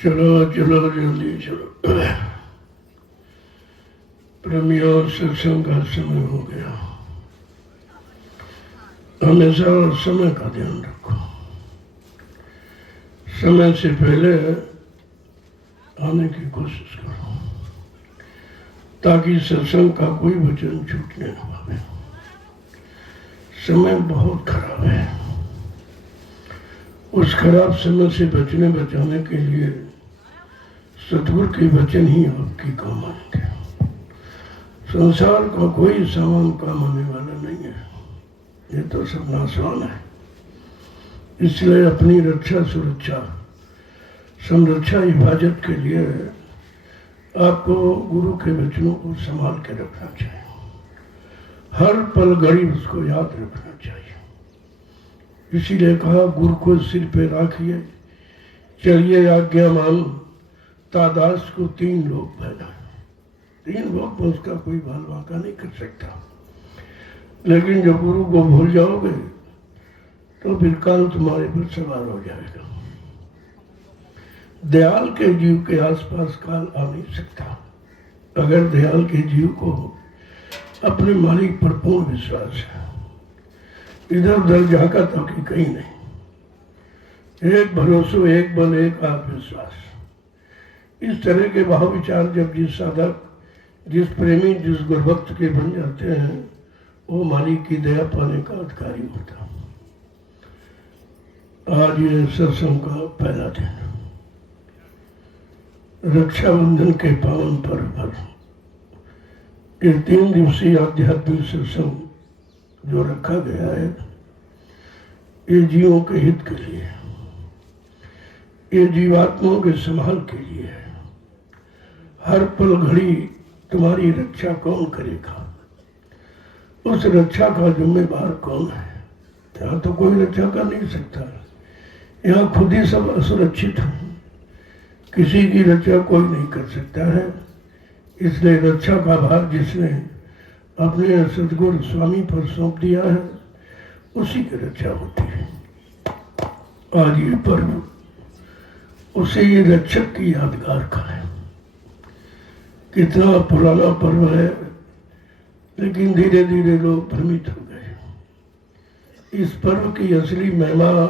चलो चलो जल्दी चलो। प्रेमियों, सत्संग का समय हो गया। हमेशा समय का ध्यान रखो। समय से पहले आने की कोशिश करो ताकि सत्संग का कोई वचन छूटने न पावे। समय बहुत खराब है। उस खराब समय से बचाने के लिए सतगुरु के वचन ही आपकी काम आएंगे। संसार का कोई सामान काम आने वाला नहीं है। ये तो सब नाशवान है। इसलिए अपनी रक्षा सुरक्षा संरक्षा हिफाजत के लिए आपको गुरु के वचनों को संभाल के रखना चाहिए। हर पल घड़ी उसको याद रखना चाहिए। इसीलिए कहा गुरु को सिर पे राखिए, चलिए आज्ञा मान, तादास को 3 लोग पैदा। 3 लोग में उसका कोई बाल वाका नहीं कर सकता। लेकिन जब गुरु को भूल जाओगे तो फिर काल तुम्हारे पर सवार हो जाएगा। दयाल के जीव के आसपास काल आ नहीं सकता अगर दयाल के जीव को अपने मालिक पर पूर्ण विश्वास है। इधर उधर झाका तो कि कहीं नहीं। एक भरोसा, एक बल, एक आत्मविश्वास। इस तरह के भाव विचार जब जिस साधक, जिस प्रेमी, जिस गुरुभक्त के बन जाते हैं, वो मालिक की दया पाने का अधिकारी होता। आज ये सत्संग का पहला दिन, रक्षाबंधन के पावन पर्व पर ये 3 दिवसीय आध्यात्मिक सत्संग जो रखा गया है, ये जीवों के हित के लिए, ये जीवात्माओं के संभाल के लिए है। हर पल घड़ी तुम्हारी रक्षा कौन करेगा? उस रक्षा का जिम्मेदार कौन है? यहाँ तो कोई रक्षा कर नहीं सकता। यहाँ खुद ही सब असुरक्षित हैं। किसी की रक्षा कोई नहीं कर सकता है। इसलिए रक्षा का भार जिसने अपने सदगुरु स्वामी पर सौंप दिया है, उसी की रक्षा होती है। आज ये पर्व उसी रक्षक की यादगार का है। कितना पुराना पर्व है, लेकिन धीरे धीरे लोग भ्रमित हो गए। इस पर्व की असली महिमा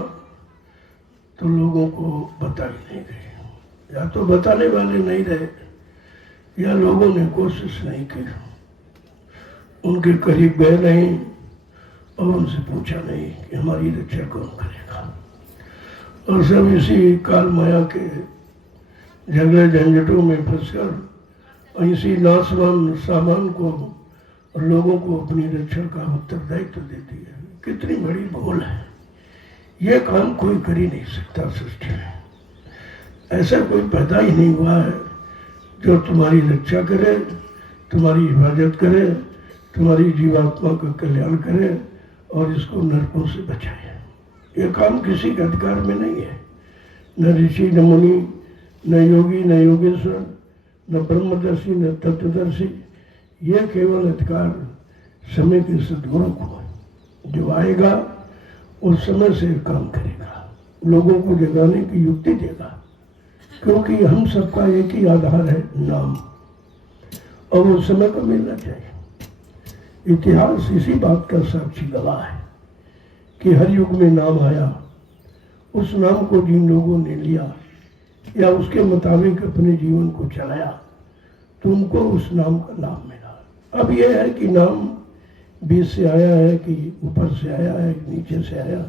तो लोगों को बता ही नहीं गई। या तो बताने वाले नहीं रहे, या लोगों ने कोशिश नहीं की। उनके करीब गए नहीं और उनसे पूछा नहीं कि हमारी रक्षा कौन करेगा। और सब इसी काल माया के झगड़े झंझटों में फंसकर इसी नासवान सामान को और लोगों को अपनी रक्षा का उत्तरदायित्व देती है। कितनी बड़ी भूल है। यह काम कोई कर ही नहीं सकता सृष्टि में। ऐसा कोई पैदा ही नहीं हुआ है जो तुम्हारी रक्षा करे, तुम्हारी हिफाजत करे, तुम्हारी जीवात्मा का कल्याण करे और इसको नरकों से बचाए। ये काम किसी के अधिकार में नहीं है। न ऋषि, न मुनि, न योगी, न योगेश्वर, न ब्रह्मदर्शी, न तत्वदर्शी। ये केवल अधिकार समय के सद्गुरु को, जो आएगा उस समय से काम करेगा, लोगों को जगाने की युक्ति देगा। क्योंकि हम सबका एक ही आधार है, नाम, और वो समय को मिलना चाहिए। इतिहास इसी बात का साक्षी गवाह है कि हर युग में नाम आया। उस नाम को जिन लोगों ने लिया या उसके मुताबिक अपने जीवन को चलाया, तो उनको उस नाम का लाभ मिला। अब यह है कि नाम बीच से आया है कि ऊपर से आया है, नीचे से आया,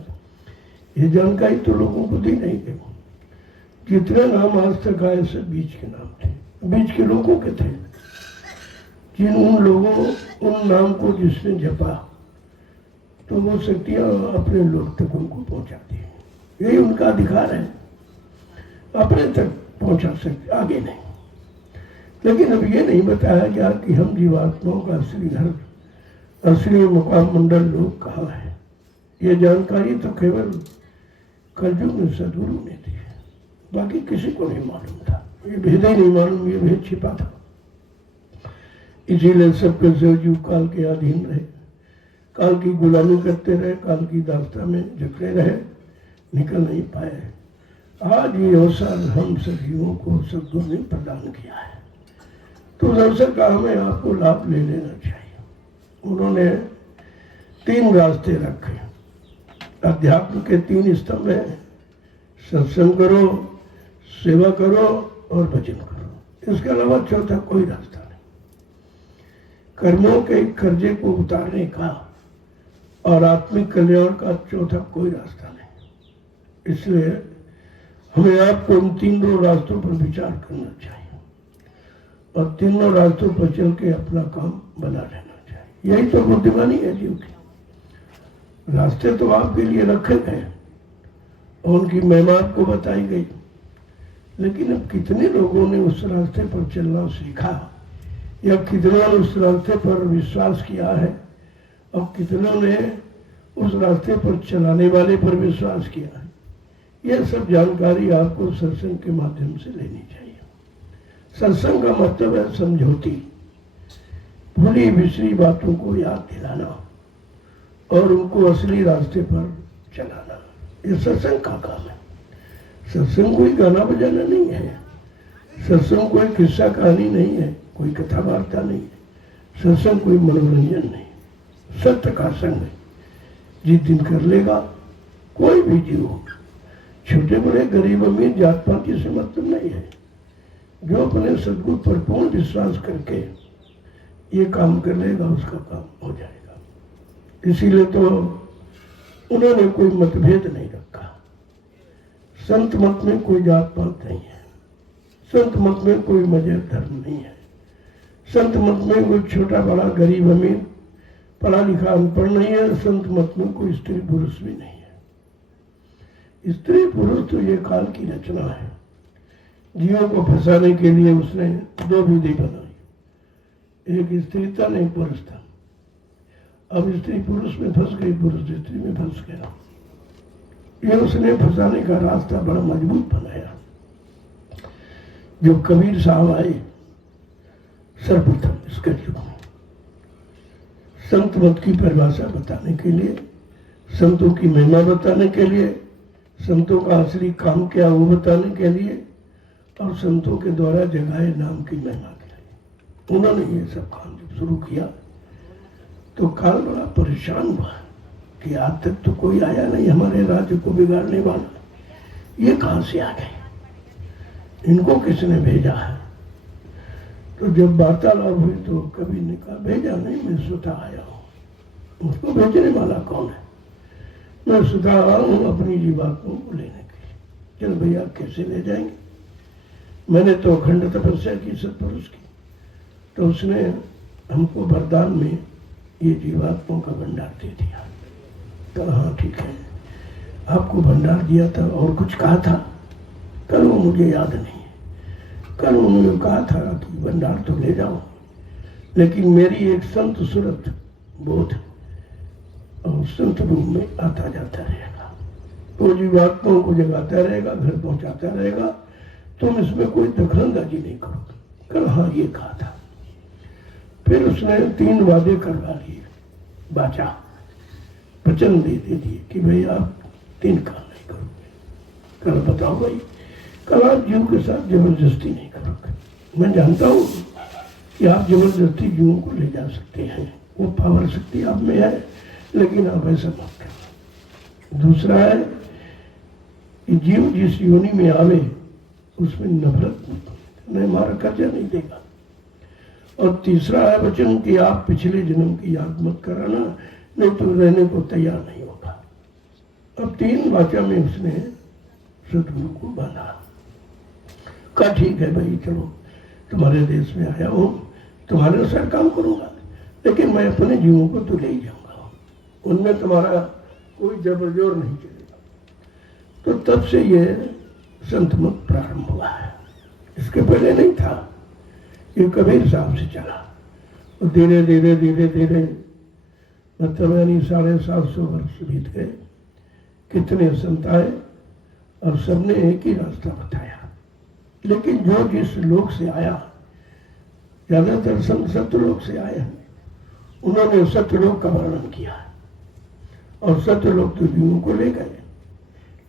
ये जानकारी तो लोगों को दी नहीं गई। जितने नाम आज तक आए सब बीच के नाम थे, बीच के लोगों के थे। जिन उन लोगों, उन नाम को जिसने जपा, तो वो शक्तियाँ अपने लोग तक उनको पहुँचाती है। यही उनका अधिकार है, अपने तक पहुँचा सकते, आगे नहीं। लेकिन अब ये नहीं बताया गया कि हम जीवात्माओं का असली घर, असली मुकाम मंडल लोग कहाँ है। ये जानकारी तो केवल कलयुग में सदगुरु ने दी है, बाकी किसी को नहीं मालूम था। ये भेद ही नहीं मालूम, ये भेद छिपा था। इसीलिए सबके जीव काल के अधीन रहे, काल की गुलामी करते रहे, काल की दास्ता में जकड़े रहे, निकल नहीं पाए। आज ये अवसर हम सजीवों को सद्गुरु ने प्रदान किया है, तो उस अवसर का हमें आपको लाभ ले लेना चाहिए। उन्होंने 3 रास्ते रखे, अध्यात्म के 3 स्तंभ हैं, सत्संग करो, सेवा करो और भजन करो। इसके अलावा चौथा कोई रास्ता नहीं। कर्मों के कर्जे को उतारने का और आत्मिक कल्याण का चौथा कोई रास्ता नहीं। इसलिए हमें आपको इन 3 रास्तों पर विचार करना चाहिए और 3 रास्तों पर चल के अपना काम बना लेना चाहिए। यही तो बुद्धिमानी है जीव की। रास्ते तो आपके लिए रखे गए और उनकी महिमा आपको बताई गई, लेकिन अब कितने लोगों ने उस रास्ते पर चलना सीखा या कितनों ने उस रास्ते पर विश्वास किया है और कितनों ने उस रास्ते पर चलाने वाले पर विश्वास किया है। यह सब जानकारी आपको सत्संग के माध्यम से लेनी चाहिए। सत्संग का मतलब है समझौती, भूली बिसरी बातों को याद दिलाना और उनको असली रास्ते पर चलाना। ये सत्संग का काम है। सत्संग कोई गाना बजाना नहीं है, सत्संग कोई किस्सा कहानी नहीं है, कोई कथा वार्ता नहीं है, सत्संग कोई मनोरंजन नहीं, सत्य का संग है। जिस दिन कर लेगा कोई भी जीव हो, छोटे बड़े गरीब अमीर जात पात से मतलब नहीं है। जो अपने सद्गुरु पर पूर्ण विश्वास करके ये काम कर लेगा उसका काम हो जाएगा। इसीलिए तो उन्होंने कोई मतभेद नहीं रखा। संत मत में कोई जात पात नहीं है, संत मत में कोई मजहब धर्म नहीं है, संत मत में कोई छोटा बड़ा गरीब अमीर पढ़ा लिखा अनपढ़ नहीं है, संत मत में कोई स्त्री पुरुष भी नहीं है। स्त्री पुरुष तो ये काल की रचना है। जीवों को फंसाने के लिए उसने 2 विधि बनाई, एक स्त्री तन एक पुरुष तन। अब स्त्री पुरुष में फंस गई, पुरुष स्त्री में फंस गया। ये उसने फंसाने का रास्ता बड़ा मजबूत बनाया। जो कबीर साहब आए सर्वप्रथम इस कलयुग में संत मत की परिभाषा बताने के लिए, संतों की महिमा बताने के लिए, संतों का असली काम क्या वो बताने के लिए और संतों के द्वारा जगाए नाम की महिमा के लिए उन्होंने ये सब काम जब शुरू किया तो काल बड़ा परेशान हुआ कि आज तक तो कोई आया नहीं हमारे राज्य को बिगाड़ने वाला, ये कहां से आ गए, इनको किसने भेजा है। तो जब वार्तालाप हुई तो कबीर ने कहा भेजा नहीं, मैं स्वतः आया हूँ। उसको भेजने वाला कौन है? मैं स्वतः आया हूँ अपनी जीवात्माओं को लेने के लिए। चल भैया कैसे ले जाएंगे? मैंने तो अखंड तपस्या की सत्पुरुष की, तो उसने हमको वरदान में ये जीवात्माओं का भंडार दे दिया। कहा हाँ ठीक है, आपको भंडार दिया था और कुछ कहा था? कल वो मुझे याद नहीं है। कल उन्होंने कहा था कि भंडार तो ले जाओ, लेकिन मेरी एक संत सूरत बोध और संत रूप में आता जाता रहेगा, वो जीवात्माओं को जगाता रहेगा, घर पहुंचाता रहेगा, तुम इसमें कोई दखलंदाजी नहीं करोगे। कल हाँ ये कहा था। फिर उसने 3 वादे करवा लिए, बाचा वचन दे दिए कि भाई आप 3 काम नहीं करोगे। कल बताओ भाई, कल आप जीव के साथ जबरदस्ती नहीं करोगे। मैं जानता हूँ कि आप जबरदस्ती जीवों को ले जा सकते हैं, वो पावर शक्ति आप में है, लेकिन आप ऐसा मत करो। दूसरा है कि जीव जिस योनि में आवे उसमें नफरत नहीं, हमारा कर्जा नहीं देगा। और तीसरा है वचन कि आप पिछले जन्म की याद मत कराना, नहीं तो रहने को तैयार नहीं होगा। अब 3 वाचा में उसने सदगुरु को बांधा। कहा ठीक है भाई, चलो तुम्हारे देश में आया हूँ, तुम्हारे अनुसार काम करूंगा, लेकिन मैं अपने जीवों को तो ले ही जाऊंगा, उनमें तुम्हारा कोई जबरजोर नहीं चलेगा। तो तब से ये संत मत प्रारंभ हुआ है। इसके पहले नहीं था, ये कबीर साहब से चला और धीरे धीरे धीरे धीरे मतलब यानी 750 वर्ष बीत गए। कितने संत आए और सबने एक ही रास्ता बताया, लेकिन जो जिस लोक से आया, ज्यादातर संत सत्यलोक से आए हैं, उन्होंने सत्यलोक का वर्णन किया और सत्यलोक तो जीवों को ले गए,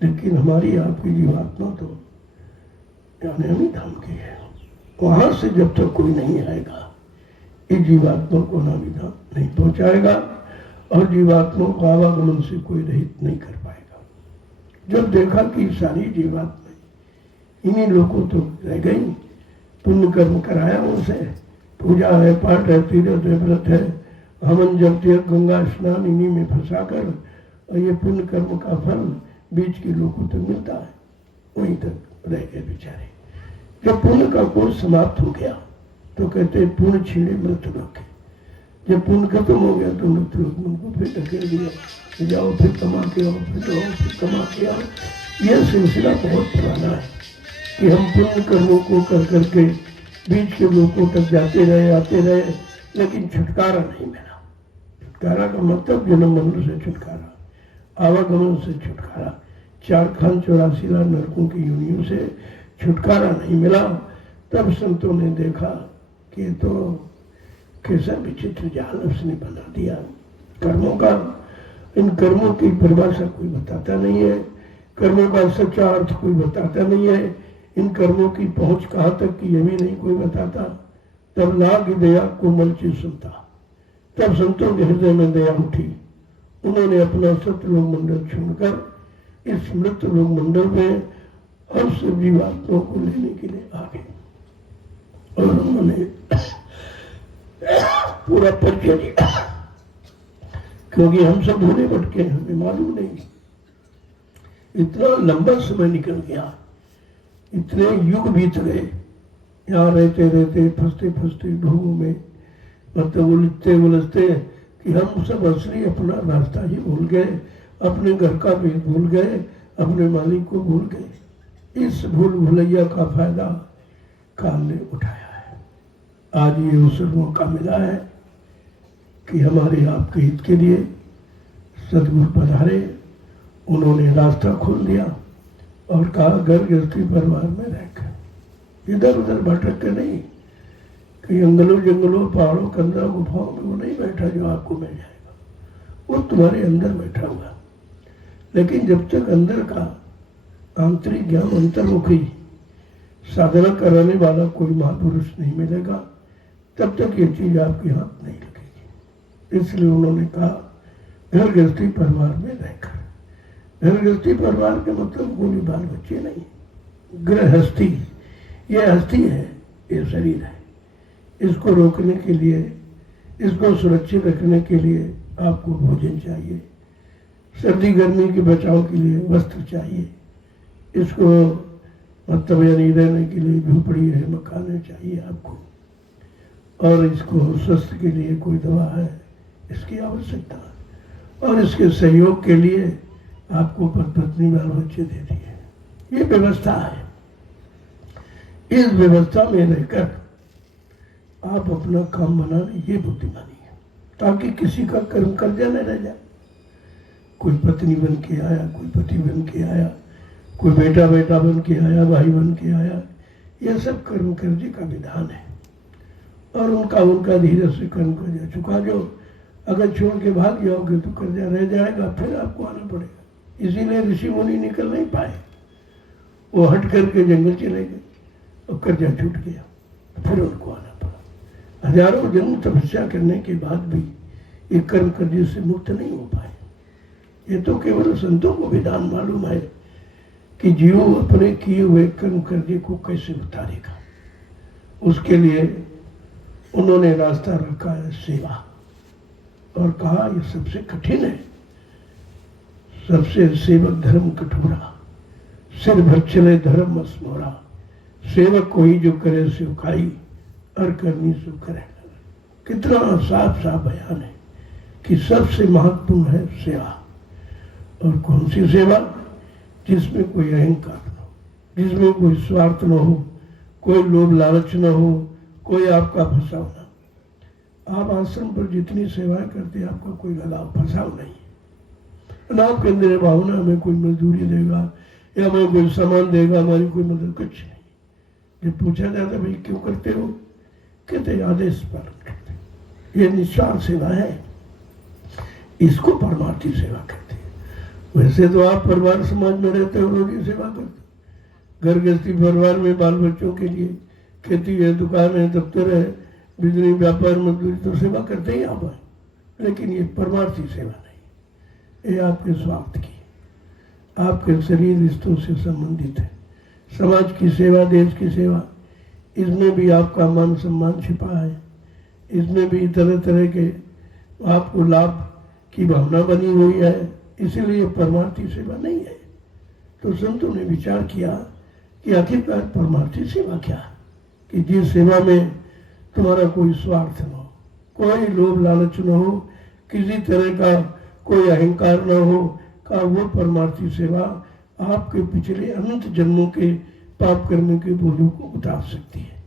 लेकिन हमारी आपकी जीवात्मा तो अनामी धाम की है। वहां से जब तक कोई नहीं आएगा इस जीवात्मा को अनामी धाम नहीं पहुंचाएगा और जीवात्मा को आवागमन से कोई रहित नहीं कर पाएगा। जब देखा कि सारी जीवात्मा इन्हीं लोगों तो रह गई, पुण्य कर्म कराया उनसे, पूजा है, पाठ है, तीर्थ है, व्रत है, हवन जल तीर्थ गंगा स्नान इन्हीं में फंसा कर और ये पुण्य कर्म का फल बीच के लोगों तक मिलता है, वहीं तक रह गए बेचारे। जब पुण्य का कोर्स समाप्त हो गया तो कहते हैं पुण्य छीणे मृत्यु लोग। जब पुण्य खत्म हो गया तो मृत्यु लोग उनको फिर ढकेल दिया, जाओ फिर कमा के आओ, फिर जाओ फिर कमा के आओ। यह सिलसिला बहुत पुराना है कि हम पुण्य कर्मों को कर करके बीच के लोगों तक जाते रहे, आते रहे, लेकिन छुटकारा नहीं मिला। छुटकारा का मतलब जन्म मरण से छुटकारा, आवागमन से छुटकारा, 4 खान 84 लाख नरकों की योनियों से छुटकारा नहीं मिला। तब संतों ने देखा कि तो कैसा विचित्र जाल उसने बना दिया कर्मों का। इन कर्मों की परिभाषा कोई बताता नहीं है, कर्मों का सच्चा अर्थ कोई बताता नहीं है, इन कर्मों की पहुंच कहाँ तक की ये भी नहीं कोई बताता। तब लाग दया कोमल ची सुनता, तब संतों के हृदय में दया उठी। उन्होंने अपना सत्यलोक मंडल छोड़कर इस मृत लोक मंडल में और सब जीवात्माओं को लेने के लिए आ गए और उन्होंने पूरा परिचय दिया, क्योंकि हम सब भूले भटके, हमें मालूम नहीं। इतना लंबा समय निकल गया, इतने युग बीत गए, यहाँ रहते रहते फंसते फंसते ढूंढों में, मतलब उलझते उलझते कि हम सब असली अपना रास्ता ही भूल गए, अपने घर का भी भूल गए, अपने मालिक को भूल गए। इस भूल भुलैया का फायदा काल ने उठाया है। आज ये अवसर मौका मिला है कि हमारे आपके हित के लिए सदगुरु पधारे, उन्होंने रास्ता खोल दिया और कहा घर गृहस्थी परिवार में रहकर इधर उधर भटक के नहीं, कि जंगलों जंगलों पहाड़ों कंदरा गुफाओं में वो नहीं बैठा जो आपको मिल जाएगा, वो तुम्हारे अंदर बैठा हुआ। लेकिन जब तक अंदर का आंतरिक ज्ञान अंतर्मुखी साधना कराने वाला कोई महापुरुष नहीं मिलेगा, तब तक ये चीज आपके हाथ नहीं लगेगी। इसलिए उन्होंने कहा घर गृहस्थी परिवार में रहकर। घर गृहस्थी परिवार के मतलब कोई बाल बच्चे नहीं, गृहस्थी ये हस्ती है, ये शरीर है, इसको रोकने के लिए, इसको सुरक्षित रखने के लिए आपको भोजन चाहिए, सर्दी गर्मी के बचाव के लिए वस्त्र चाहिए, इसको मतलब यानी रहने के लिए झोपड़ी है, मकान चाहिए आपको, और इसको स्वस्थ के लिए कोई दवा है, इसकी आवश्यकता है, और इसके सहयोग के लिए आपको पत्नी बाल बच्चे देती है। ये व्यवस्था है। इस व्यवस्था में रहकर आप अपना काम बना लें, ये बुद्धिमानी है, ताकि किसी का कर्म कर्जा न रह जाए। कोई पत्नी बन के आया, कोई पति बन के आया, कोई बेटा बेटा बन के आया, भाई बन के आया, ये सब कर्म कर्जे का विधान है। और उनका धीरे से कर्म कर्जा चुका जो, अगर छोड़ के भाग जाओगे तो कर्जा रह जाएगा, फिर आपको आना पड़ेगा। इसीलिए ऋषि मुनि निकल नहीं पाए, वो हट करके जंगल चले गए और कर्जा छूट गया, फिर उनको आना पड़ा। हजारों जन्म तपस्या करने के बाद भी ये कर्म कर्जे से मुक्त नहीं हो पाए। ये तो केवल संतों को विधान मालूम है कि जीव अपने किए हुए कर्म कर्जे को कैसे उतारेगा। उसके लिए उन्होंने रास्ता रखा है सेवा, और कहा ये सबसे कठिन है, सबसे सेवक धर्म कठोरा, सिर भर चले धर्म मसमोरा, सेवक को ही जो करे सिवखाई, और करनी सो करे। कितना साफ साफ बयान है कि सबसे महत्वपूर्ण है सेवा। और कौन सी सेवा? जिसमें कोई अहंकार न हो, जिसमें कोई स्वार्थ न हो, कोई लोभ लालच न हो, कोई आपका फंसाव न हो। आप आश्रम पर जितनी सेवाएं करते हैं, आपका कोई लगाव फंसाव नहीं। ना आपके अंदर भावना हमें कोई मजदूरी देगा या हमें कोई सामान देगा, हमारी कोई मदद, कुछ नहीं। जब पूछा जाता भाई क्यों करते हो, कहते आदेश पालन करते। ये निस्वार्थ सेवा है, इसको परमार्थी सेवा कहते हैं। वैसे तो आप परिवार समाज में रहते हो, रोगी सेवा करते, घर गृहस्थी परिवार में बाल बच्चों के लिए खेती है, दुकान है, दफ्तर है, बिजली, व्यापार, मजदूरी, तो सेवा करते ही आप हैं। लेकिन ये परमार्थी सेवा नहीं, ये आपके स्वार्थ की, आपके शरीर रिश्तों से संबंधित है। समाज की सेवा, देश की सेवा, इसमें भी आपका मान सम्मान छिपा है, इसमें भी तरह तरह के आपको लाभ की भावना बनी हुई है, इसीलिए परमार्थी सेवा नहीं है। तो संतों ने विचार किया कि आखिरकार परमार्थी सेवा क्या है, कि जिस सेवा में तुम्हारा कोई स्वार्थ न हो, कोई लोभ लालच न हो, किसी तरह का कोई अहंकार न हो, का वो परमार्थी सेवा आपके पिछले अनंत जन्मों के पाप कर्मों के बोझों को उतार सकती है।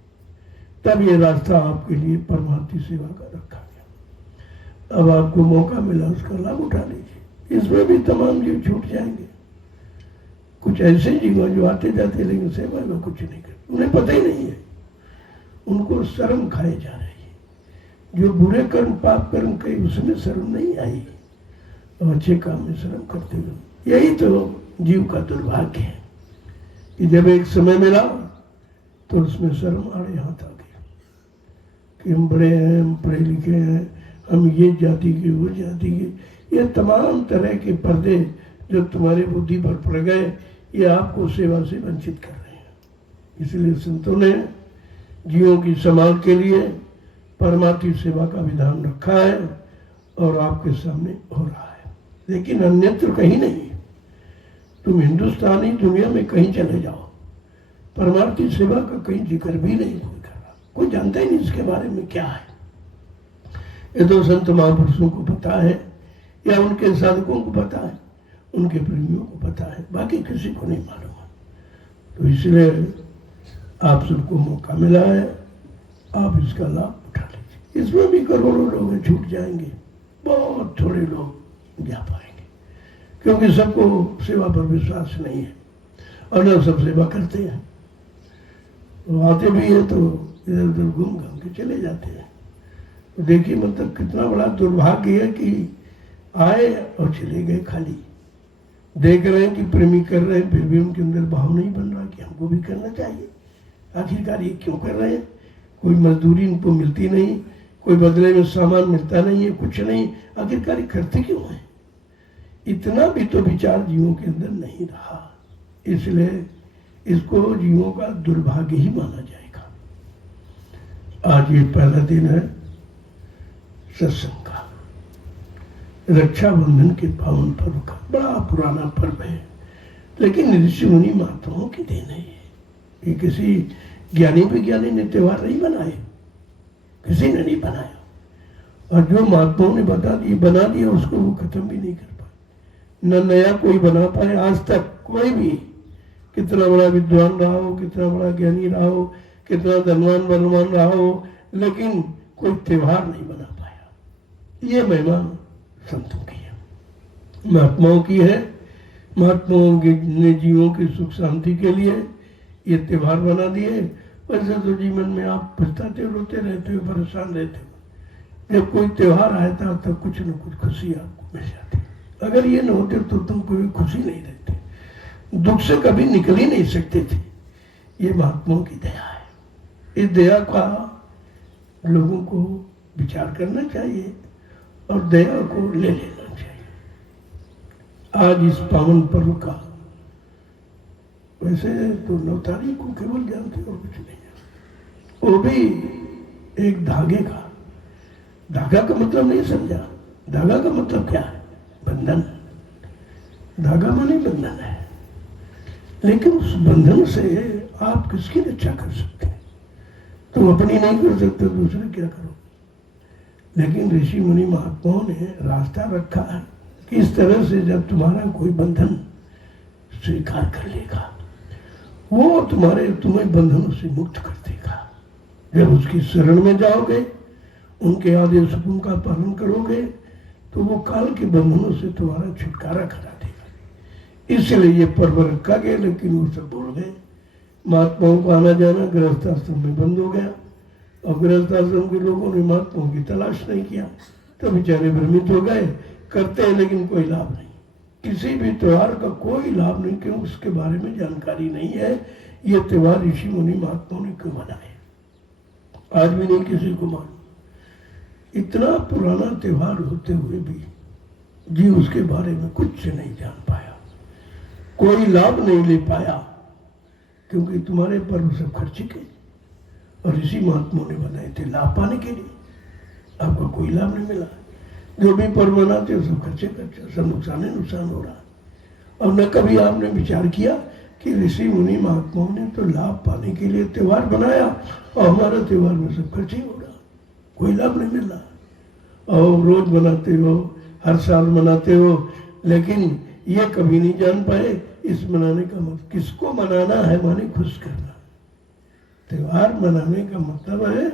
तब ये रास्ता आपके लिए परमार्थी सेवा का रखा गया। अब आपको मौका मिला, उसका लाभ उठा लीजिए। इसमें भी तमाम जीव छूट जाएंगे। कुछ ऐसे जीव हैं जो आते जाते लेकिन सेवा में कुछ नहीं करते, उन्हें पता ही नहीं है, उनको शर्म खाए जा रही है। जो बुरे कर्म पाप कर्म कई उसमें शर्म नहीं आई, और अच्छे काम में शर्म करते हुए। यही तो जीव का दुर्भाग्य है कि जब एक समय मिला तो उसमें शर्म आड़े हाथ आ गई कि हम बड़े हैं, हम पढ़े लिखे हैं, हम ये जाति के, वो जाति के, ये तमाम तरह के पर्दे जो तुम्हारे बुद्धि पर पड़ गए, ये आपको सेवा से वंचित कर रहे हैं। इसलिए संतों ने जीवों की संभाल के लिए परमार्थी सेवा का विधान रखा है और आपके सामने हो रहा है, लेकिन अन्यत्र कहीं नहीं। तुम हिंदुस्तानी दुनिया में कहीं चले जाओ, परमार्थी सेवा का कहीं जिक्र भी नहीं कोई कर रहा, कोई जानता ही नहीं इसके बारे में क्या है। ये तो संत महापुरुषों को पता है या उनके साधकों को पता है, उनके प्रेमियों को पता है, बाकी किसी को नहीं मालूम है। तो इसलिए आप सबको मौका मिला है, आप इसका लाभ उठा लीजिए। इसमें भी करोड़ों लोग छूट जाएंगे, बहुत थोड़े लोग जा पाएंगे, क्योंकि सबको सेवा पर विश्वास नहीं है और न सब सेवा करते हैं। वो आते भी है तो इधर उधर घूम घाम के चले जाते हैं। तो देखिए मतलब कितना बड़ा दुर्भाग्य है कि आए और चले गए, खाली देख रहे हैं कि प्रेमी कर रहे हैं, फिर भी उनके अंदर भाव नहीं बन रहा कि हमको भी करना चाहिए। आखिरकार ये क्यों कर रहे हैं? कोई मजदूरी इनको मिलती नहीं, कोई बदले में सामान मिलता नहीं है, कुछ नहीं, आखिरकार ये करते क्यों हैं? इतना भी तो विचार जीवों के अंदर नहीं रहा, इसलिए इसको जीवों का दुर्भाग्य ही माना जाएगा। आज ये पहला दिन है सत्संग का, रक्षाबंधन के पावन पर्व का। बड़ा पुराना पर्व है, लेकिन ऋषि मुनि महात्माओं की देन है। ये किसी ज्ञानी विज्ञानी ने त्योहार नहीं बनाए, किसी ने नहीं बनाया, और जो महात्माओं ने बना दिया उसको वो खत्म भी नहीं कर पाए। न नया कोई बना पाए आज तक, कोई भी, कितना बड़ा विद्वान रहा हो, कितना बड़ा ज्ञानी रहा हो, कितना धनवान बलवान रहा हो, लेकिन कोई त्योहार नहीं बना पाया। ये महिमा संतों की है, महात्माओं की है। महात्माओं ने जीवों की सुख शांति के लिए ये त्योहार बना दिए। वैसे तो जीवन में आप पछताते रोते रहते हो, परेशान रहते हो। जब कोई त्योहार आता तब कुछ न कुछ खुशी आपको मिल जाती। अगर ये न होते तो तुम कोई खुशी नहीं रहते, दुख से कभी निकल ही नहीं सकते थे। ये महात्माओं की दया है। इस दया का लोगों को विचार करना चाहिए और दया को ले लेना चाहिए। आज इस पावन पर्व का, वैसे तो 9 तारीख को केवल जानते और कुछ नहीं जानते, वो भी एक धागे का। धागा का मतलब नहीं समझा। धागा का मतलब क्या है? बंधन। धागा माने बंधन है, लेकिन उस बंधन से आप किसकी रक्षा कर सकते हैं? तुम अपनी नहीं कर सकते, दूसरे क्या करो? लेकिन ऋषि मुनि महात्माओं ने रास्ता रखा है कि इस तरह से जब तुम्हारा कोई बंधन स्वीकार कर लेगा, वो तुम्हें बंधनों से मुक्त कर देगा। जब उसकी शरण में जाओगे, उनके आदेश हुक्म का पालन करोगे, तो वो काल के बंधनों से तुम्हारा छुटकारा करा देगा। इसलिए ये पर्व रखा गया, लेकिन वो सब भूल गए। महात्माओं को आना जाना गृहस्थ आश्रम में बंद हो गया, और गृहस्थ आश्रम के लोगों ने महात्माओं की तलाश नहीं किया, तो बेचारे भ्रमित हो गए। करते हैं लेकिन कोई लाभ नहीं, किसी भी त्योहार का कोई लाभ नहीं, क्यों उसके बारे में जानकारी नहीं है। ये त्योहार ऋषि मुनि महात्माओं ने क्यों बनाए, आज भी नहीं किसी को मालूम। इतना पुराना त्योहार होते हुए भी जी उसके बारे में कुछ नहीं जान पाया, कोई लाभ नहीं ले पाया, क्योंकि तुम्हारे पर्व सब खर्चे के और ऋषि महात्माओं ने बनाए थे लाभ पाने के लिए। आपका कोई लाभ नहीं मिला। जो भी पर्व मनाते हो सब खर्चे खर्चे, सब नुकसान हो रहा है। और न कभी आपने विचार किया कि ऋषि मुनि महात्माओं ने तो लाभ पाने के लिए त्योहार बनाया और हमारा त्योहार में सब खर्चे हो रहा, कोई लाभ नहीं मिल रहा। और रोज मनाते हो, हर साल मनाते हो, लेकिन ये कभी नहीं जान पाए इस मनाने का मतलब किसको मनाना है, माने खुश करना। त्योहार मनाने का मतलब है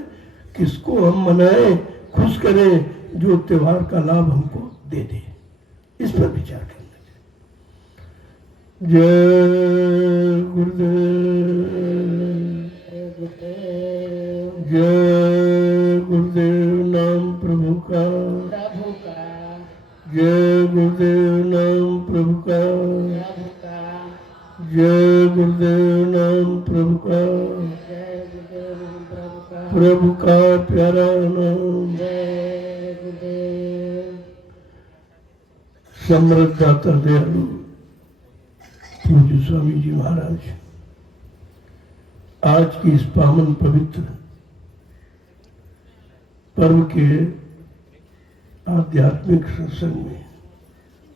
किसको हम मनाएं, खुश करें, जो त्योहार का लाभ हमको दे दे। इस पर विचार करना चाहिए। जय गुरुदेव, जय गुरुदेव नाम प्रभु का, जय गुरुदेव नाम प्रभु का, जय गुरुदेव नाम प्रभु का, प्रभु का प्यारा नाम। समृद्ध दाता दयालु पूज्य स्वामी जी महाराज, आज की इस पावन पवित्र पर्व के आध्यात्मिक सत्संग में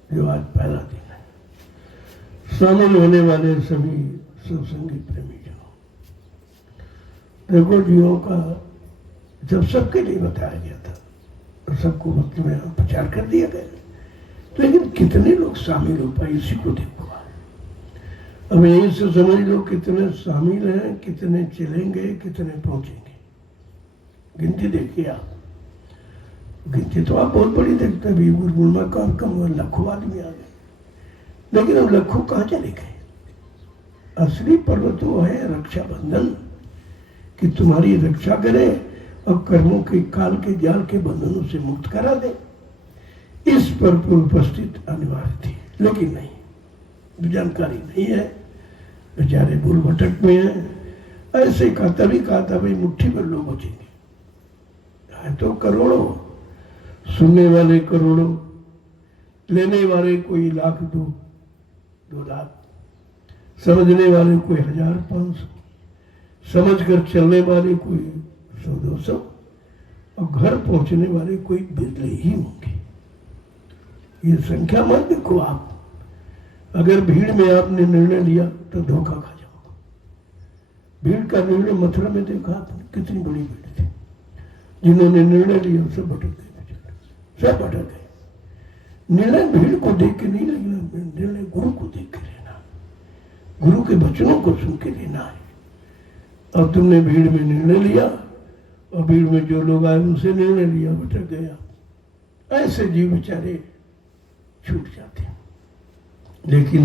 जो आज पहला दिन है, शामिल होने वाले सभी सत्संगी प्रेमी जनों, देखो जीवों का जब सबके लिए बताया गया था तो सबको भक्ति में प्रचार कर दिया गया, लेकिन कितने लोग शामिल हो पाए इसी को देखो। अब यहीं से समझ लो कितने शामिल हैं, कितने चलेंगे, कितने पहुंचेंगे। गिनती देखिए आप, गिनती तो आप बहुत बड़ी देखते हैं, गुरुमा का कम लाखों आदमी आ गए, लेकिन अब लाखों कहाँ चले गए। असली पर्व तो है रक्षाबंधन, कि तुम्हारी रक्षा करे और कर्मों के काल के जाल के बंधनों से मुक्त करा दे। इस पर उपस्थित अनिवार्य थी, लेकिन नहीं, जानकारी नहीं है, बेचारे भूल भटक में हैं। ऐसे कहा, तभी कहा था भाई मुट्ठी भर लोग बचेंगे, है तो करोड़ों, सुनने वाले करोड़ों, लेने वाले कोई लाख, दो लाख, समझने वाले कोई 1000-500, समझ कर चलने वाले कोई 100-200, और घर पहुंचने वाले कोई बिरले ही होंगे। ये संख्या मत देखो आप, अगर भीड़ में आपने निर्णय लिया तो धोखा खा जाओगे। भीड़ का निर्णय मथुरा में देखा आपने, कितनी बड़ी भीड़ थी, जिन्होंने निर्णय लिया सब भटक गए, सब भटक गए। निर्णय भीड़ को देख के नहीं लेना, निर्णय गुरु को देख के लेना, गुरु के वचनों को सुन के लेना है। अब तुमने भीड़ में निर्णय लिया और भीड़ में जो लोग आए उनसे निर्णय लिया, भटक गया। ऐसे जीव बेचारे छूट जाते हैं। लेकिन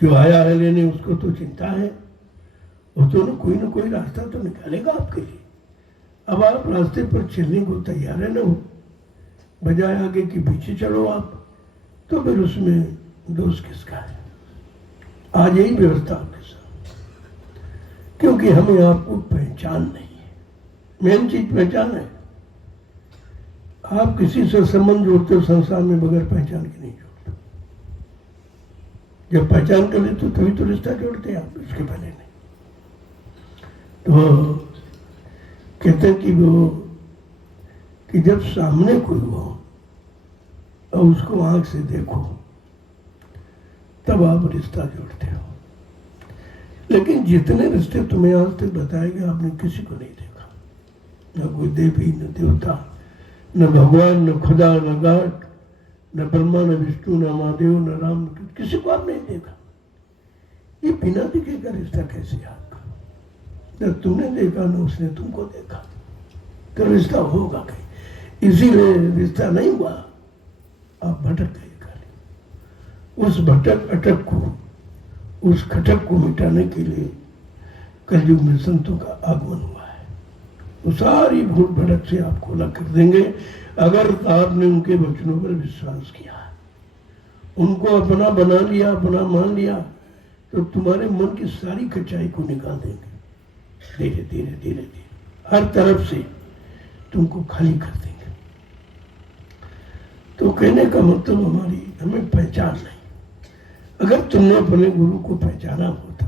जो आया है लेने, उसको तो चिंता है, वो तो ना कोई रास्ता तो निकालेगा आपके लिए। अब आप रास्ते पर चलने को तैयार है ना हो, बजाय आगे कि पीछे चलो आप, तो फिर उसमें दोष किसका है। आज यही व्यवस्था आपके साथ, क्योंकि हमें आपको पहचान नहीं है। मेन चीज पहचान है। आप किसी से संबंध जोड़ते हो संसार में, बगैर पहचान के नहीं जोड़ते। जब पहचान कर लेते तभी तो रिश्ता जोड़ते हैं आप, इसके पहले नहीं। तो कहते हैं कि जब सामने कोई हो और उसको आंख से देखो तब आप रिश्ता जोड़ते हो। लेकिन जितने रिश्ते तुम्हें आज तक बताए गए, आपने किसी को नहीं देखा, न कोई देवी, न देवता, न भगवान, न खुदा, न गॉड, न ब्रह्मा, न विष्णु, न महादेव, न राम, किसी को आप नहीं देखा। ये बिना दिखे का रिश्ता कैसे आपका? जब तुमने देखा न उसने तुमको देखा, तो रिश्ता होगा कहीं। इसीलिए रिश्ता नहीं हुआ, आप भटक गए खाली। उस भटक अटक को, उस खटक को मिटाने के लिए कलयुग में संतों का आगमन हुआ है। वो सारी भूल भटक से आपको अलग कर देंगे, अगर आपने उनके वचनों पर विश्वास किया। उनको अपना बना लिया, अपना मान लिया, तो तुम्हारे मन की सारी कच्चाई को निकाल देंगे। धीरे धीरे धीरे धीरे हर तरफ से तुमको खाली कर देंगे। तो कहने का मतलब हमें पहचान नहीं। अगर तुमने अपने गुरु को पहचाना होता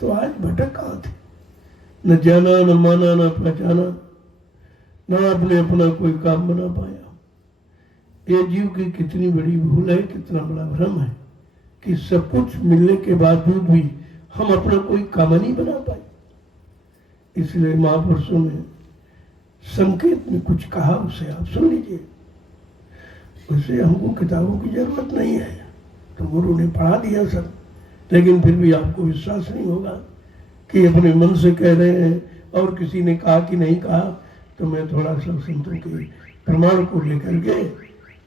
तो आज भटक कहाँ थे? न जाना, न माना, न पहचाना, न आपने अपना कोई काम बना पाया। ये जीव की कितनी बड़ी भूल है, कितना बड़ा भ्रम है कि सब कुछ मिलने के बावजूद भी हम अपना कोई काम नहीं बना पाए। इसलिए महापुरुषों ने संकेत में कुछ कहा, उसे आप सुन लीजिए। उसे हमको किताबों की जरूरत नहीं है, तो गुरु ने पढ़ा दिया सब, लेकिन फिर भी आपको विश्वास नहीं होगा कि अपने मन से कह रहे हैं और किसी ने कहा कि नहीं कहा। तो मैं थोड़ा सा संतों के प्रमाण को लेकर के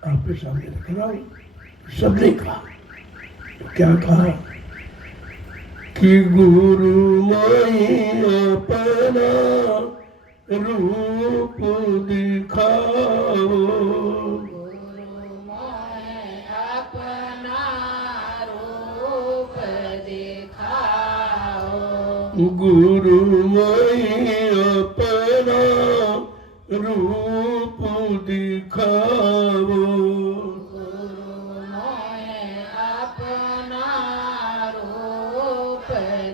आपके सामने रख रहा हूँ। सबने कहा, क्या कहा कि गुरु माई अपना रूप दिखाओ, गुरु माई अपना रूप दिखाओ, गुरु मोहे अपना रूप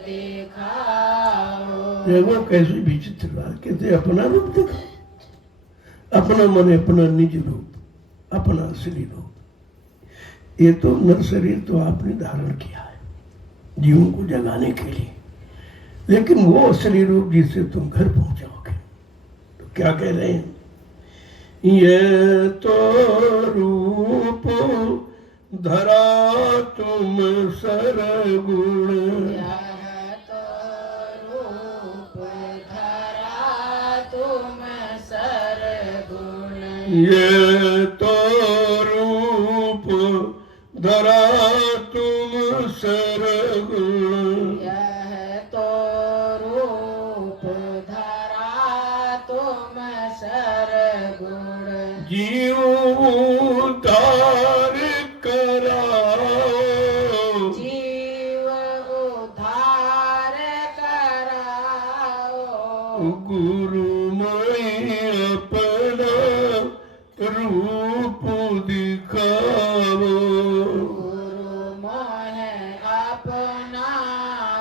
दिखाओ। देखो कैसी विचित्र बात, कहते अपना रूप दिखाओ। अपना मन, अपना निज रूप, अपना असली रूप। ये तो नर शरीर तो आपने धारण किया है जीवों को जगाने के लिए, लेकिन वो असली रूप जिससे तुम घर पहुंचाओगे। तो क्या कह रहे हैं? ये तो रूप धरा तुम सरगुण, यह तो रूप धरा तुम सरगुण, ये तो रूप धरा तुम सरगुण, यह तो रूप धरा तुम सरगुण, जीव उद्धार कराओ, जीव उद्धार कराओ, गुरुमय अपना रूप दिखाओ, गुरु मोहे अपना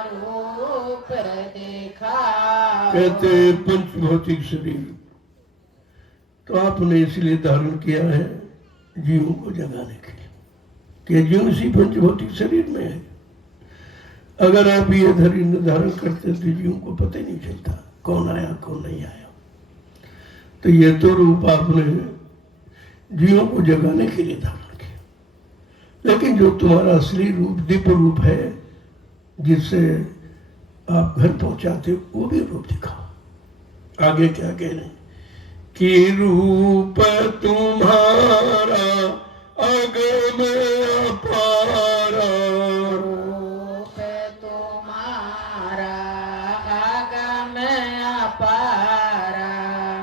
रूप दिखाओ। कहते पंचभौतिक शरीर तो आपने इसलिए धारण किया है जीवों को जगाने के लिए कि जीव इसी पंचभौतिक शरीर में है। अगर आप ये धारण करते तो जीवों को पता ही नहीं चलता कौन आया कौन नहीं आया। तो ये तो रूप आपने जीवों को जगाने के लिए धारण किया, लेकिन जो तुम्हारा असली रूप दिव्य रूप है जिससे आप घर पहुंचाते हो, वो भी रूप दिखाओ। आगे क्या कह रहे हैं कि रूप तुम्हारा अगम अपारा, रूप तुम्हारा अगम अपारा,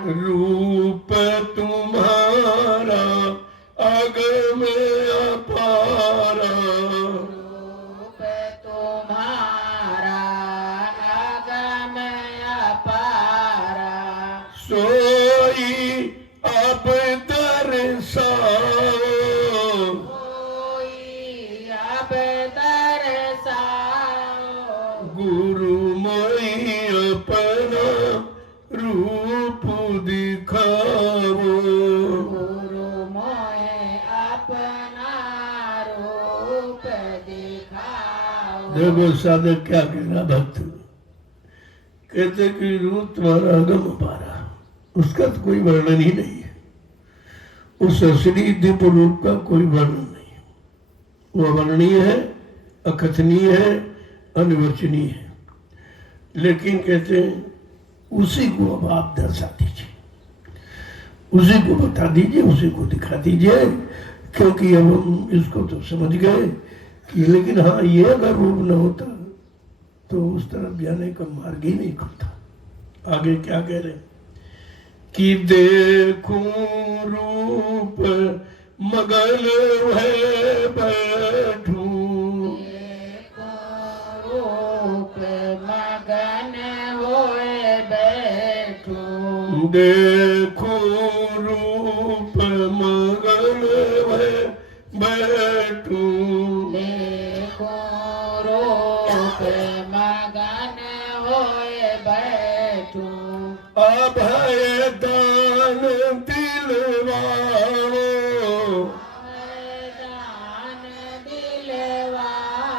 रूप तुम्हारा अगम अपारा, रूप तुम्हारा अगम अपारा, सोई अब दर्शाओ, कोई अब दर्शाओ, गुरुमय अपना रूप दिखाओ, गुरु मोहे अपना रूप दिखाओ। देखो साधक क्या कह रहा भक्त, कहते कि रूप तुम्हारा अगम अपारा, उसका तो कोई वर्णन ही नहीं है। उस असली दिव्य रूप का कोई वर्णन नहीं है, वो अवर्णनीय है, अकथनीय है, अनिर्वचनीय है। लेकिन कहते हैं उसी को अब आप दर्शा दीजिए, उसी को बता दीजिए, उसी को दिखा दीजिए, क्योंकि अब हम इसको तो समझ गए कि, लेकिन हाँ ये अगर रूप न होता तो उस तरफ जाने का मार्ग ही नहीं खुलता। आगे क्या कह रहे हैं कि देखूं रूप मगल है देखो रूप मगन भय बैठूं, देखो रूप मगन होए बैठूं, अभय दान दिलवाओ, दान दिलवाओ,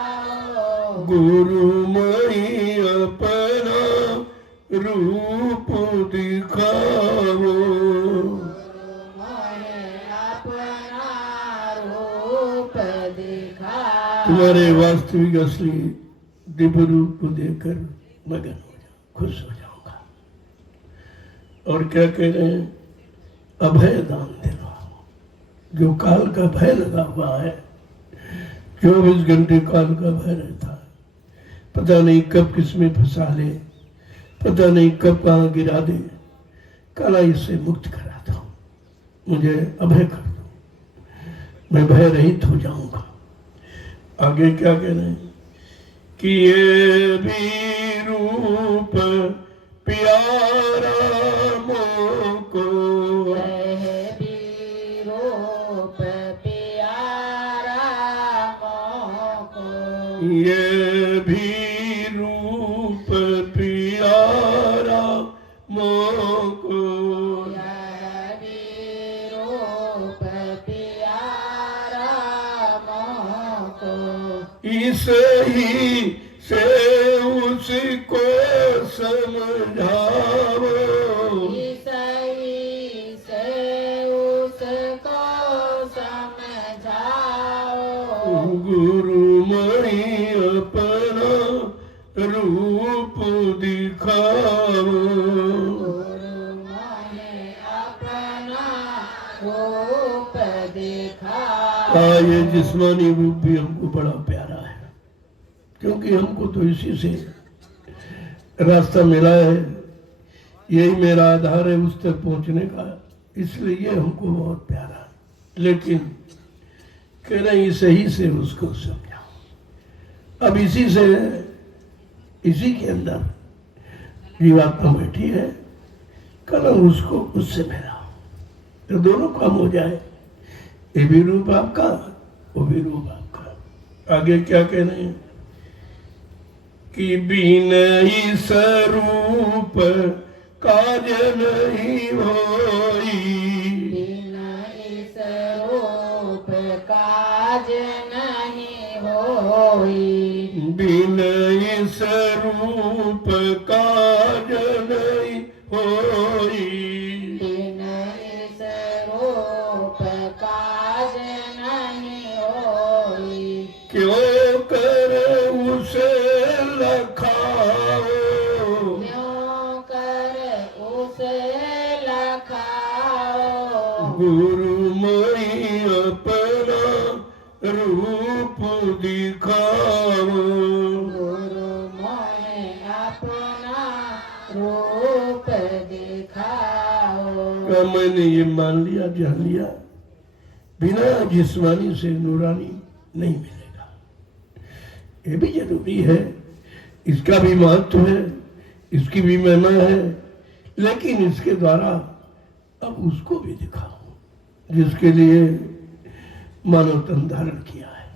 गुरुमयी अपना रूप दिखाओ। मोहे अपना रूप दिखाओ। तुम्हारे वास्तविक असली दिव्य रूप को देखकर मगन हो जाओ, खुश हो जाऊंगा। और क्या कह रहे हैं? अभय दान दिलवाओ। जो काल का भय लगा हुआ है, 24 घंटे काल का भय रहता है, पता नहीं कब किसमें फंसा ले, पता नहीं कब कहाँ गिरा दे। काला इससे मुक्त करा दो, मुझे अभय कर दो, मैं भय रहित हो जाऊंगा। आगे क्या कह रहे हैं? कि ये भी रूप प्यारा मोको, यह भी रूप प्यारा मोको, ये भी रूप प्यारा मोको, यह भी रूप प्यारा मोको, इस ही से उसको समझाओ, सही से उसको समझाओ, गुरुमणि अपना रूप दिखाओ। गुरु मोहे अपना रूप दिखाओ। ये जिस्मानी रूप भी हमको बड़ा प्यारा है, क्योंकि हमको तो इसी से रास्ता मिला है, यही मेरा आधार है उस तक पहुंचने का, इसलिए ये हमको बहुत प्यारा है। लेकिन कह रहे सही से उसको समझाओ। अब इसी से, इसी के अंदर जीवात्मा बैठी है, कल उसको उससे मिलाओ, तो दोनों काम हो जाए। ये भी रूप आपका, वो भी रूप आपका। आगे क्या कह रहे हैं? कि बिनहि स्वरूप काज नहीं होई, बिनहि स्वरूप काज नहीं होई, बिनहि स्वरूप काज नहीं होई, बिनहि स्वरूप काज नहीं होई, क्यों कर उसे लखाओ, क्यों कर उसे लखाओ, गुरुमयी अपना रूप दिखाओ। गुरु मोहे अपना रूप दिखाओ। क्या मैंने ये मान लिया, जान लिया, बिना जिस्मानी से नूरानी नहीं मिलेगा। ये भी जरूरी है, इसका भी महत्व है, इसकी भी महिमा है, लेकिन इसके द्वारा अब उसको भी दिखाओ जिसके लिए मानव तन धारण किया है,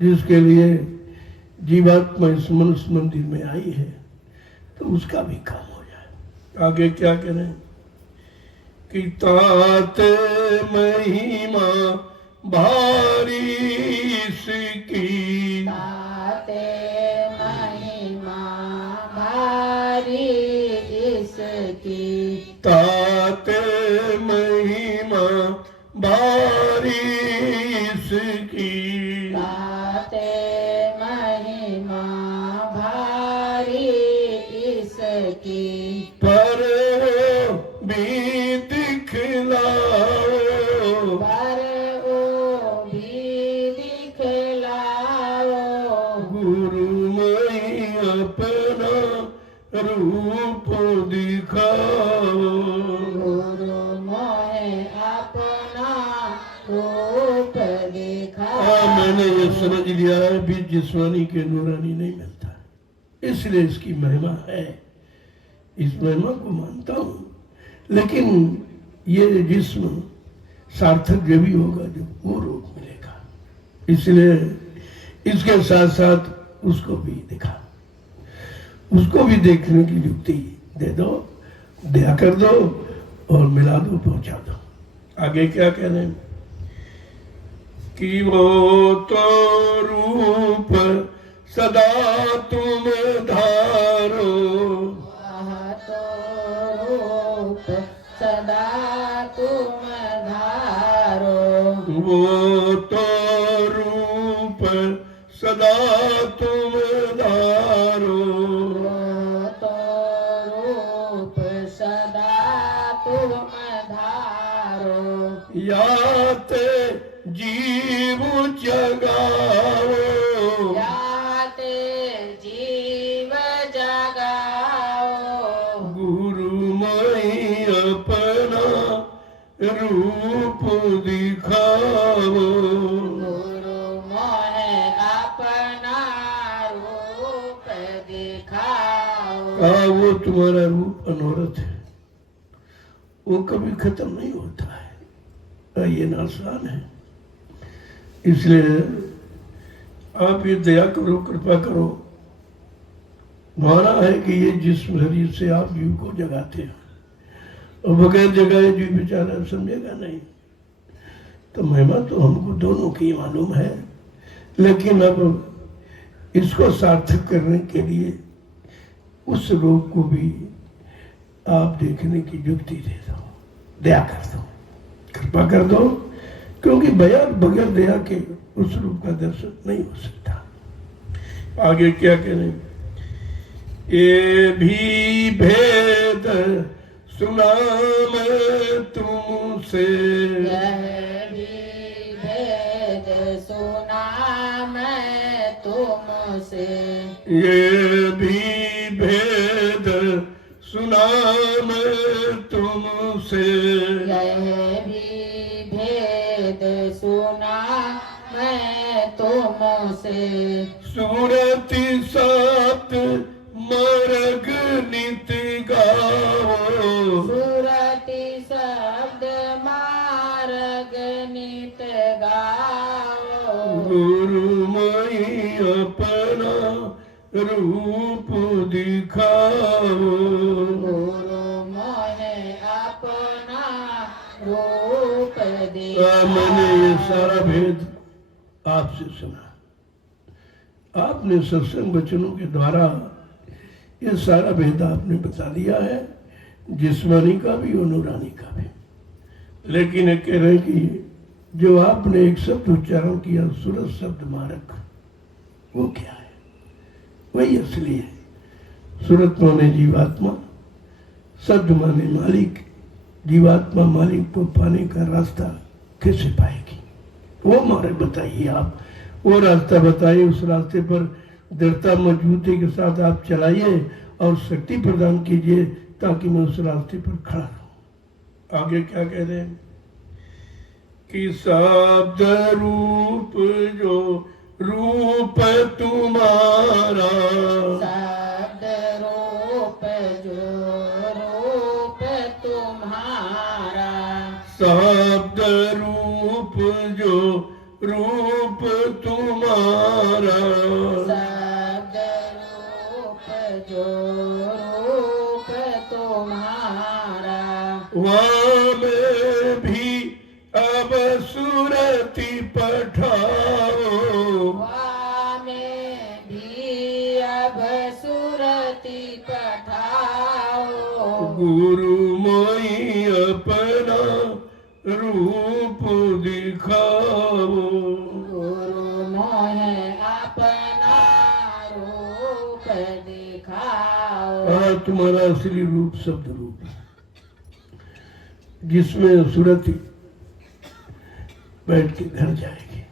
जिसके लिए जीवात्मा इस मनुष्य मंदिर में आई है, तो उसका भी काम हो जाए। आगे क्या कह रहे हैं? कि तात महिमा भारी इसकी, ताते महिमा भारी इसकी, तात महिमा भारी इसकी, ताते महिमा भारी इसकी, पर भी दिखलाओ, पर ओ भी दिखलाओ, गुरुमयी अपना रूप दिखाओ। गुरु मोहे अपना रूप दिखाओ। मैंने ये समझ लिया है भी जिस्मानी के नूरानी नहीं मिलता, इसलिए इसकी महिमा है, इस महिमा को मानता हूँ, लेकिन ये जिस्म सार्थक जब ही होगा जब वो रूप मिलेगा। इसलिए इसके साथ साथ उसको भी दिखा, उसको भी देखने की युक्ति दे दो, दया कर दो और मिला दो, पहुंचा दो। आगे क्या कह रहे हैं कि वो तो रूप सदा तुम धारो, वह तो रूप सदा तुम धारो, वो तो रूप सदा तुम धारो, वो तो रूप सदा तुम धारो, याते जीव जगाओ, याते जीव जगाओ, गुरुमयी अपना रूप दिखाओ। गुरु मोहे अपना रूप दिखाओ। कहा वो तुम्हारा रूप अनवरत है, वो कभी खत्म नहीं होता है, ये नासान है। इसलिए आप ये दया करो, कृपा करो। माना है कि ये जिस्म शरीर से आप जीव को जगाते हैं और बगैर जगाए जीव बेचारा समझेगा नहीं। तो महिमा तो हमको दोनों की मालूम है, लेकिन अब इसको सार्थक करने के लिए उस रोग को भी आप देखने की युक्ति दे दो, दया कर दो, कृपा कर दो, क्योंकि बगैर दया के उस रूप का दर्शन नहीं हो सकता। आगे क्या कह रहे हैं, ये भी भेद सुना मैं तुमसे, यह भी भेद सुना मैं तुमसे, ये भी भेद सुना मैं तुमसे, यह भी भेद सुना मैं तुमसे, सूरति सात मरग नित गाओ, सुरति शब्द मार्ग नित गाओ, गुरुमयी अपना रूप दिखाओ। गुरु मोहे अपना रूप मैंने ये दिखाओ। सारा भेद आपसे सुना, आपने सत्संग वचनों के द्वारा ये सारा भेद आपने बता दिया है, जिस्मानी का भी और नूरानी का भी। लेकिन ये कह रहे हैं कि जो आपने एक शब्द उच्चारण किया, सूरत शब्द मारक, वो क्या है? वही असली है। सूरत माने जीवात्मा, शब्द माने मालिक। जीवात्मा मालिक को पाने का रास्ता कैसे पाएगी? वो मार्ग बताइए आप, वो रास्ता बताइए। उस रास्ते पर दृढ़ता मजबूती के साथ आप चलाइए और शक्ति प्रदान कीजिए ताकि मैं उस रास्ते पर खड़ा रहूं। आगे क्या कह रहे हैं कि शब्द रूप जो रूप तुम्हारा, शब्द रूप जो रूप तुम्हारा, शब्द रूप जो रूप तुम्हारा, शब्द रूप जो रूप तुम्हारा, वहाँ में भी अब सूरति पठाओ, वामे भी अब सुरति पठाओ, गुरुमयी अपना रूप दिखाओ। गुरु मोहे अपना रूप दिखाओ। तुम्हारा असली रूप शब्द रूप है, जिसमें सुरति बैठ के घर जाएगी,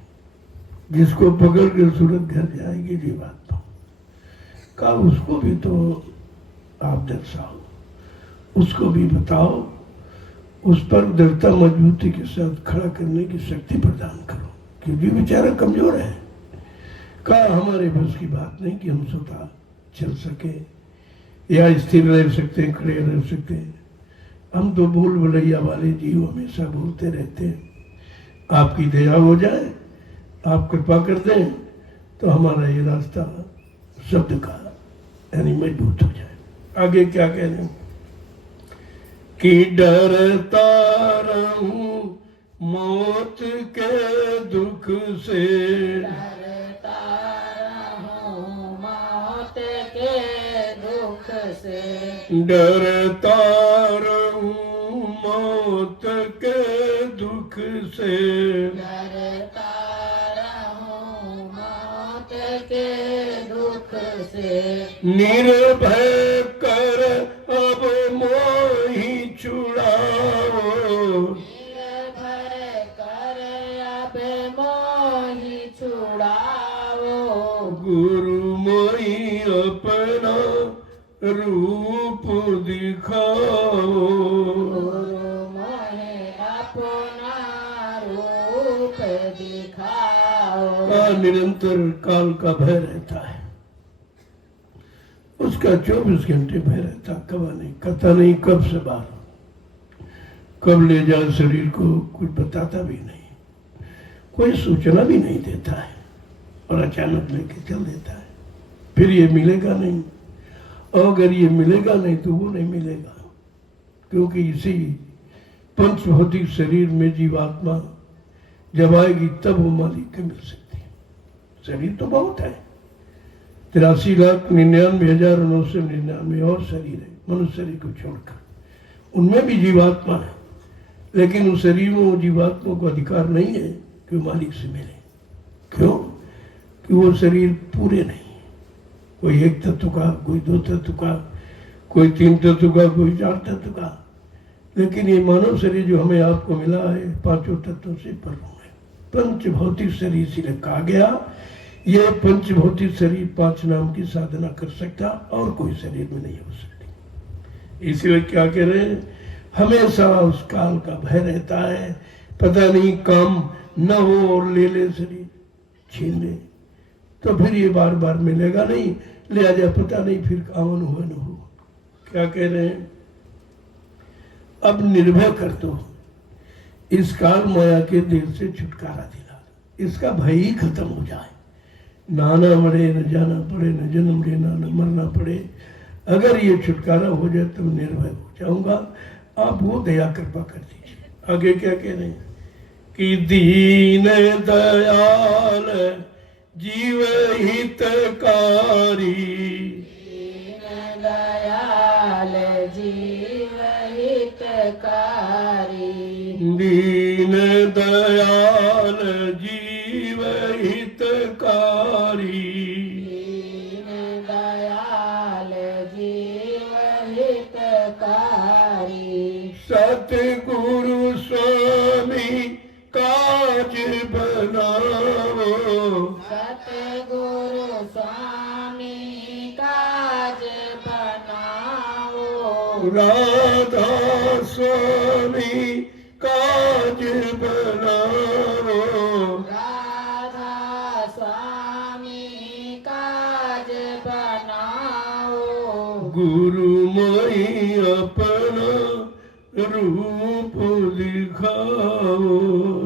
जिसको पकड़ के सूरत घर जाएगी जीवात्मा का, उसको भी तो आप दर्शाओ, उसको भी बताओ, उस पर दृढ़ता मजबूती के साथ खड़ा करने की शक्ति प्रदान करो, क्योंकि बेचारा कमजोर है। का हमारे बस की बात नहीं कि हम स्वतः चल सके या स्थिर रह सकते हैं, खड़े रह सकते हैं। हम तो भूल भुलैया वाले जीव हमेशा भूलते रहते हैं। आपकी दया हो जाए, आप कृपा कर दें तो हमारा ये रास्ता शब्द का यानी मजबूत हो जाए। आगे क्या कह रहे हैं कि डरता रहूं मौत के दुख से, डरता रहूं मौत के दुख से, डरता रहूं मौत के दुख से, डरता रहूं मौत के दुख से, निर्भय कर अब मोहि छुड़ाओ, निर्भय कर अब मोहि छुड़ाओ, गुरु मोहि अपना रूप दिखाओ, गुरु मोहे अपना रूप दिखाओ। का निरंतर काल का भय रहता है, उसका 24 घंटे भय रहता, कब नहीं पता नहीं कब से बाहर कब ले जाए शरीर को, कुछ बताता भी नहीं, कोई सूचना भी नहीं देता है और अचानक लेके चल देता है। फिर ये मिलेगा नहीं, और अगर ये मिलेगा नहीं तो वो नहीं मिलेगा, क्योंकि इसी पंच भौतिक शरीर में जीवात्मा जब आएगी तब वो मालिक के मिल सकती है। शरीर तो बहुत है, 83,99,999 और शरीर है मनुष्य शरीर को छोड़कर, उनमें भी जीवात्मा है, लेकिन उस शरीर में वो जीवात्मा को अधिकार नहीं है कि वो मालिक से मिले। क्यों? कि वो शरीर पूरे नहीं, कोई एक तत्व का, कोई दो तत्व का, कोई 3 तत्व का, कोई 4 तत्व का। लेकिन ये मानव शरीर जो हमें आपको मिला है 5 तत्वों से परिपूर्ण है। पंच भौतिक शरीर इसीलिए कहा गया, यह पंच भौतिक शरीर 5 नाम की साधना कर सकता और कोई शरीर में नहीं हो सकती। इसलिए क्या कह रहे हैं, हमेशा उस काल का भय रहता है, पता नहीं काम न हो और ले ले शरीर, छीन ले, तो फिर ये बार बार मिलेगा नहीं, ले आ जाए पता नहीं फिर आवन हो न हो। क्या कह रहे हैं, अब निर्भय कर दो, इस काल माया के देर से छुटकारा दिला, इसका भय ही खत्म हो जाए, ना आना पड़े, न जाना पड़े, न जन्म लेना, न मरना पड़े। अगर ये छुटकारा हो जाए तो निर्भय हो जाऊंगा। आप वो दया कृपा कर दीजिए। आगे क्या कह रहे हैं कि दीन दयाल जीव हितकारी, दीन दयाल जीव हितकारी, दीन दयाल जीव हितकारी, दीन दयाल जीव हितकारी, सतगुरु स्वामी काज बनाओ, सतगुरु स्वामी काज बनाओ, राधा स्वामी काज बनाओ, राधा स्वामी काज बनाओ, गुरु मोहि अपना रूप दिखाओ।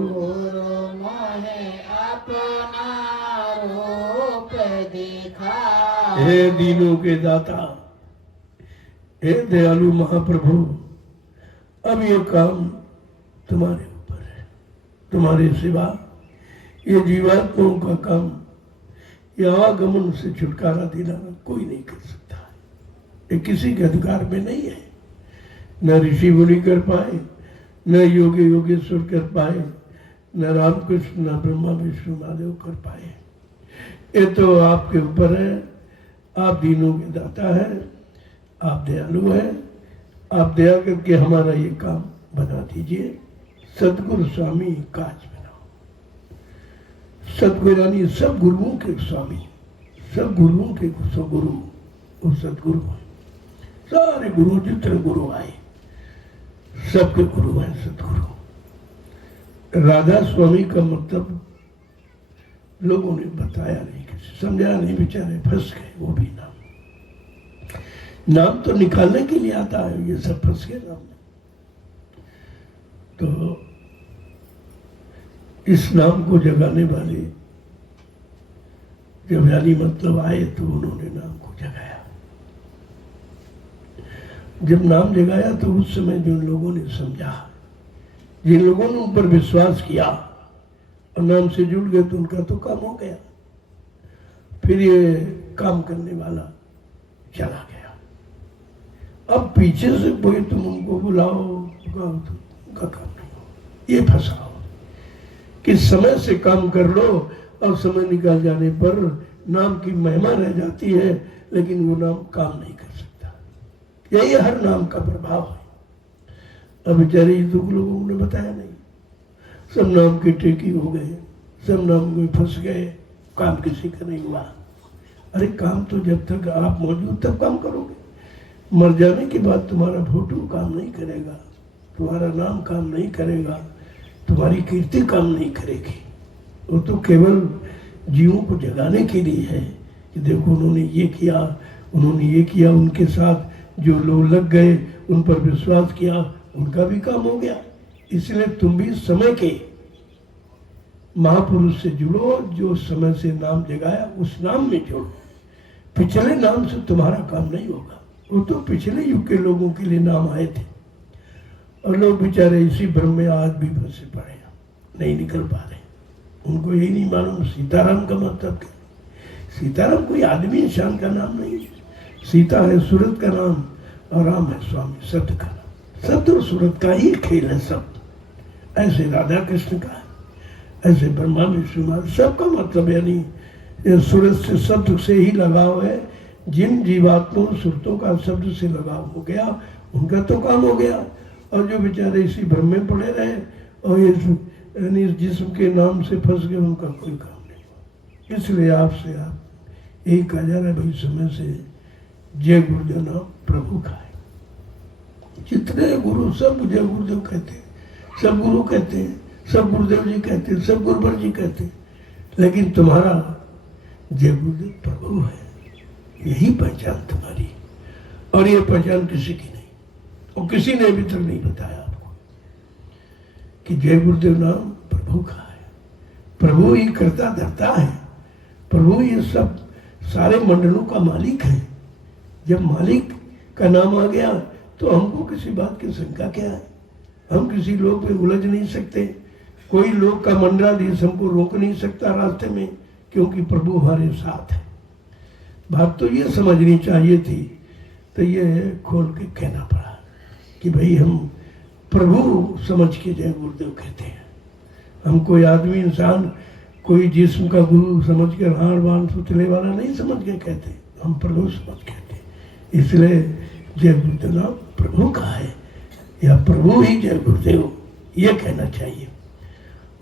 गुरु मोहे अपना रूप दिखाओ। हे दीनों के दाता, हे दयालु महाप्रभु, अब ये काम तुम्हारे ऊपर है, तुम्हारे सिवा ये जीवात्माओं का काम, ये आवागमन से छुटकारा दिलाना कोई नहीं कर सकता। ये किसी के अधिकार में नहीं है, न ऋषि मुनि कर पाए, न योगी योगेश्वर कर पाए, न रामकृष्ण, न ब्रह्मा विष्णु महादेव कर पाए। ये तो आपके ऊपर है, आप दीनों के दाता हैं, आप दयालु हैं, आप दया करके हमारा ये काम बना दीजिए। सतगुरु स्वामी काज बनाओ। सतगुरु यानी सब गुरुओं के स्वामी, सब गुरुओं के गुरु वो सतगुरु हैं। सारे गुरु जितने गुरु आए सबके गुरु हैं सतगुरु। राधा स्वामी का मतलब लोगों ने बताया नहीं, किसी समझाया नहीं, बेचारे फंस गए। वो भी नाम तो निकालने के लिए आता है, ये सब फंस गए नाम में। तो इस नाम को जगाने वाले जब यानी मतलब आए तो उन्होंने नाम को जगाया। जब नाम जगाया तो उस समय जिन लोगों ने समझा, जिन लोगों ने उन पर विश्वास किया और नाम से जुड़ गए तो उनका तो काम हो गया। फिर ये काम करने वाला चला गया। अब पीछे से कोई तुम उनको बुलाओ तो उनका काम नहीं हो। ये फंसाओ कि समय से काम कर लो और समय निकाल जाने पर नाम की महिमा रह जाती है, लेकिन वो नाम काम नहीं कर सकता। यही हर नाम का प्रभाव है। अब बेचारे दुख लोगों ने बताया नहीं, सब नाम की टेकी हो गए, सब नाम में फंस गए, काम किसी का नहीं हुआ। अरे काम तो जब तक आप मौजूद तब काम करोगे। मर जाने के बाद तुम्हारा फोटो काम नहीं करेगा, तुम्हारा नाम काम नहीं करेगा, तुम्हारी कीर्ति काम नहीं करेगी। वो तो केवल जीवों को जगाने के लिए है कि देखो उन्होंने ये किया, उन्होंने ये किया, उनके साथ जो लोग लग गए, उन पर विश्वास किया, उनका भी काम हो गया। इसलिए तुम भी समय के महापुरुष से जुड़ो, जो समय से नाम जगाया उस नाम में जुड़ो। पिछले नाम से तुम्हारा काम नहीं होगा। वो तो पिछले युग के लोगों के लिए नाम आए थे और लोग बेचारे इसी भ्रम में आज भी फंसे पड़े हैं, नहीं निकल पा रहे। उनको यही नहीं मालूम सीताराम का मतलब क्या। सीताराम कोई आदमी इंसान का नाम नहीं है। सीता है सूरत का नाम और राम है स्वामी सत्य का नाम। सत्य और सूरत का ही खेल है सब। ऐसे राधा कृष्ण का, ऐसे ब्रह्मा विष्णु, सबका मतलब यानी सूरत से शब्द से ही लगाव है। जिन जीवात्माओं सुरतों का शब्द से लगाव हो गया उनका तो काम हो गया, और जो बेचारे इसी भ्रम में पड़े रहे और ये जिस्म के नाम से फंस गए, उनका कोई काम नहीं हुआ। इसलिए आपसे आप यही कहा जा रहा है भाई, समय से जय गुरुदेव नाम प्रभु का है। जितने गुरु सब जय गुरुदेव कहते हैं, सब गुरु कहते हैं, सब गुरुदेव जी कहते हैं, सब गुरुवर जी कहते हैं, लेकिन तुम्हारा जय गुरुदेव प्रभु है। यही पहचान तुम्हारी, और ये पहचान किसी की नहीं, और किसी ने अभी तक नहीं बताया आपको कि जय गुरुदेव नाम प्रभु का है। प्रभु ही करता धरता है, प्रभु ये सब सारे मंडलों का मालिक है। जब मालिक का नाम आ गया तो हमको किसी बात की शंका क्या है। हम किसी लोग में उलझ नहीं सकते, कोई लोग का मंडलाधीश हमको रोक नहीं सकता रास्ते में, क्योंकि प्रभु हमारे साथ है। बात तो ये समझनी चाहिए थी, तो ये खोल के कहना पड़ा कि भाई हम प्रभु समझ के जय गुरुदेव कहते हैं। हम कोई आदमी इंसान कोई जिस्म का गुरु समझ कर हार बान सुतले वाला नहीं समझ के कहते, हम प्रभु समझ कहते। इसलिए जय गुरुदेव नाम प्रभु का है, या प्रभु ही जय गुरुदेव, ये कहना चाहिए।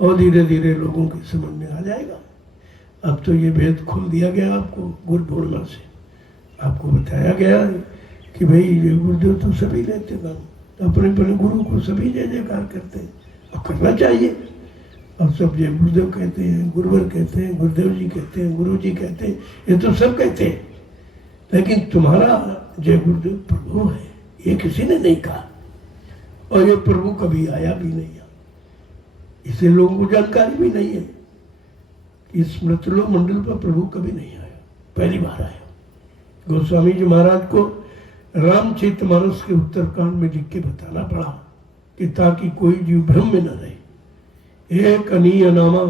और धीरे धीरे लोगों की समझ में आ जाएगा। अब तो ये भेद खोल दिया गया आपको गुरु पूर्णिमा से, आपको बताया गया कि भाई जय गुरुदेव तो सभी लेते नाम, अपने अपने गुरु को सभी जय जयकार करते हैं, और करना चाहिए। और सब जय गुरुदेव कहते हैं, गुरुवर कहते हैं, गुरुदेव जी कहते हैं, गुरु जी कहते हैं, ये तो सब कहते हैं, लेकिन तुम्हारा जय गुरुदेव प्रभु है, ये किसी ने नहीं कहा। और ये प्रभु कभी आया भी नहीं है, इसे लोगों को जानकारी भी नहीं है। इस मृतलोक मंडल पर प्रभु कभी नहीं आया, पहली बार आया। गोस्वामी जी महाराज को रामचरितमानस के उत्तरकांड में लिख के बताना पड़ा कि ताकि कोई जीव भ्रम में न रहे। एक अनीय नामा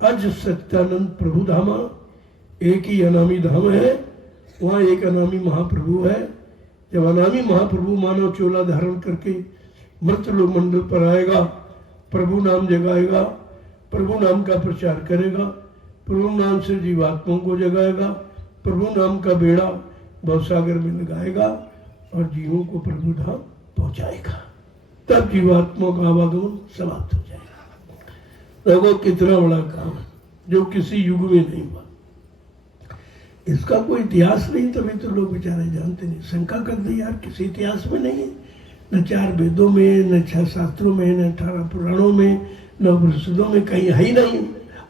अज सत्यानंद प्रभु धामा, एक ही अनामी धाम है, वहाँ एक अनामी महाप्रभु है। जब अनामी महाप्रभु मानव चोला धारण करके मृतलोक मंडल पर आएगा, प्रभु नाम जगाएगा, प्रभु नाम का प्रचार करेगा, प्रभु नाम से जीवात्माओं को जगाएगा, प्रभु नाम का बेड़ा भवसागर में लगाएगा और जीवों को प्रभु धाम पहुंचाएगा। तब जीवात्माओं का आवागमन समाप्त हो जाएगा। देखो कितना बड़ा काम है जो किसी युग में नहीं हुआ। इसका कोई इतिहास नहीं, तभी तो लोग बेचारे जानते नहीं। शंका कर दी यार, किसी इतिहास में नहीं है, न 4 वेदों में, न 6 शास्त्रों में, न 18 पुराणों में, न उपनिषदों में, कहीं है ही नहीं।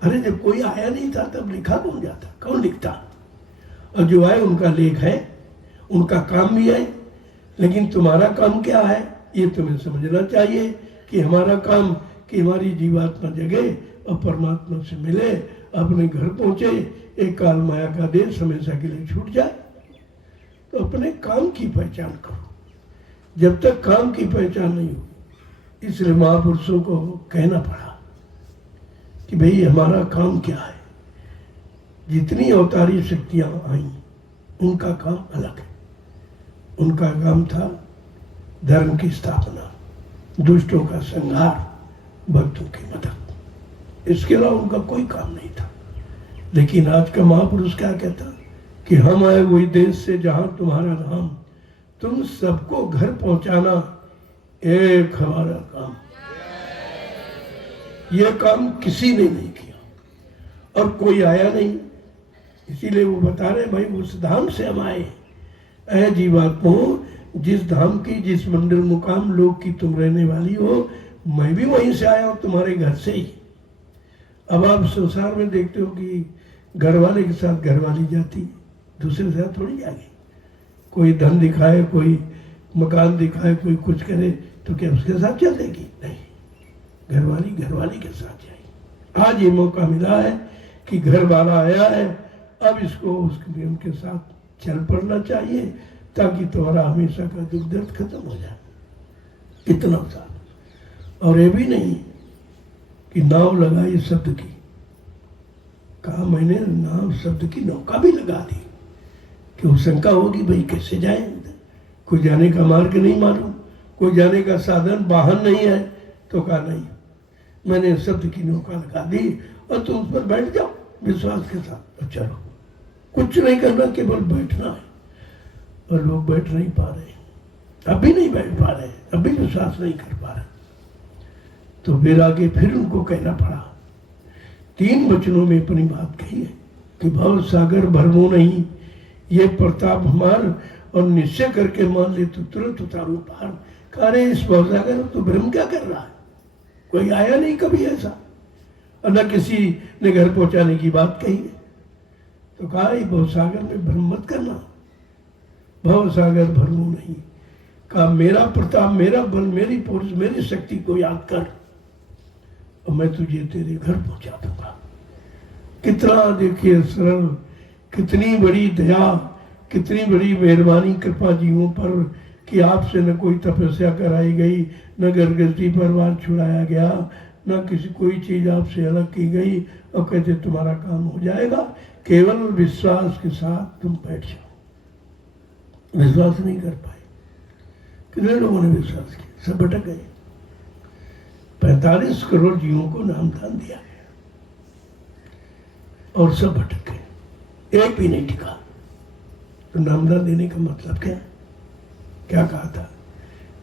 अरे जब कोई आया नहीं था तब लिखा कौन जाता, कौन लिखता? और जो आए उनका लेख है, उनका काम भी है, लेकिन तुम्हारा काम क्या है ये तुम्हें समझना चाहिए। कि हमारा काम कि हमारी जीवात्मा जगे और परमात्मा से मिले, अपने घर पहुंचे, एक काल माया का देश हमेशा के लिए छूट जाए। तो अपने काम की पहचान करो। जब तक काम की पहचान नहीं हो, इसलिए महापुरुषों को कहना पड़ा कि भाई हमारा काम क्या है। जितनी अवतारी शक्तियां आई उनका काम अलग है। उनका काम था धर्म की स्थापना, दुष्टों का संहार, भक्तों की मदद। इसके अलावा उनका कोई काम नहीं था। लेकिन आज का महापुरुष क्या कहता कि हम आए वही देश से जहां तुम्हारा नाम, तुम सबको घर पहुंचाना एक हमारा काम। यह काम किसी ने नहीं किया और कोई आया नहीं। इसीलिए वो बता रहे भाई उस धाम से हम आए। ऐ जीवात्माओं, जिस धाम की, जिस मंदिर मुकाम लोक की तुम रहने वाली हो, मैं भी वहीं से आया हूं, तुम्हारे घर से ही। अब आप संसार में देखते हो कि घर वाले के साथ घरवाली जाती, दूसरे के साथ थोड़ी जाएगी। कोई धन दिखाए, कोई मकान दिखाए, कोई कुछ करे तो क्या उसके साथ चल देगी? नहीं, घरवाली के साथ जाएगी। आज ये मौका मिला है कि घर वाला आया है, अब इसको उसके उनके साथ चल पड़ना चाहिए ताकि तुम्हारा हमेशा का दुख दर्द खत्म हो जाए। इतना साल। और ये भी नहीं कि नाव लगाई शब्द की, कहा मैंने नाव शब्द की नौका भी लगा दी। क्यों शंका होगी भाई कैसे जाए, कोई जाने का मार्ग नहीं मालूम, कोई जाने का साधन वाहन नहीं है। तो कहा नहीं, मैंने शब्द की नौका लगा दी और तुम उस पर बैठ जाओ विश्वास के साथ। और चलो, कुछ नहीं करना, केवल बैठना है। और लोग बैठ नहीं पा रहे, अब भी नहीं बैठ पा रहे, अब भी विश्वास नहीं कर पा रहे। तो फिर आगे फिर उनको कहना पड़ा। 3 वचनों में अपनी बात कही है कि भव सागर भरमो नहीं, ये प्रताप हमार, और निश्चय करके मान ले तो तुरंत उतारू पार। कह रहे इस भवसागर तो भ्रम क्या कर रहा है, कोई आया नहीं कभी ऐसा, और न किसी ने घर पहुंचाने की बात कही है। तो कहा भवसागर में भ्रम मत करना, भवसागर भरमो नहीं। कहा मेरा प्रताप, मेरा बल, मेरी पुरुष, मेरी शक्ति को याद कर और मैं तुझे तेरे घर पहुंचा दूंगा। कितना देखिए सरल, कितनी बड़ी दया, कितनी बड़ी मेहरबानी कृपा जीवों पर कि आपसे न कोई तपस्या कराई गई, न गृहस्थी परिवार छुड़ाया गया, न किसी कोई चीज आपसे अलग की गई, और कहते तुम्हारा काम हो जाएगा, केवल विश्वास के साथ तुम बैठ जाओ। विश्वास नहीं कर पाए। कितने लोगों ने विश्वास किया, सब भटक गए। 45 करोड़ जीवों को नामदान दिया गया और सब भटक गए, एक भी नहीं टिका। तो नामदान देने का मतलब क्या? क्या कहा था?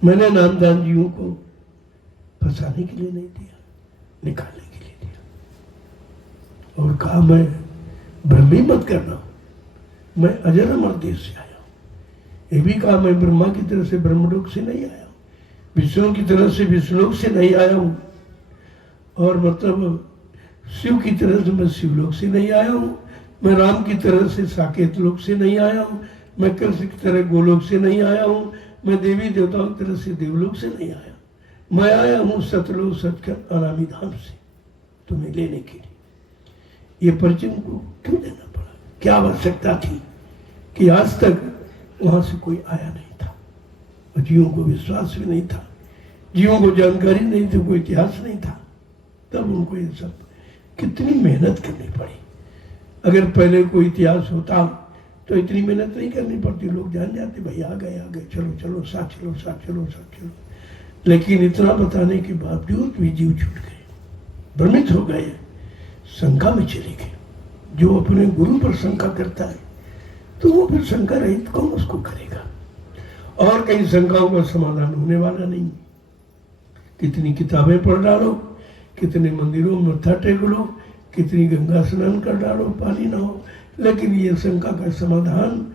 मैंने नामदान जीवों को फंसाने के लिए नहीं दिया, निकालने के लिए दिया। और कहा मैं भ्रमी मत करना, मैं अजर अमर देश से आया हूं। ये भी कहा मैं ब्रह्मा की तरह से ब्रह्मलोक से नहीं आया हूं, विष्णु की तरह से विष्णुलोक से नहीं आया हूं, और मतलब शिव की तरह से मैं शिवलोक से नहीं आया हूं, मैं राम की तरह से साकेत लोक से नहीं आया हूं, मैं कृष्ण की तरह गोलोक से नहीं आया हूं, मैं देवी देवताओं की तरह से देवलोक से नहीं आया, मैं आया हूं सतलोक सचखंड अनामी धाम से तुम्हें लेने के लिए। ये परिचय को क्यों देना पड़ा? क्या आवश्यकता थी कि आज तक वहां से कोई आया नहीं था, और जीवों को विश्वास भी नहीं था, जीवों को जानकारी नहीं थी, कोई इतिहास नहीं था। तब उनको ये सब कितनी मेहनत करनी पड़ी। अगर पहले कोई इतिहास होता तो इतनी मेहनत नहीं करनी पड़ती, लोग जान जाते भाई आ गए, चलो चलो साथ चलो, साथ चलो, साथ चलो। लेकिन इतना बताने के बावजूद भी जीव छूट गए, भ्रमित हो गए, शंका में चले गए। जो अपने गुरु पर शंका करता है तो वो फिर शंका रहित कौन उसको करेगा? और कई शंकाओं का समाधान होने वाला नहीं। कितनी किताबें पढ़ डालो, कितने मंदिरों में मत्था टेक लो, कितनी गंगा स्नान कर डालो, पानी ना हो, लेकिन ये शंका का समाधान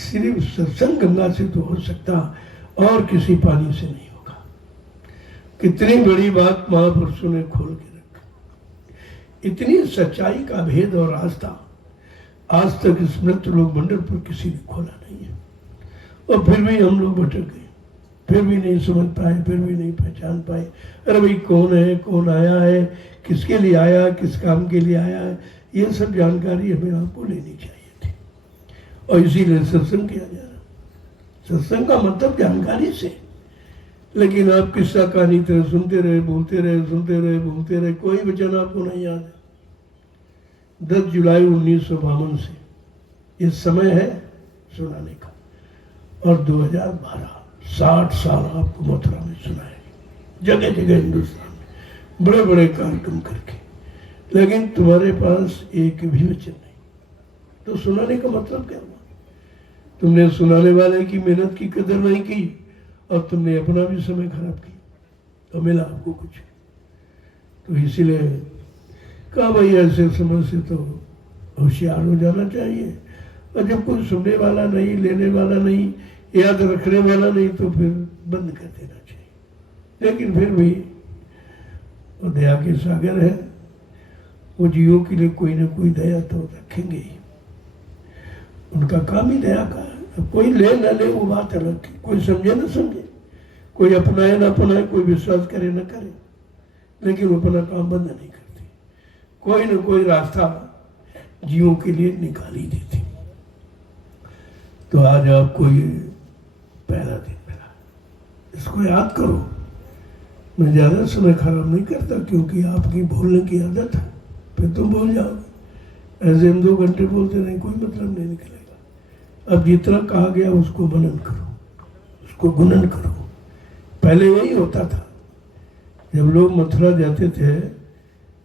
सिर्फ सत्संग गंगा से तो हो सकता, और किसी पानी से नहीं होगा। कितनी बड़ी बात महापुरुषों ने खोल के रखी। इतनी सच्चाई का भेद और रास्ता आज तक इस मृत लोक मंडल पर किसी ने खोला नहीं है। और फिर भी हम लोग भटक गए, फिर भी नहीं समझ पाए, फिर भी नहीं पहचान पाए। अरे भाई कौन है, कौन आया है, किसके लिए आया, किस काम के लिए आया है, ये सब जानकारी हमें आपको लेनी चाहिए थी। और इसीलिए सत्संग किया जा रहा। सत्संग का मतलब जानकारी से। लेकिन आप किस्सा कहानी तरह सुनते रहे, बोलते रहे, सुनते रहे, बोलते रहे, कोई वचन आपको नहीं याद है। 10 जुलाई 1952 से ये समय है सुनाने का, और 2012 60 साल आपको मथुरा में सुनाए, जगह जगह हिंदुस्तान में बड़े बड़े कार्यक्रम करके। लेकिन तुम्हारे पास एक भी वचन नहीं, तो सुनाने का मतलब क्या हुआ? तुमने सुनाने वाले की मेहनत की कदर नहीं की, और तुमने अपना भी समय खराब किया, तो मिला आपको कुछ। तो इसीलिए कहा भाई ऐसे समय से तो होशियार हो जाना चाहिए, और जब कोई सुनने वाला नहीं, लेने वाला नहीं, याद रखने वाला नहीं, तो फिर बंद कर देना चाहिए। लेकिन फिर भी वो दया के सागर है, वो जीवों के लिए कोई ना कोई दया तो रखेंगे ही। उनका काम ही दया का है। कोई ले ना ले वो बात अलग की, कोई समझे ना समझे, कोई अपनाए ना अपनाए, कोई विश्वास करे ना करे, लेकिन वो अपना काम बंद नहीं करती। कोई ना कोई रास्ता जीवों के लिए निकाल ही देती। तो आज आपको ये पहला दिन मिला, इसको याद करो। मैं ज़्यादा समय खराब नहीं करता, क्योंकि आपकी बोलने की आदत है, फिर तुम बोल जाओगे। ऐसे हम 2 घंटे बोलते नहीं, कोई मतलब नहीं निकलेगा। अब जितना कहा गया उसको मनन करो, उसको गुणन करो। पहले यही होता था, जब लोग मथुरा जाते थे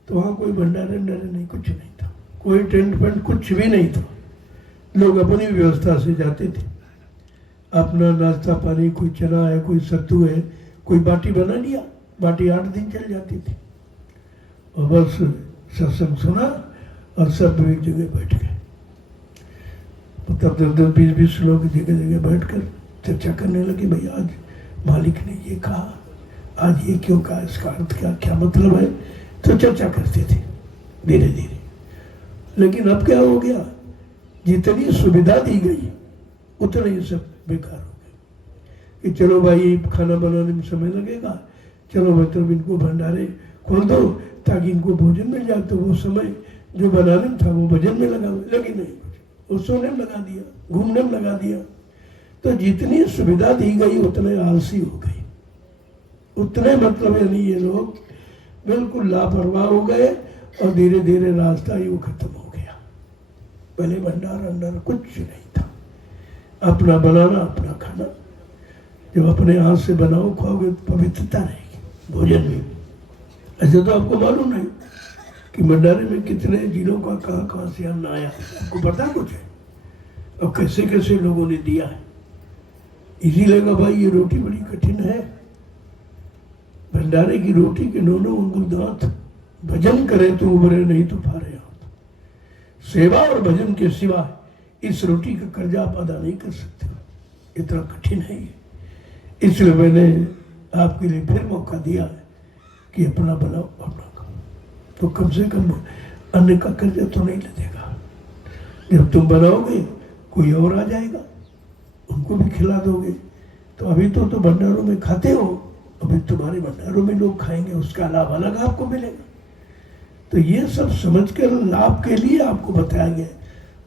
तो वहाँ कोई भंडारे नहीं, कुछ नहीं था, कोई टेंट फेंट कुछ भी नहीं था। लोग अपनी व्यवस्था से जाते थे, अपना नाश्ता पानी, कोई चना है, कोई सत्तू है, कोई बाटी बना लिया, बाटी 8 दिन चल जाती थी। और बस सत्संग सुना और सब एक जगह बैठ गए। तब 10-20 लोग जगह जगह बैठकर चर्चा करने लगे, भाई आज मालिक ने ये कहा, आज ये क्यों कहा, इसका अर्थ क्या, क्या मतलब है। तो चर्चा करते थे धीरे धीरे। लेकिन अब क्या हो गया, जितनी सुविधा दी गई उतना ही सब बेकार हो गए। कि चलो भाई खाना बनाने में समय लगेगा, चलो मतलब इनको भंडारे खोल दो ताकि इनको भोजन मिल जाए, तो वो समय जो बनाने में था वो भजन में लगा। लेकिन नहीं, वो सोने में लगा दिया, घूमने में लगा दिया। तो जितनी सुविधा दी गई उतने आलसी हो गई, उतने मतलब यानी ये लोग बिल्कुल लापरवाह हो गए, और धीरे धीरे रास्ता ही वो खत्म हो गया। पहले भंडारा कुछ नहीं था, अपना बनाना, अपना खाना। जब अपने हाथ से बनाओ खाओगे तो पवित्रता रहेगी भोजन में। ऐसे तो आपको मालूम नहीं कि भंडारे में कितने जिलों का कहाँ से अन्न आया, आपको पता कुछ है, और कैसे कैसे लोगों ने दिया है। इसीलिए कहा भाई ये रोटी बड़ी कठिन है, भंडारे की रोटी के 9 अंगुल दांत, भजन करे तो उबरे नहीं तो फारे हाथ। सेवा और भजन के सिवा इस रोटी का कर्जा आप अदा नहीं कर सकते, इतना कठिन है ये। इसलिए मैंने आपके लिए फिर मौका दिया है कि अपना बनाओ, अपना खाओ, तो कम से कम अन्न का कर्जा तो नहीं लगेगा। जब तुम बनाओगे कोई और आ जाएगा, उनको भी खिला दोगे। तो अभी तो भंडारों में खाते हो, अभी तुम्हारे भंडारों में लोग खाएंगे, उसका लाभ अलग आपको मिलेगा। तो ये सब समझकर लाभ के लिए आपको बताया गया,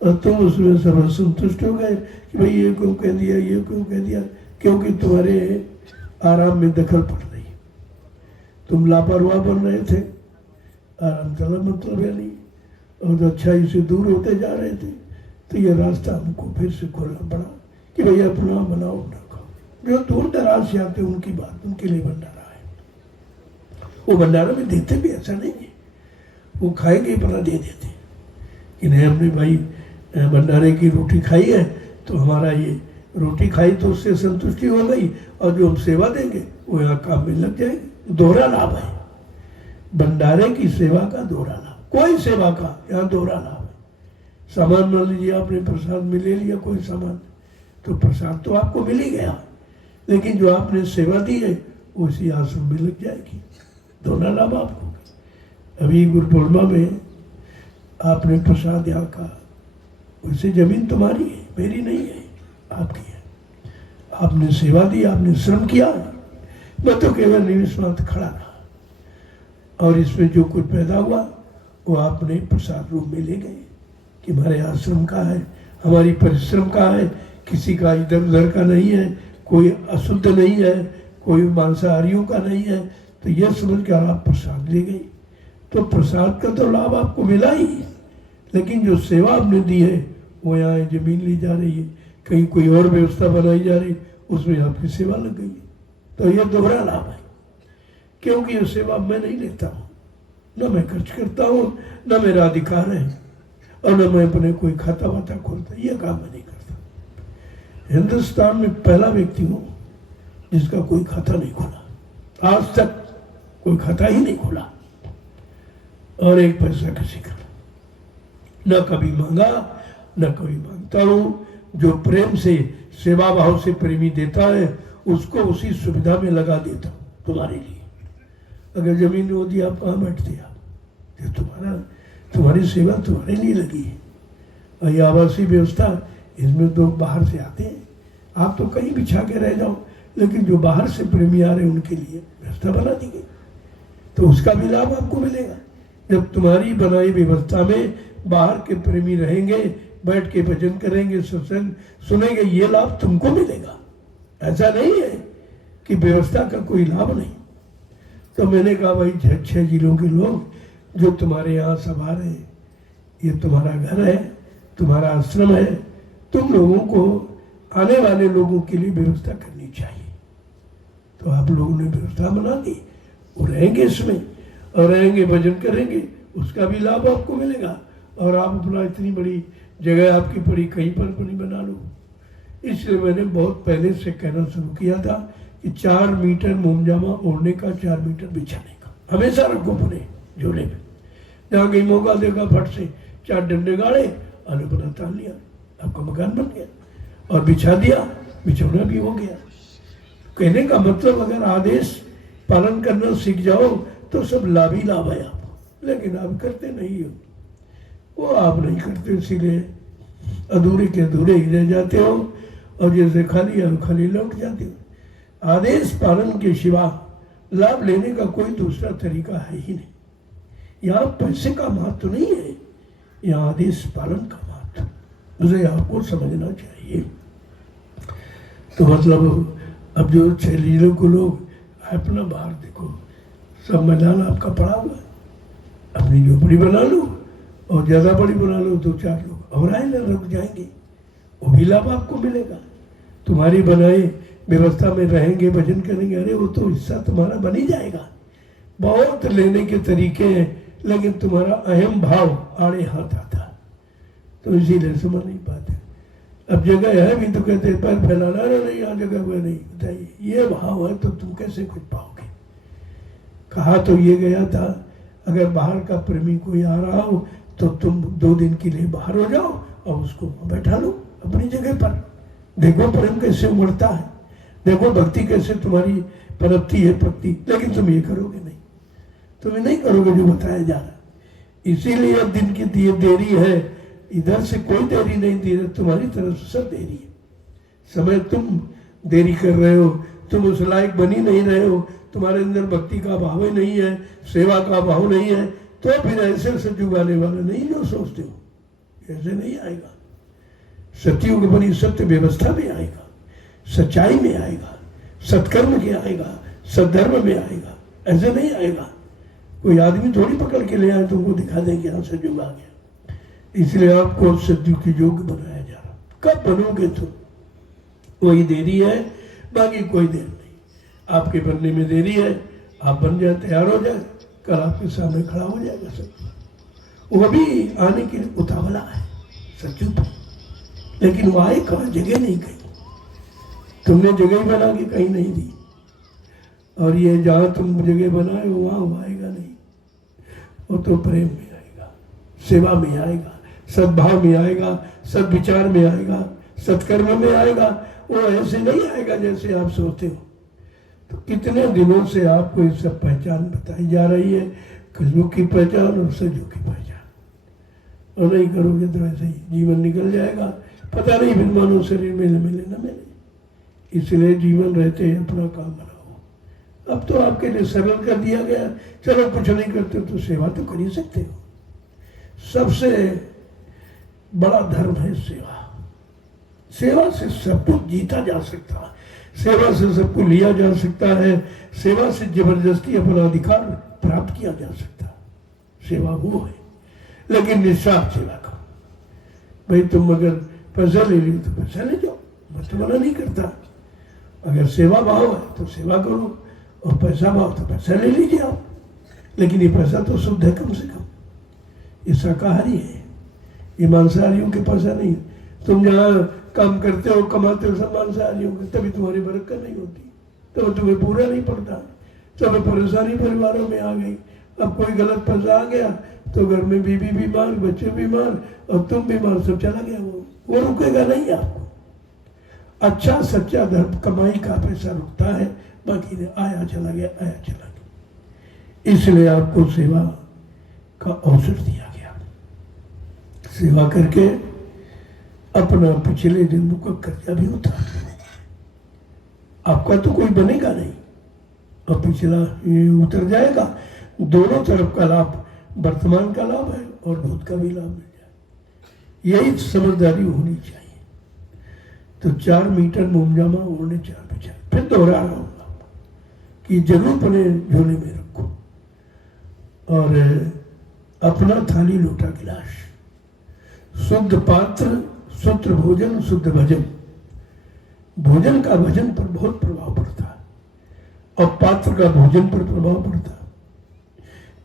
और तुम उसमें सब संतुष्ट हो गए कि भाई ये क्यों कह दिया, ये क्यों कह दिया, क्योंकि तुम्हारे आराम में दखल पड़ रही, तुम लापरवाह बन रहे थे, आराम का मतलब है नहीं, और अच्छाई से दूर होते जा रहे थे। तो ये रास्ता हमको फिर से खोलना पड़ा कि भैया अपना बनाओ, अपना खाओ। जो दूर दराज से आते उनकी बात, उनके लिए भंडारा है। वो भंडारा में देते भी ऐसा नहीं है, वो खाएंगे अपना दे देते कि नहीं हमने भाई भंडारे की रोटी खाई है, तो हमारा ये रोटी खाई तो उससे संतुष्टि हो गई, और जो हम सेवा देंगे वो यहाँ काम में लग जाएगी। दोहरा लाभ है भंडारे की सेवा का, दोहरा लाभ। कोई सेवा का यहाँ दोहरा लाभ है। सामान मान लीजिए आपने प्रसाद में ले लिया कोई सामान, तो प्रसाद तो आपको मिल ही गया, लेकिन जो आपने सेवा दी है वो उसी आश्रम में लग जाएगी, दोहरा लाभ आपको। अभी गुरु पूर्णिमा में आपने प्रसाद यहाँ का, वैसे जमीन तुम्हारी है, मेरी नहीं है, आपकी है। आपने सेवा दी, आपने श्रम किया, मैं तो केवल निमिषमात्र खड़ा रहा। और इसमें जो कुछ पैदा हुआ वो आपने प्रसाद रूप में ले गए कि हमारे आश्रम का है, हमारी परिश्रम का है, किसी का इधर उधर का नहीं है, कोई अशुद्ध नहीं है, कोई मांसाहारियों का नहीं है। तो यह समझ कर आप प्रसाद ले गए। तो प्रसाद का तो लाभ आपको मिला ही, लेकिन जो सेवा आपने दी है वो यहाँ जमीन ली जा रही है, कहीं कोई और व्यवस्था बनाई जा रही, उसमें आपकी सेवा लग गई। तो यह दोहरा लाभ है, क्योंकि ये सेवा मैं नहीं लेता हूँ, न मैं खर्च करता हूँ, न मेरा अधिकार है, और न मैं अपने कोई खाता वाता खोलता, यह काम मैं नहीं करता। हिंदुस्तान में पहला व्यक्ति हूँ जिसका कोई खाता नहीं खोला, आज तक कोई खाता ही नहीं खोला, और एक पैसा किसी का न कभी मांगा, न कभी मांगता हूँ। जो प्रेम से सेवा भाव से प्रेमी देता है उसको उसी सुविधा में लगा देता हूँ तुम्हारे लिए। अगर जमीन होती आप कहाँ बैठते आप, ये तुम्हारी सेवा तुम्हारे लिए लगी है। और ये आवासीय व्यवस्था, इसमें तो बाहर से आते हैं, आप तो कहीं बिछा के रह जाओ, लेकिन जो बाहर से प्रेमी आ रहे हैं उनके लिए व्यवस्था बना दी गई, तो उसका भी लाभ आपको मिलेगा। जब तुम्हारी बनाई व्यवस्था में बाहर के प्रेमी रहेंगे, बैठ के भजन करेंगे, सत्संग सुनेंगे, ये लाभ तुमको मिलेगा। ऐसा नहीं है कि व्यवस्था का कोई लाभ नहीं। तो मैंने कहा भाई 6 जिलों के लोग जो तुम्हारे यहाँ सभा रहे, ये तुम्हारा घर है, तुम्हारा आश्रम है, तुम लोगों को आने वाले लोगों के लिए व्यवस्था करनी चाहिए। तो आप लोगों ने व्यवस्था बना दी, वो रहेंगे इसमें और रहेंगे, भजन करेंगे, उसका भी लाभ आपको मिलेगा। और आप अपना इतनी बड़ी जगह आपकी पड़ी, कहीं पर नहीं बना लो। इसलिए मैंने बहुत पहले से कहना शुरू किया था कि 4 मीटर मोमजामा ओढ़ने का, 4 मीटर बिछाने का हमेशा रखो पूरे झोले में। जहाँ कहीं मौका देखा फट से 4 डंडे गाड़े, आलू बना तान लिया, आपका मकान बन गया और बिछा दिया, बिछौना भी हो गया। कहने का मतलब अगर आदेश पालन करना सीख जाओ तो सब लाभ ही लाभ है आपको, लेकिन आप करते नहीं हो, वो आप नहीं करते, इसीलिए अधूरे के अधूरे ही रह जाते हो, और जैसे खाली है खाली लौट जाते हो। आदेश पालन के सिवा लाभ लेने का कोई दूसरा तरीका है ही नहीं। यहाँ पैसे का महत्व नहीं है, यहाँ आदेश पालन का महत्व, उसे आपको समझना चाहिए। तो मतलब अब जो 6 जिलों को लोग अपना बाहर देखो, सब मैदान आपका पड़ा हुआ है, अपनी झोपड़ी बना लो और ज़्यादा बड़ी बना लो, 2-4 लोग और आए ना रुक जाएंगे, वो भी लाभ आपको मिलेगा। तुम्हारी बनाई व्यवस्था में रहेंगे, भजन करेंगे, अरे वो तो हिस्सा तुम्हारा बन ही जाएगा। बहुत लेने के तरीके हैं, लेकिन तुम्हारा अहम भाव आड़े हाथ आता, तो इसीलिए समझ नहीं पाते। अब जगह है भी तो कहते हैं पैर फैलाना, नहीं यहाँ जगह हुआ नहीं, बताइए ये भाव है तो तुम कैसे कुछ पाओगे। कहा तो ये गया था, अगर बाहर का प्रेमी कोई आ रहा हो तो तुम 2 दिन के लिए बाहर हो जाओ और उसको बैठा लो अपनी जगह पर। देखो प्रेम कैसे उमड़ता है, देखो भक्ति कैसे तुम्हारी पनपती है पकती, लेकिन तुम ये करोगे नहीं, तुम नहीं करोगे जो बताया जा रहा। इसीलिए अब दिन की देरी है, इधर से कोई देरी नहीं, देरी तुम्हारी तरफ से सब देरी है। समय तुम देरी कर रहे हो, तुम उस लायक बनी नहीं रहे हो, तुम्हारे अंदर भक्ति का भाव ही नहीं है, सेवा का भाव नहीं है, तो फिर ऐसे सतयुग आने वाला नहीं जो सोचते हो, ऐसे नहीं आएगा। सतयुग बनी सत्य व्यवस्था में आएगा, सच्चाई में आएगा, सत्कर्म के आएगा, सद्धर्म में आएगा, ऐसे नहीं आएगा। कोई आदमी थोड़ी पकड़ के ले आए तुमको दिखा देंगे यहाँ सतयुग आ गया। इसलिए आपको सतयुग की योग्य बनाया जा रहा। कब बनोगे तुम, वही देरी है, बाकी कोई देर नहीं। आपके बनने में देरी है, आप बन जाए, तैयार हो जाए, कल आपके सामने खड़ा हो जाएगा सतयुग। वो भी आने के लिए उतावला है सतयुग, लेकिन वो आए कहाँ, जगह नहीं गई, तुमने जगह बना के कहीं नहीं दी। और ये जहाँ तुम जगह बनाए हो वहाँ वो आएगा नहीं, वो तो प्रेम में आएगा, सेवा में आएगा, सद्भाव में आएगा, सद्विचार में आएगा, सत्कर्म में आएगा। वो ऐसे नहीं आएगा जैसे आप सोचते हो। तो कितने दिनों से आपको ये सब पहचान बताई जा रही है, कलयुग की पहचान और सतयुग की पहचान। और नहीं करोगे तो ऐसे ही जीवन निकल जाएगा, पता नहीं फिर मानो शरीर मिले मिले न मिले। इसलिए जीवन रहते हैं अपना काम बनाओ। अब तो आपके लिए सरल कर दिया गया, चलो कुछ नहीं करते तो सेवा तो कर ही सकते हो। सबसे बड़ा धर्म है सेवा। सेवा से सब कुछ जीता जा सकता है, सेवा से सबको लिया जा सकता है, सेवा से जबरदस्ती अपना अधिकार प्राप्त किया जा सकता है। सेवा वो है, लेकिन निस्वार्थ सेवा करो। भाई तुम अगर पैसा ले ली तो पैसा ले जाओ, मैं तो मना नहीं करता। अगर सेवा भाव है तो सेवा करो, और पैसा भाव तो पैसा ले लीजिए आप, लेकिन ये पैसा तो शुद्ध है कम से कम। ये शाकाहारी है, ये मांसाहारियों के पैसा नहीं है। तुम जहाँ काम करते हो कमाते हो सब मांसाहारियों के, तभी तुम्हारी बरकत नहीं होती, तो तुम्हें पूरा नहीं पड़ता। तब परेशानी परिवारों में आ गई। अब कोई गलत पैसा आ गया तो घर में बीवी बीमार, बच्चे बीमार और तुम बीमार, सब चला गया। वो रुकेगा नहीं आपको। अच्छा सच्चा धर्म कमाई का पैसा रुकता है, बाकी ने आया चला गया, आया चला गया। इसलिए आपको सेवा का अवसर दिया गया। सेवा करके अपना पिछले जन्म का कर्जा भी उतार। आपका तो कोई बनेगा नहीं और पिछला उतर जाएगा। दोनों तरफ का लाभ, वर्तमान का लाभ है और भूत का भी लाभ मिल जाए। यही समझदारी होनी चाहिए। तो 4 मीटर मोमजामा ओढ़ने 4 विचार। फिर दोहरा रहा हूँ कि जरूर अपने झोले में रखो और अपना थाली लोटा गिलास, शुद्ध पात्र, शुद्ध भोजन, शुद्ध भजन। भोजन का भजन पर बहुत प्रभाव पड़ता है और पात्र का भोजन पर प्रभाव पड़ता है।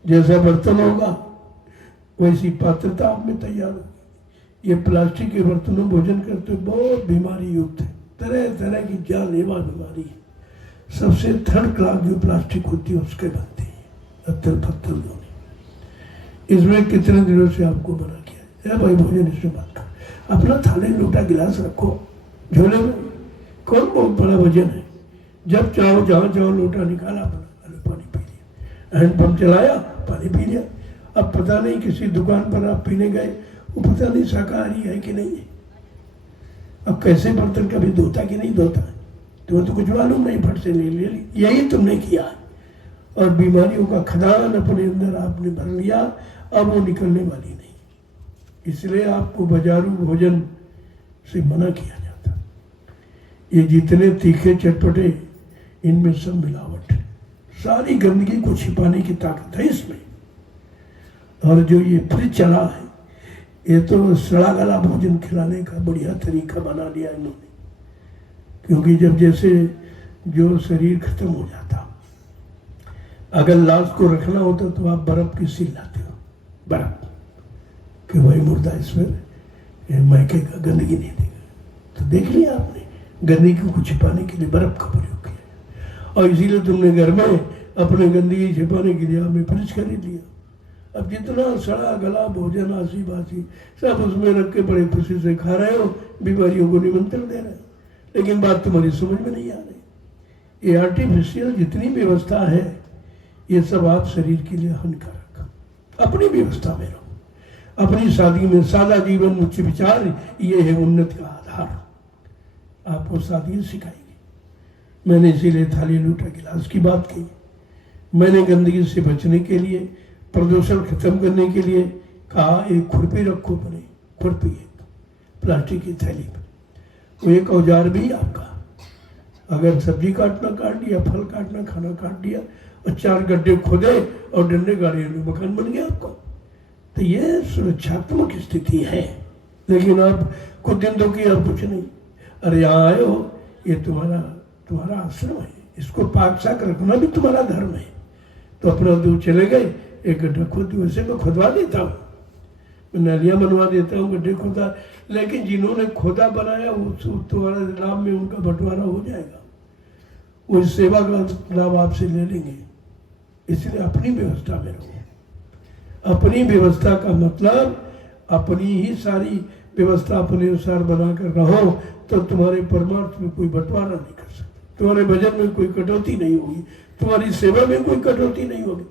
जैसा बर्तन होगा वैसी पात्रता आप में तैयार होगी। ये प्लास्टिक के बर्तनों भोजन करते बहुत बीमारी युक्त है, तरह तरह की जानलेवा बीमारी है। सबसे थर्ड क्लास जो प्लास्टिक होती है उसके बनती है, अत्तर पत्थर जो। इसमें कितने दिनों से आपको मना किया है भाई भोजन इसमें मत करो। अपना थाली लोटा गिलास रखो झोले में। कौन बहुत बड़ा वजन है? जब चाहो जहाँ चाहो लोटा निकाला, अपना पानी पी लिया, हैंडपम्प चलाया, पानी पी लिया। अब पता नहीं किसी दुकान पर आप पीने गए, वो पता नहीं शाकाहारी है कि नहीं है। अब कैसे बर्तन कभी धोता कि नहीं धोता है, तुम्हें तो कुछ मालूम नहीं, फट से ले ली। यही तुमने किया और बीमारियों का खदान अपने अंदर आपने भर लिया। अब वो निकलने वाली नहीं। इसलिए आपको बाजारू भोजन से मना किया जाता। ये जितने तीखे चटपटे, इनमें सब मिलावट है। सारी गंदगी को छिपाने की ताकत है इसमें। और जो ये फ्रिज चला है, ये तो सड़ा गला भोजन खिलाने का बढ़िया तरीका बना लिया इन्होंने। क्योंकि जब जैसे जो शरीर खत्म हो जाता, अगर लाश को रखना होता तो आप बर्फ की सील लाते हो, बर्फ कि भाई मुर्दा इसमें महकेगा, गंदगी नहीं देगा। तो देख लिया आपने, गंदगी को छिपाने के लिए बर्फ का प्रयोग किया। और इसीलिए तुमने घर में अपने गंदगी छिपाने के लिए आपने फ्रिज खरीद लिया। अब जितना सड़ा गला भोजन आसी बासी सब उसमें रख के बड़े खुशी से खा रहे हो, बीमारियों को निमंत्रण दे रहे हो। लेकिन बात तुम्हारी समझ में नहीं आ रही। ये आर्टिफिशियल जितनी व्यवस्था है, ये सब आप शरीर के लिए हानिकारक। अपनी व्यवस्था में रहो। अपनी शादी में सादा जीवन, उच्च विचार, ये है उन्नति का आधार। आपको शादी सिखाएगी। मैंने इसीलिए थाली लोटा गिलास की बात की। मैंने गंदगी से बचने के लिए, प्रदूषण खत्म करने के लिए कहा एक खुरपी रखो। बने खुरपी एक प्लास्टिक की थैली में, वो एक औजार भी आपका। अगर सब्जी काटना काट दिया, फल काटना, खाना काट दिया और 4 गड्ढे खोदे और डंडे गाड़े, मकान बन गया आपका। तो ये सुरक्षात्मक स्थिति है। लेकिन आप कुछ दिन तो किया, कुछ नहीं। अरे यहाँ आए हो, ये तुम्हारा आश्रम है, इसको पाक साक रखना भी तुम्हारा धर्म है। तो अपना दूर चले गए, एक गड्ढा खोद, वैसे मैं खुदवा देता हूँ, मैं नालियाँ बनवा देता हूँ, गड्ढे खोदा। लेकिन जिन्होंने खोदा बनाया वो तुम्हारा लाभ में उनका बंटवारा हो जाएगा। वो सेवा का लाभ आपसे ले लेंगे। इसलिए अपनी व्यवस्था में रहो। अपनी व्यवस्था का मतलब अपनी ही सारी व्यवस्था अपने अनुसार बनाकर रहो, तो तुम्हारे परमार्थ में कोई बंटवारा नहीं कर सकता। तुम्हारे भजन में कोई कटौती नहीं होगी, तुम्हारी सेवा में कोई कटौती नहीं होगी।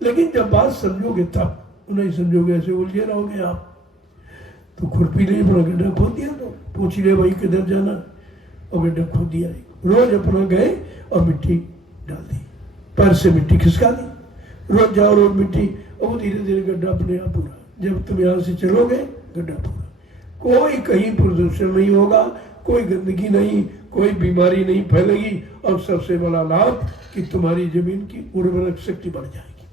लेकिन जब बात समझोगे तब, नहीं समझोगे ऐसे उलझे रहोगे आप। तो खुरपी ले, अपना गड्ढा खोद दिया, तो पूछ लिया भाई किधर जाना, और गड्ढा खोद दिया। रोज अपना गए और मिट्टी डाल दी, पैर से मिट्टी खिसका दी, रोज जाओ रोज मिट्टी, और वो धीरे धीरे गड्ढा अपने आप पूरा। जब तुम यहाँ से चलोगे गड्ढा पूरा, कोई कहीं प्रदूषण नहीं होगा, कोई गंदगी नहीं, कोई बीमारी नहीं फैलेगी, और सबसे बड़ा लाभ कि तुम्हारी जमीन की उर्वरक शक्ति बढ़ जाएगी,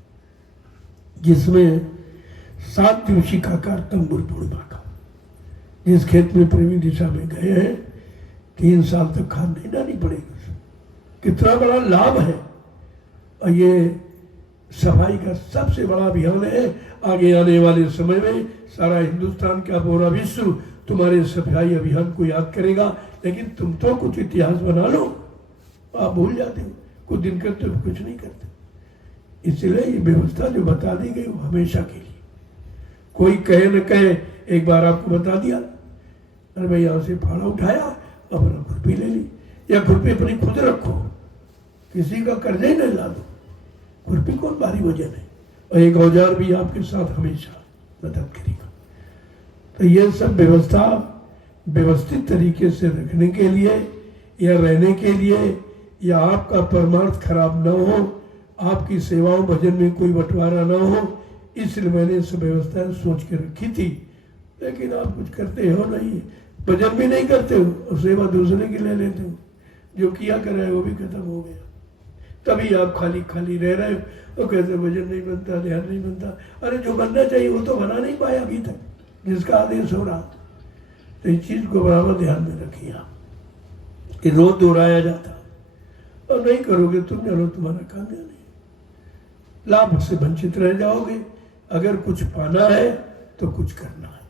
जिसमें 7 दिवसीय का कार्यक्रम गुरु पूर्णिमा का। जिस खेत में प्रेमी दिशा में गए हैं 3 साल तक खाद नहीं डालनी पड़ेगी, कितना बड़ा लाभ है। और ये सफाई का सबसे बड़ा अभियान है। आगे आने वाले समय में सारा हिंदुस्तान का पूरा विश्व तुम्हारे सफाई अभियान को याद करेगा, लेकिन तुम तो कुछ इतिहास बना लो, आप भूल जाते हो, कुछ दिन करते हो कुछ नहीं करते। इसलिए ये व्यवस्था जो बता दी गई वो हमेशा के लिए, कोई कहे न कहे, एक बार आपको बता दिया, अरे भाई यहाँ से फाड़ा उठाया, अपना खुरपी ले ली, या खुरपी अपनी खुद रखो, किसी का कर्जा ही नहीं ला दो, खुरपी कौन भारी वजन है, और एक औजार भी आपके साथ हमेशा मदद करेगा। तो ये सब व्यवस्था व्यवस्थित तरीके से रखने के लिए या रहने के लिए, या आपका परमार्थ खराब न हो, आपकी सेवाओं भजन में कोई बंटवारा न हो, इसलिए मैंने सब व्यवस्थाएं सोच के रखी थी। लेकिन आप कुछ करते हो नहीं, भजन भी नहीं करते हो और सेवा दूसरे की ले लेते हो, जो किया कर रहे हो वो भी खत्म हो गया, तभी आप खाली खाली रह रहे हो, तो कैसे भजन नहीं बनता, ध्यान नहीं बनता। अरे जो बनना चाहिए वो तो बना नहीं पाया अभी तक, जिसका आदेश हो रहा। तो इस चीज को बराबर ध्यान में रखिए आप, कि रोज दोहराया जाता, और नहीं करोगे तुम चलो तुम्हारा काम नहीं, लाभ से वंचित रह जाओगे। अगर कुछ पाना है तो कुछ करना है,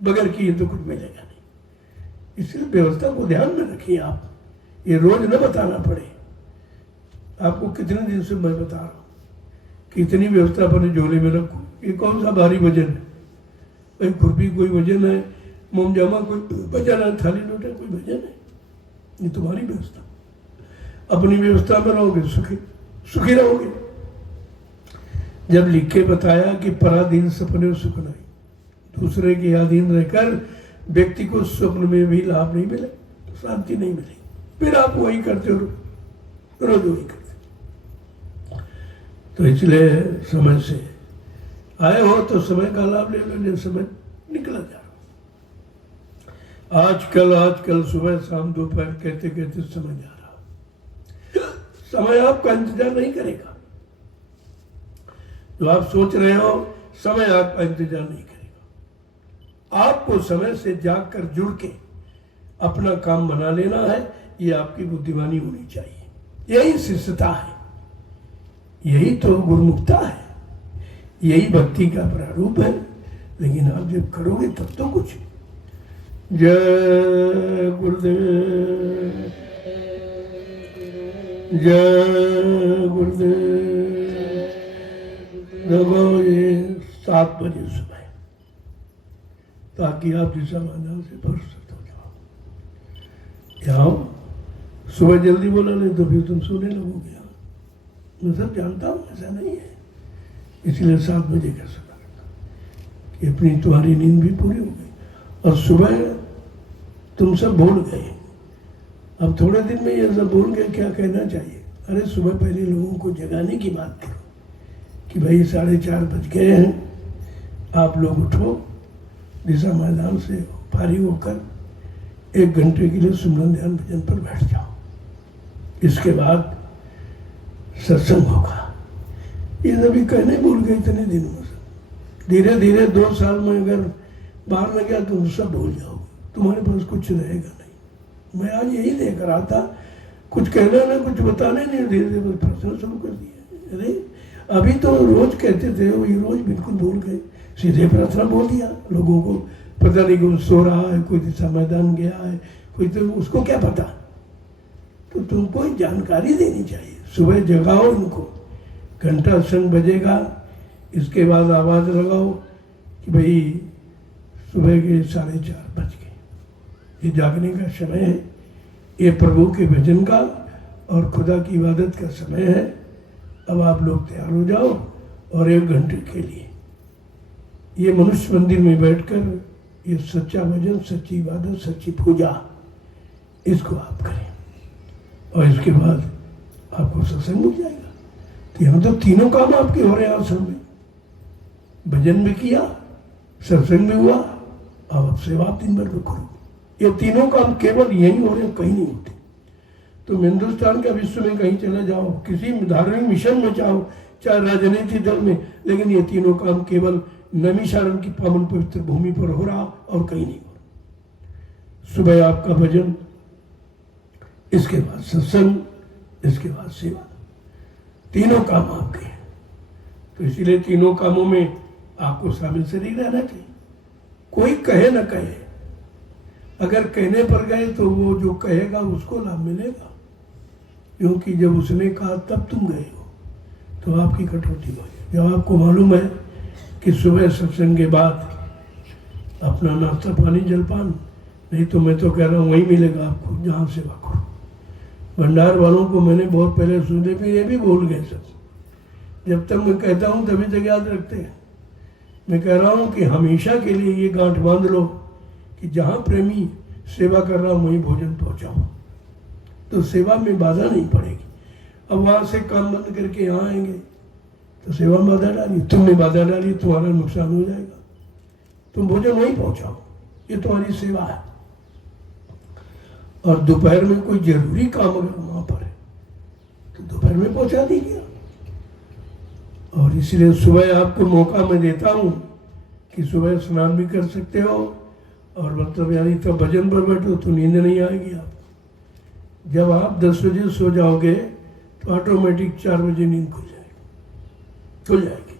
बगैर किए तो कुछ मिलेगा नहीं। इसलिए व्यवस्था को ध्यान में रखिए आप, ये रोज न बताना पड़े आपको। कितने दिन से मैं बता रहा हूँ कि इतनी व्यवस्था अपने झोले में रखो। ये कौन सा भारी वजन है भाई, खुरपी कोई वजन है, मोमजामा कोई वजन है, थाली लोटा कोई वजन है? ये तुम्हारी व्यवस्था। अपनी व्यवस्था में रहोगे सुखी सुखी रहोगे। जब लिख के बताया कि पराधीन सपने सुख नहीं, दूसरे के अधीन रहकर व्यक्ति को स्वप्न में भी लाभ नहीं मिले, शांति नहीं मिलेगी। फिर आप वही करते हो, रोज वही करते। तो इसलिए समय से आए हो तो समय का लाभ ले लो, समय निकला जा रहा। आजकल सुबह शाम दोपहर कहते कहते समय जा रहा। समय आपका इंतजार नहीं करेगा, जो आप सोच रहे हो समय आपका इंतजार नहीं करेगा। आपको समय से जागकर जुड़ के अपना काम बना लेना है, ये आपकी बुद्धिमानी होनी चाहिए। यही शिष्यता है, यही तो गुरुमुखता है, यही भक्ति का प्रारूप है। लेकिन आप जब करोगे तब तो कुछ। जय गुरुदेव, जय गुरुदेव। देखो ये 7 बजे सुबह, ताकि आप दिशा माना से फुर्सत हो जाओ। यहाँ सुबह जल्दी बोला नहीं तो फिर तुम सोने लगोगे। मैं सब जानता हूँ ऐसा नहीं है, इसलिए 7 बजे का समय रखा कि अपनी तुम्हारी नींद भी पूरी हो गई। और सुबह तुम सब भूल गए, अब थोड़े दिन में ये सब भूल गए क्या कहना चाहिए। अरे सुबह पहले लोगों को जगाने की बात करो कि भाई 4:30 बज गए हैं, आप लोग उठो, दिशा मैदान से फारिग होकर 1 घंटे के लिए सुमरन ध्यान भजन पर बैठ जाओ। इसके बाद सत्संग होगा। ये सभी कहने भूल गए इतने दिनों से। धीरे धीरे 2 साल में अगर बाहर न गया तो सब भूल जाओगे, तुम्हारे पास कुछ रहेगा नहीं। मैं आज यही देख रहा था, कुछ कहना ना कुछ बताने नहीं, धीरे धीरे प्रश्न शुरू कर दिया। अरे अभी तो रोज कहते थे, वही रोज बिल्कुल भूल गए, सीधे प्रार्थना बोल दिया। लोगों को पता नहीं कौन सो रहा है, कोई दिशा मैदान गया है, कोई तो उसको क्या पता। तो तुमको जानकारी देनी चाहिए, सुबह जगाओ उनको, घंटा संग बजेगा, इसके बाद आवाज़ लगाओ कि भाई सुबह के 4:30 बज गए, ये जागने का समय है, ये प्रभु के भजन का और खुदा की इबादत का समय है। अब आप लोग तैयार हो जाओ और 1 घंटे के लिए ये मनुष्य मंदिर में बैठकर ये सच्चा भजन, सच्ची इबादत, सच्ची पूजा, इसको आप करें। और इसके बाद आपको सत्संग मिल जाएगा। तो यहाँ तो तीनों काम आपके हो रहे हैं आश्रम में, भजन भी किया, सत्संग भी हुआ, अब सेवा दिन भर भी करो। ये तीनों काम केवल यही हो रहे हैं, कहीं नहीं होते। तुम हिंदुस्तान का विश्व में कहीं चले जाओ, किसी धार्मिक मिशन में जाओ, चाहे राजनीतिक दल में, लेकिन ये तीनों काम केवल नैमिषारण्य की पावन पवित्र भूमि पर हो रहा और कहीं नहीं हो रहा। सुबह आपका भजन, इसके बाद सत्संग, इसके बाद सेवा, तीनों काम आपके हैं। तो इसीलिए तीनों कामों में आपको शामिल से नहीं रहना चाहिए। कोई कहे न कहे, अगर कहने पर गए तो वो जो कहेगा उसको लाभ मिलेगा, क्योंकि जब उसने कहा तब तुम गए हो तो आपकी कटौती हो गई। जब आपको मालूम है कि सुबह सत्संग के बाद अपना नाश्ता पानी जलपान, नहीं तो मैं तो कह रहा हूँ वही मिलेगा आपको जहाँ सेवा करो। भंडार वालों को मैंने बहुत पहले सुने, फिर ये भी भूल गए सब। जब तक मैं कहता हूँ तभी तक याद रखते हैं। मैं कह रहा हूँ कि हमेशा के लिए ये गांठ बांध लो कि जहाँ प्रेमी सेवा कर रहा हूँ वहीं भोजन पहुँचाओ, तो सेवा में बाधा नहीं पड़ेगी। अब वहाँ से काम बंद करके यहाँ आएंगे तो सेवा में बाधा डाली, तुमने बाधा डाली, तुम्हारा नुकसान हो जाएगा। तुम भोजन वहीं पहुँचाओ, ये तुम्हारी सेवा है। और दोपहर में कोई जरूरी काम अगर वहाँ पर है तो दोपहर में पहुँचा दीजिए। और इसलिए सुबह आपको मौका मैं देता हूँ कि सुबह स्नान भी कर सकते हो, और मतलब यानी तो भजन पर बैठो तो नींद नहीं आएगी आप। जब आप 10 बजे सो जाओगे तो ऑटोमेटिक 4 बजे नींद खुल जाएगी।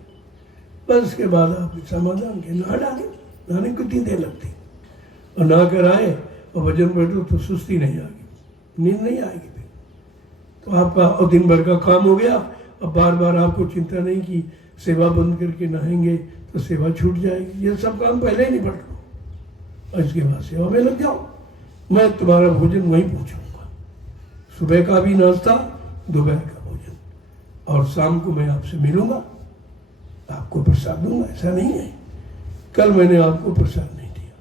बस उसके बाद आप समाधान के नहा डालें, नहाने को कितनी देर लगती, और नहा कर आए और भजन बैठो तो सुस्ती नहीं आएगी, नींद नहीं आएगी फिर तो आपका और दिन भर का काम हो गया। अब बार बार आपको चिंता नहीं कि सेवा बंद करके नहाएंगे तो सेवा छूट जाएगी। ये सब काम पहले ही निपट लो और इसके बाद सेवा में लग जाओ। मैं तुम्हारा भोजन वहीं पहुँचाऊँगा, सुबह का भी नाश्ता, दोपहर का भोजन, और शाम को मैं आपसे मिलूँगा, आपको प्रसाद दूंगा। ऐसा नहीं है कल मैंने आपको प्रसाद नहीं दिया,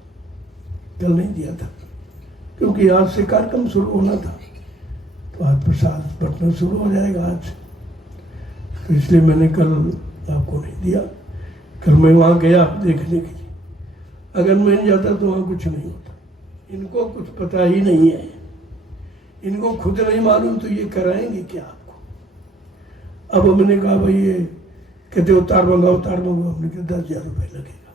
कल नहीं दिया था क्योंकि आज से कार्यक्रम शुरू होना था, तो आज प्रसाद बंटना शुरू हो जाएगा आज से, तो इसलिए मैंने कल आपको नहीं दिया। कल मैं वहाँ गया देखने के लिए, अगर मैं नहीं जाता तो वहाँ कुछ नहीं होता। इनको कुछ पता ही नहीं है, इनको खुद नहीं मालूम तो ये कराएंगे क्या आपको। अब हमने कहा भाई ये कहते उतार मंगाओ, हमने कहा 10,000 रुपये लगेगा।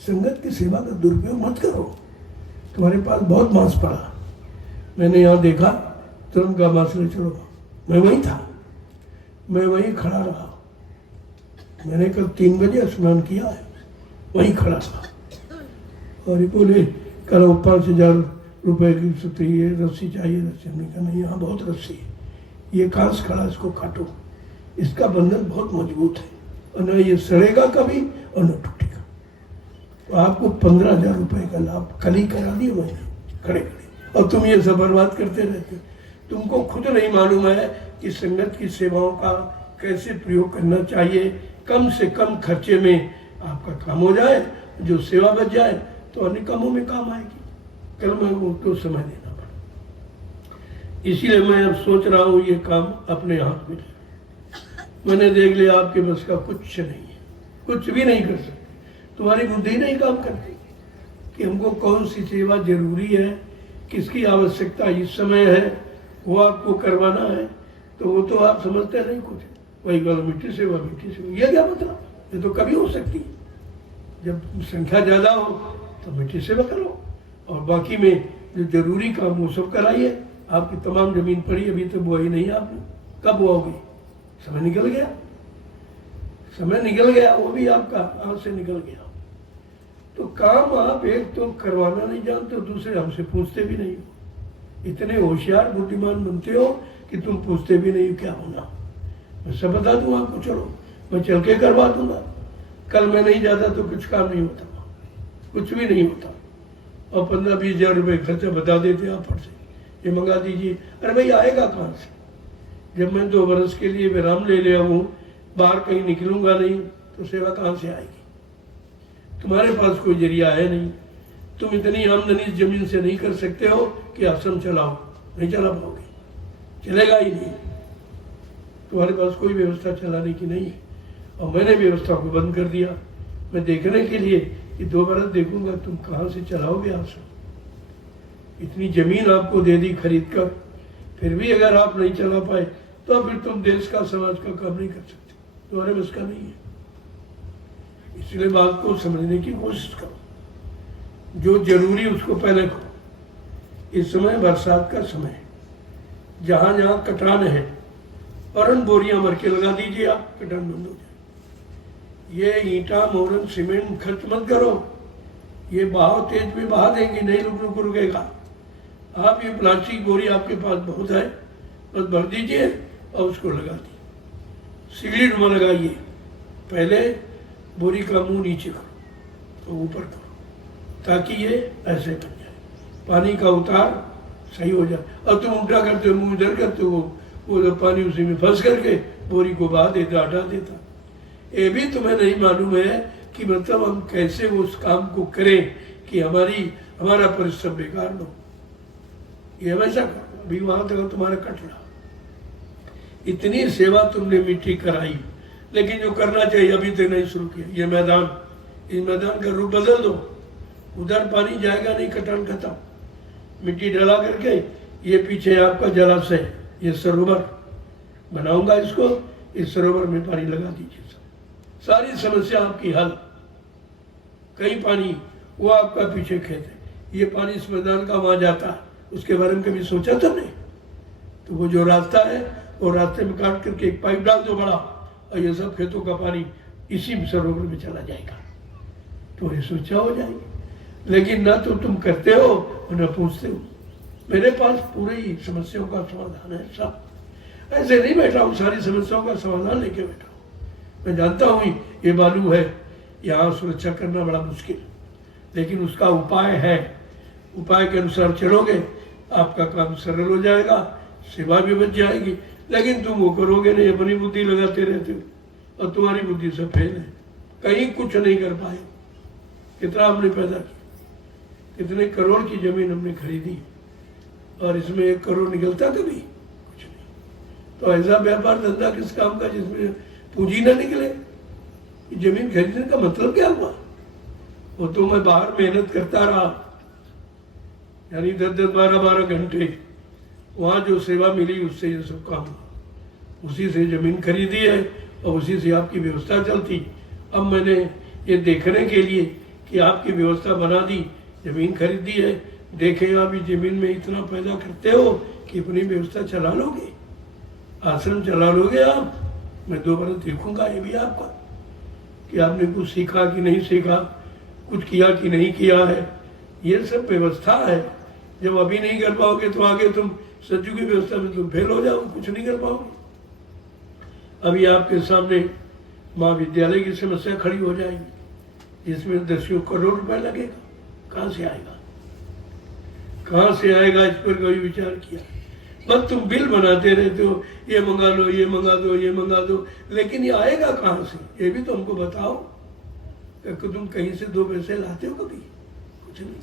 संगत की सेवा का दुरुपयोग मत करो, तुम्हारे पास बहुत मांस पड़ा। मैंने यहाँ देखा, तुरंत का मांस ले चलो। मैं वहीं था, मैं वहीं खड़ा रहा। मैंने कल 3 बजे स्नान किया है, वहीं खड़ा रहा। और ये बोले कल 5,000 रुपये की सुत्री है, रस्सी चाहिए। रस्सी हमने कहा नहीं, यहाँ बहुत रस्सी है, ये कांस खड़ा, इसको काटो, इसका बंधन बहुत मजबूत है और न ये सड़ेगा कभी और न टूटेगा। तो आपको 15,000 रुपये का लाभ कल ही करा दिए मैंने खड़े खड़े, और तुम ये सब बर्बाद करते रहते। तुमको खुद नहीं मालूम है कि संगत की सेवाओं का कैसे प्रयोग करना चाहिए। कम से कम खर्चे में आपका काम हो जाए, जो सेवा बच जाए तो अन्य कामों में काम आएगी। कल मैं उनको समय देना पड़ा, इसीलिए मैं अब सोच रहा हूँ ये काम अपने हाथ में ले। मैंने देख लिया आपके बस का कुछ नहीं है, कुछ भी नहीं कर सकते। तुम्हारी बुद्धि नहीं काम करती कि हमको कौन सी सेवा जरूरी है, किसकी आवश्यकता इस समय है, वो आपको करवाना है, तो वो तो आप समझते नहीं कुछ। वही गल मीठी सेवा, ये क्या मतलब, ये तो कभी हो सकती है। जब संख्या ज़्यादा हो तो मीठी सेवा करो, और बाकी में जो जरूरी काम वो सब कराइए। आपकी तमाम जमीन पड़ी, अभी तो बुआई नहीं आपने, कब बोओगे? समय निकल गया, समय निकल गया, वो भी आपका हाथ से निकल गया। तो काम आप एक तो करवाना नहीं जानते हो, दूसरे हमसे पूछते भी नहीं हो। इतने होशियार बुद्धिमान बनते हो कि तुम पूछते भी नहीं हो क्या होना। मैं सब बता दूँ आपको, चलो मैं चल के करवा दूंगा। कल मैं नहीं जाता तो कुछ काम नहीं होता, कुछ भी नहीं होता। और 15-20 हज़ार रुपये खर्चा बता देते आप फट से, ये मंगा दीजिए। अरे भाई आएगा कहाँ से? जब मैं 2 वर्ष के लिए विराम ले लिया हूँ, बाहर कहीं निकलूंगा नहीं, तो सेवा कहाँ से आएगी? तुम्हारे पास कोई जरिया है नहीं, तुम इतनी आमदनी जमीन से नहीं कर सकते हो कि आश्रम चलाओ, नहीं चला पाओगे। चलेगा ही नहीं। तुम्हारे पास कोई व्यवस्था चलाने की नहीं है। और मैंने व्यवस्था को बंद कर दिया, मैं देखने के लिए कि दोबारा देखूंगा तुम कहाँ से चलाओगे आश्रम। इतनी जमीन आपको दे दी खरीद कर, फिर भी अगर आप नहीं चला पाए तो फिर तुम देश का समाज का काम नहीं कर सकते, तुम्हारे बस का नहीं है। इसलिए बात को समझने की कोशिश करो, जो जरूरी उसको पहले करो। इस समय बरसात का समय है, जहां जहां कटान है और बोरियां भर के लगा दीजिए, आप कटान बंद हो जाए। ये ईंटा मोरन सीमेंट खर्च मत करो, ये बहाव तेज में बहा देंगे, नहीं रुकेगा। आप ये प्लास्टिक बोरी आपके पास बहुत है, बस भर दीजिए और उसको लगा दीजिए। सिगरेट में लगाइए, पहले बोरी का मुंह नीचे करो तो ऊपर करो, ताकि ये ऐसे बन जाए, पानी का उतार सही हो जाए। और तुम उल्टा करते हो, मुंह इधर करते हो, वो जब पानी उसी में फंस करके बोरी को बहा देता, हटा देता। ये भी तुम्हें नहीं मालूम है कि मतलब हम कैसे उस काम को करें कि हमारा परिश्रम बेकार न हो। ये वैसा करो, अभी वहां तक तुम्हारा कट रहा। इतनी सेवा तुमने मिट्टी कराई, लेकिन जो करना चाहिए अभी तक नहीं शुरू किया। ये मैदान, इस मैदान का रूप बदल दो, उधर पानी जाएगा नहीं, कटान खत्म। मिट्टी डला करके ये पीछे आपका जलाशय, ये सरोवर बनाऊंगा, इसको इस सरोवर में पानी लगा दीजिए, सारी समस्या आपकी हल। कहीं पानी, वो आपका पीछे खेत है, ये पानी इस मैदान का वहां जाता है, उसके बारे में कभी सोचा तुमने? तो वो जो रास्ता है, वो रास्ते में काट करके एक पाइप डाल दो बड़ा, और ये सब खेतों का पानी इसी सरोवर में चला जाएगा, तो ये सोचा हो जाएगी। लेकिन ना तो तुम करते हो और न पूछते हो। मेरे पास पूरी समस्याओं का समाधान है सब, ऐसे नहीं बैठा हूँ सारी समस्याओं का समाधान लेके बैठा हूँ। मैं जानता हूँ, ये मालूम है यहाँ सुरक्षा करना बड़ा मुश्किल, लेकिन उसका उपाय है। उपाय के अनुसार चलोगे, आपका काम सरल हो जाएगा, सेवा भी बच जाएगी। लेकिन तुम वो करोगे नहीं, अपनी बुद्धि लगाते रहते हो, और तुम्हारी बुद्धि से फेल है, कहीं कुछ नहीं कर पाए। कितना हमने पैदा किया, कितने करोड़ की जमीन हमने खरीदी, और इसमें 1 करोड़ निकलता कभी? कुछ नहीं। तो ऐसा व्यापार धंधा किस काम का जिसमें पूंजी ना निकले? जमीन खरीदने का मतलब क्या हुआ? वो तो मैं बाहर मेहनत करता रहा, यानी 10-10, 12-12 घंटे, वहाँ जो सेवा मिली उससे ये सब काम हुआ। उसी से जमीन खरीदी है और उसी से आपकी व्यवस्था चलती। अब मैंने ये देखने के लिए कि आपकी व्यवस्था बना दी, जमीन खरीदी है, देखें आप इस जमीन में इतना पैदा करते हो कि अपनी व्यवस्था चला लोगे, आश्रम चला लोगे आप। मैं दोबारा देखूंगा ये भी आपका कि आपने कुछ सीखा कि नहीं सीखा, कुछ किया कि नहीं किया है। ये सब व्यवस्था है, जब अभी नहीं कर पाओगे तो आगे तुम सज्जू की व्यवस्था में तुम फेल हो जाओगे, कुछ नहीं कर पाओगे। अभी आपके सामने महाविद्यालय की समस्या खड़ी हो जाएगी, जिसमें 10 करोड़ रुपए लगेगा। कहाँ से आएगा, कहाँ से आएगा? इस पर कभी विचार किया? बस तुम बिल बनाते रहते हो, ये मंगा लो, ये मंगा दो, ये मंगा दो, लेकिन ये आएगा कहाँ से? ये भी तो हमको बताओ। कि तुम कहीं से 2 पैसे लाते हो कभी? कुछ नहीं,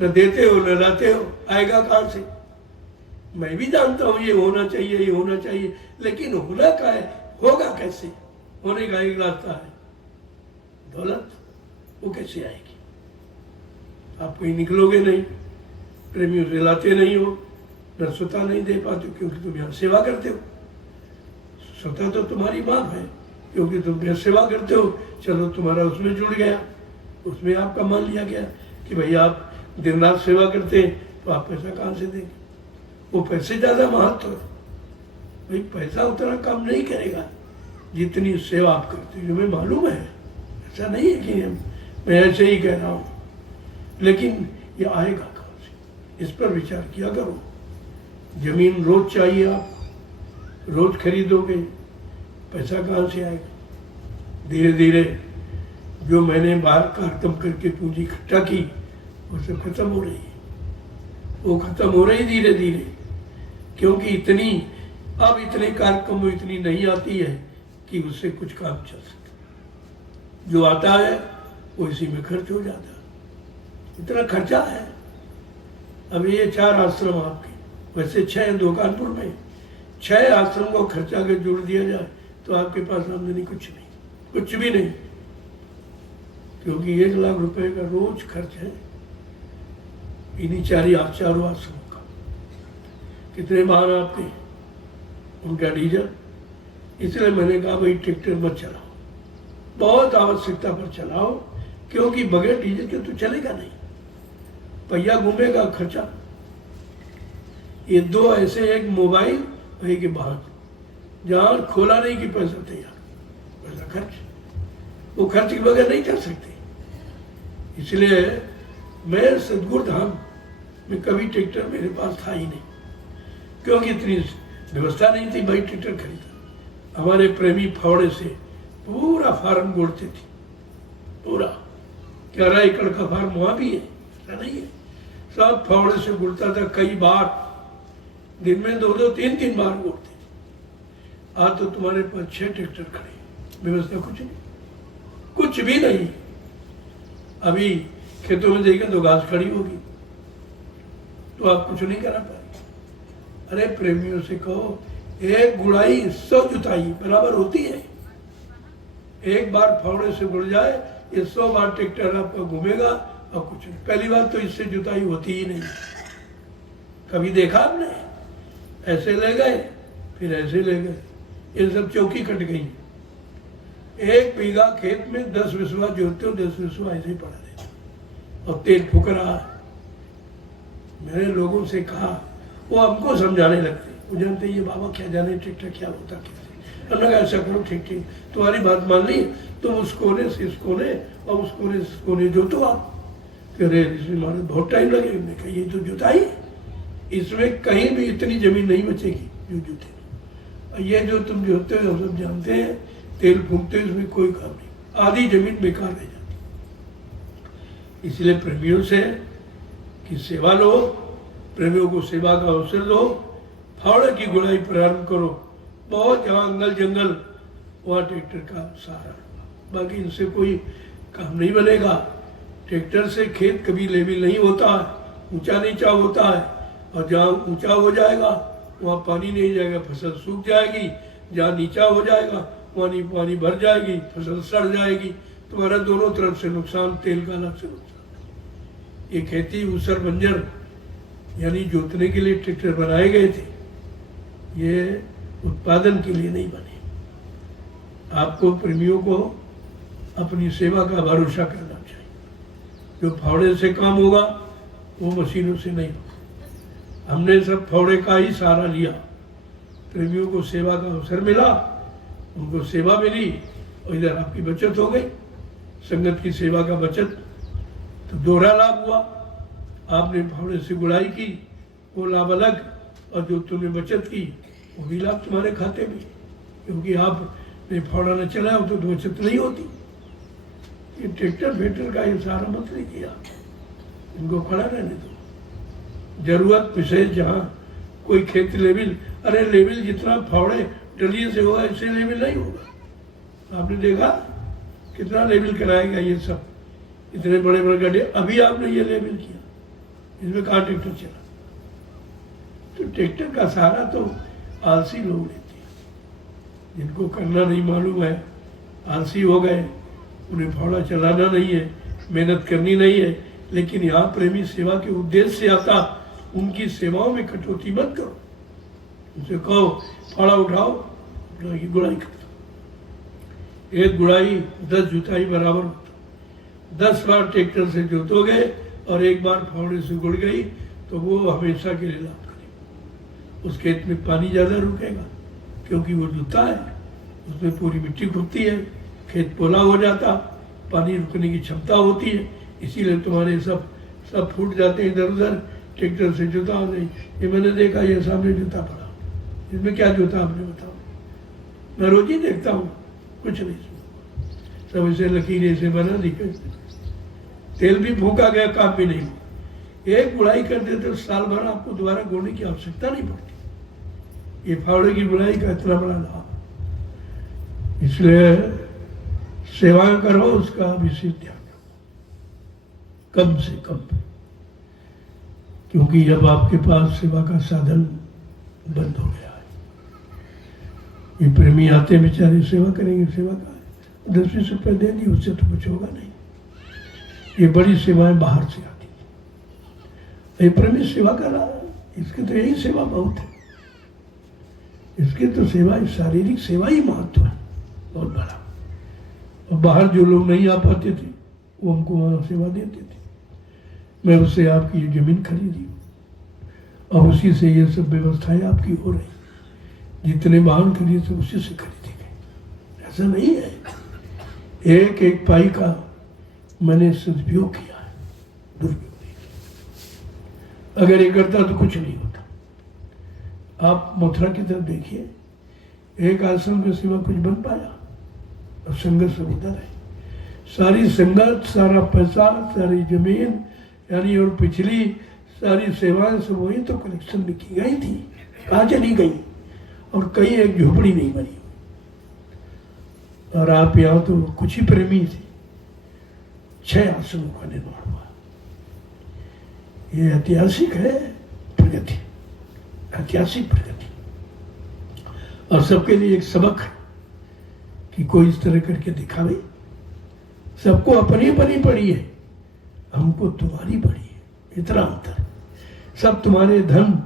न देते हो न लाते हो, आएगा कहाँ से? मैं भी जानता हूँ ये होना चाहिए, ये होना चाहिए, लेकिन होना क्या है, होगा कैसे? होने का एक रास्ता है, दौलत। वो कैसे आएगी? आप कहीं निकलोगे नहीं, प्रेमियों से लाते नहीं हो, न स्वतः नहीं दे पाते हो क्योंकि तुम यहाँ सेवा करते हो। स्वतः तो तुम्हारी बात है क्योंकि तुम यहाँ सेवा करते हो, चलो तुम्हारा उसमें जुड़ गया, उसमें आपका मान लिया गया कि भाई आप दिन रात सेवा करते हैं, तो आप पैसा कहाँ से देंगे? वो पैसे ज़्यादा महत्व है भाई, पैसा उतना काम नहीं करेगा जितनी सेवा आप करते हो। हमें मालूम है, ऐसा नहीं है कि मैं ऐसे ही कह रहा हूँ, लेकिन ये आएगा कहाँ से? इस पर विचार किया करो। जमीन रोज चाहिए, आप रोज खरीदोगे, पैसा कहाँ से आएगा? धीरे धीरे जो मैंने बाहर कार्यक्रम करके पूंजी इकट्ठा की वो सब खत्म हो रही है, वो खत्म हो रही धीरे धीरे, क्योंकि इतने कार्यक्रम में इतनी नहीं आती है कि उससे कुछ काम चल सके। जो आता है वो इसी में खर्च हो जाता है, इतना खर्चा है। अब ये 4 आश्रम आपके, वैसे 6 हैं, 2 कानपुर में, 6 आश्रम को खर्चा के जोड़ दिया जाए तो आपके पास आमदनी कुछ नहीं, कुछ भी नहीं, क्योंकि 1 लाख रुपए का रोज खर्च है इन्हीं चारों आश्रमों का। कितने वाहन आपके, उनका डीजल। इसलिए मैंने कहा भाई ट्रैक्टर मत चलाओ, बहुत आवश्यकता पर चलाओ, क्योंकि बगैर डीजल के तो चलेगा नहीं, पहिया घूमेगा खर्चा। ये 2 ऐसे, एक मोबाइल और एक वाहन, जहां खोला नहीं कि पैसा तैयार, पैसा खर्च, वो खर्च के बगैर नहीं चल सकते। इसलिए मैं सदगुरु धाम में कभी ट्रैक्टर मेरे पास था ही नहीं, क्योंकि इतनी व्यवस्था नहीं थी भाई ट्रैक्टर खरीदा। हमारे प्रेमी फावड़े से पूरा फार्म गोड़ते थे, पूरा 11 एकड़ का फार्म वहाँ भी है, ऐसा नहीं है, सब फावड़े से गुड़ता था। कई बार दिन में 2-2, 3-3 बार गोड़ते थे। आज तो तुम्हारे पास 6 ट्रैक्टर खड़े, व्यवस्था कुछ नहीं, कुछ भी नहीं। अभी खेतों में देखें तो घास खड़ी होगी, तो आप कुछ नहीं करा पाए। अरे प्रेमियों से कहो, एक गुड़ाई 100 जुताई बराबर होती है। एक बार फावड़े से गुड़ जाए, ये 100 बार ट्रैक्टर आपका घूमेगा और कुछ नहीं। पहली बार तो इससे जुताई होती ही नहीं, कभी देखा आपने? ऐसे ले गए, फिर ऐसे ले गए, ये सब चौकी कट गई। 1 बीघा खेत में 10 विसवा जोतते हो, 10 विसवा ऐसे ही पड़ा रहता और तेल फूक रहा है। मैंने लोगों से कहा, वो हमको समझाने लगते, वो जानते ये बाबा क्या जाने ट्रैक्टर क्या होता कैसे। हमने कहा ऐसा करो, ठीक ठीक, तुम्हारी बात मान ली, तुम उस कोने से इस कोने और उस कोने से इस कोने जोतो आप। कह रहे इसमें हमारे बहुत टाइम लगे। हमने कहा ये तो जुताई, इसमें कहीं भी इतनी जमीन नहीं बचेगी जो जुते। और ये जो तुम जोतते हो हम सब जानते हैं, तेल फूकते हो, इसमें कोई काम नहीं, आधी जमीन बेकार रह जाती। इसलिए प्रेमियों से कि सेवा लो, प्रेमियों को सेवा का अवसर दो, फावड़े की गुड़ाई प्रारंभ करो। बहुत जहाँ अंगल जंगल वहाँ ट्रैक्टर का सहारा, बाकी इनसे कोई काम नहीं बनेगा। ट्रैक्टर से खेत कभी लेवल नहीं होता है, ऊंचा नीचा होता है, और जहाँ ऊंचा हो जाएगा वहाँ पानी नहीं जाएगा, फसल सूख जाएगी। जहाँ नीचा हो जाएगा वहाँ पानी भर जाएगी, फसल सड़ जाएगी, तुम्हारा दोनों तरफ से नुकसान, तेल का अलग से नुकसान। ये खेती ऊसर बंजर यानी जोतने के लिए ट्रैक्टर बनाए गए थे, ये उत्पादन के लिए नहीं बने। आपको प्रेमियों को अपनी सेवा का भरोसा करना चाहिए। जो फावड़े से काम होगा वो मशीनों से नहीं होगा। हमने सब फावड़े का ही सहारा लिया, प्रेमियों को सेवा का अवसर मिला, उनको सेवा मिली और इधर आपकी बचत हो गई। संगत की सेवा का बचत तो दोहरा लाभ हुआ। आपने फावड़े से गुड़ाई की, वो लाभ अलग, और जो तुमने बचत की वो भी लाभ तुम्हारे खाते में, क्योंकि आपने फावड़ा न चलाया तो बचत नहीं होती। ये ट्रैक्टर फेक्टर का ये सारा मत लीजिए आप, इनको खड़ा रहने दो। जरूरत विशेष जहाँ कोई खेत लेवल, अरे लेवल जितना फावड़े डलिए से होगा इससे लेवल नहीं होगा। आपने देखा कितना लेवल कराएगा ये सब, इतने बड़े बड़े गड्ढे। अभी आपने ये लेवल किया, इसमें कहाँ ट्रैक्टर चला? तो ट्रैक्टर का सहारा तो आलसी लोग लेते हैं, जिनको करना नहीं मालूम है, आलसी हो गए, उन्हें फावड़ा चलाना नहीं है, मेहनत करनी नहीं है। लेकिन यहाँ प्रेमी सेवा के उद्देश्य से आता, उनकी सेवाओं में कटौती मत करो। उनसे कहो फावड़ा उठाओ, गुड़ाई कर दो। एक गुड़ाई 10 जुताई बराबर होता। 10 बार ट्रैक्टर से जोतोगे और 1 बार फावड़े से गुड़ गई तो वो हमेशा के लिए लाभ करेगी। उस खेत में पानी ज़्यादा रुकेगा, क्योंकि वो जुता है, उसमें पूरी मिट्टी खुदती है, खेत पोला हो जाता, पानी रुकने की क्षमता होती है। इसीलिए तुम्हारे सब फूट जाते हैं इधर उधर, ट्रैक्टर से जुता नहीं। ये मैंने देखा, ये सामने जूता पड़ा, इसमें क्या जूता आपने बताओ? मैं रोज ही देखता हूँ, कुछ नहीं, सब इसे लकीरें से बना दी, तेल भी फूका गया, काम भी नहीं हुआ। एक गुड़ाई कर देते तो साल भर आपको दोबारा गोड़ने की आवश्यकता नहीं पड़ती। ये फावड़े की गुड़ाई का इतना बड़ा लाभ। इसलिए सेवा करो, उसका विशेष ध्यान रखो, कम से कम। क्योंकि अब आपके पास सेवा का साधन बंद हो गया है। ये प्रेमी आते बेचारे सेवा करेंगे, सेवा का 10-20 रुपये दे दी, उससे तो कुछ होगा नहीं। ये बड़ी सेवाएं बाहर से आती है। ये प्रेमी सेवा कर रहा है, इसकी तो यही सेवा बहुत है। इसकी तो सेवा, शारीरिक सेवा ही महत्व है बहुत बड़ा। और बाहर जो लोग नहीं आ पाते थे वो हमको वहाँ सेवा देते थे। मैं उससे आपकी ये जमीन खरीदी और उसी से ये सब व्यवस्थाएं आपकी हो रही। जितने वाहन खरीदे उसी से खरीदे गए। ऐसा नहीं है, एक एक पाई का मैंने सदुपयोग किया है, दुरुपयोग नहीं किया। अगर ये करता तो कुछ नहीं होता। आप मथुरा की तरफ देखिए, एक आश्रम के सिवा कुछ बन पाया? और संगत सब इधर है। सारी संगत, सारा पैसा, सारी जमीन यानी और पिछली सारी सेवाएं सब वही तो कलेक्शन में की गई थी, कहाँ चली गई? और कहीं एक झोपड़ी नहीं बनी। और आप यहाँ तो कुछ ही प्रेमी थे, 6 आश्रमों का निर्माण हुआ। ये ऐतिहासिक है प्रगति, ऐतिहासिक प्रगति। और सबके लिए एक सबक है कि कोई इस तरह करके दिखावे। सबको अपनी अपनी पड़ी है, हमको तुम्हारी पड़ी है, इतना अंतर है। सब तुम्हारे धन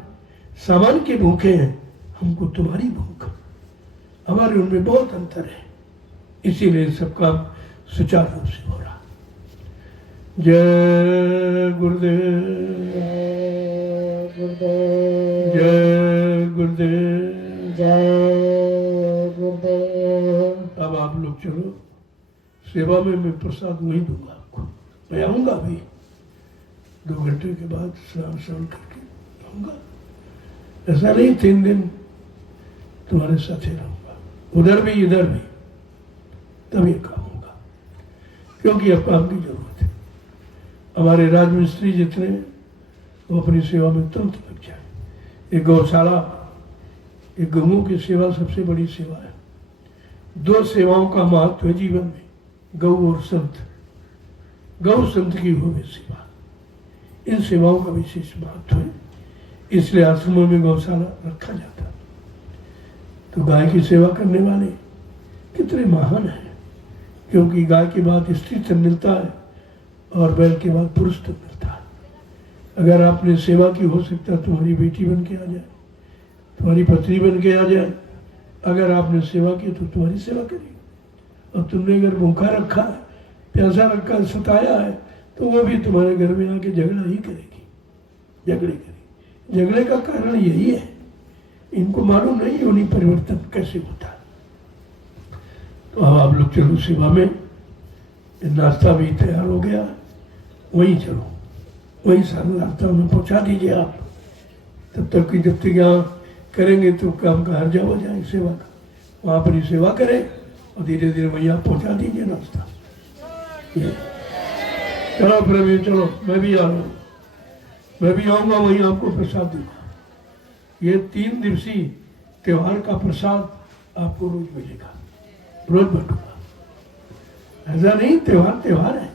सामान के भूखे हैं, हमको तुम्हारी भूख। हमारे उनमें बहुत अंतर है, इसीलिए सब काम सुचारू रूप से हो रहा। जय गुरुदेव, जय गुरुदेव, जय गुरुदेव, जय गुरुदेव। अब आप लोग चलो, सेवा में मैं प्रसाद वहीं दूंगा आपको। मैं आऊँगा अभी 2 घंटे के बाद स्नान करके आऊँगा। ऐसा नहीं 3 दिन तुम्हारे साथ ही रहूँगा, उधर भी इधर भी, तब ये काम होगा। क्योंकि अब काम की जरूरत है। हमारे राजमिस्त्री जितने वो अपनी सेवा में तुरंत लग जाए। एक गौशाला, एक गऊओं की सेवा सबसे बड़ी सेवा है। 2 सेवाओं का महत्व है जीवन में, गौ और संत। गौ संत की हो गई सेवा, इन सेवाओं का विशेष महत्व है। इसलिए आश्रमों में गौशाला रखा जाता है। तो गाय की सेवा करने वाले कितने महान हैं, क्योंकि गाय के बाद स्त्री तन मिलता है और बैल के बाद पुरुष तन मिलता है। अगर आपने सेवा की, हो सकता है तुम्हारी बेटी बन के आ जाए, तुम्हारी पत्नी बन के आ जाए। अगर आपने सेवा की तो तुम्हारी सेवा करेगी। और तुमने अगर भूखा रखा है, प्यासा रखा है, सताया है, तो वो भी तुम्हारे घर में आके झगड़ा ही करेगी, झगड़े करेगी। झगड़े का कारण यही है, इनको मालूम नहीं उन्हीं परिवर्तन कैसे होता है। तो अब आप लोग चलो सेवा में। नाश्ता भी तैयार हो गया, वहीं चलो, वहीं सारा नाश्ता उन्हें पहुँचा दीजिए आप। तब तक कि जब तक यहाँ करेंगे तो काम का हर्जा हो जाए सेवा का। वहाँ पर ही सेवा करें और धीरे धीरे वहीं आप पहुँचा दीजिए नाश्ता। चलो प्रवीण, चलो मैं भी आ रहा हूँ, मैं भी आऊँगा, वहीं आपको प्रसाद दूंगा। ये 3 दिवसीय त्योहार का प्रसाद आपको रोज मिलेगा, रोज बांटूंगा। ऐसा नहीं, त्योहार त्योहार है,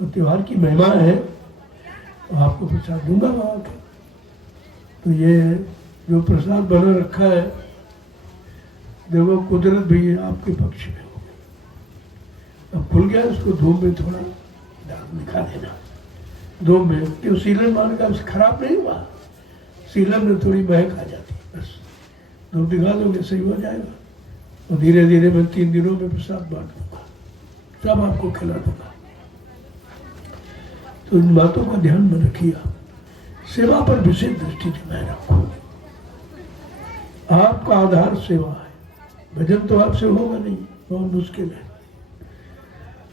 तो त्योहार की महिमा है, तो आपको प्रसाद दूंगा वहाँ के। तो ये जो प्रसाद बना रखा है, देखो कुदरत भी आपके पक्ष में हो गई। अब खुल गया, इसको धूप में थोड़ा दाग दिखा देना, धूप में, क्यों सीलन मान का खराब नहीं हुआ, सीलन में थोड़ी महक आ जाती है, बस धूप दिखा दोगे सही हो जाएगा। और धीरे धीरे मैं 3 दिनों में प्रसाद बांट दूंगा, सब आपको खिला दूंगा। तो इन बातों का ध्यान में रखिए। सेवा पर विशेष दृष्टि बनाए रखो। आपका आधार सेवा है, भजन तो आपसे होगा नहीं, बहुत मुश्किल है।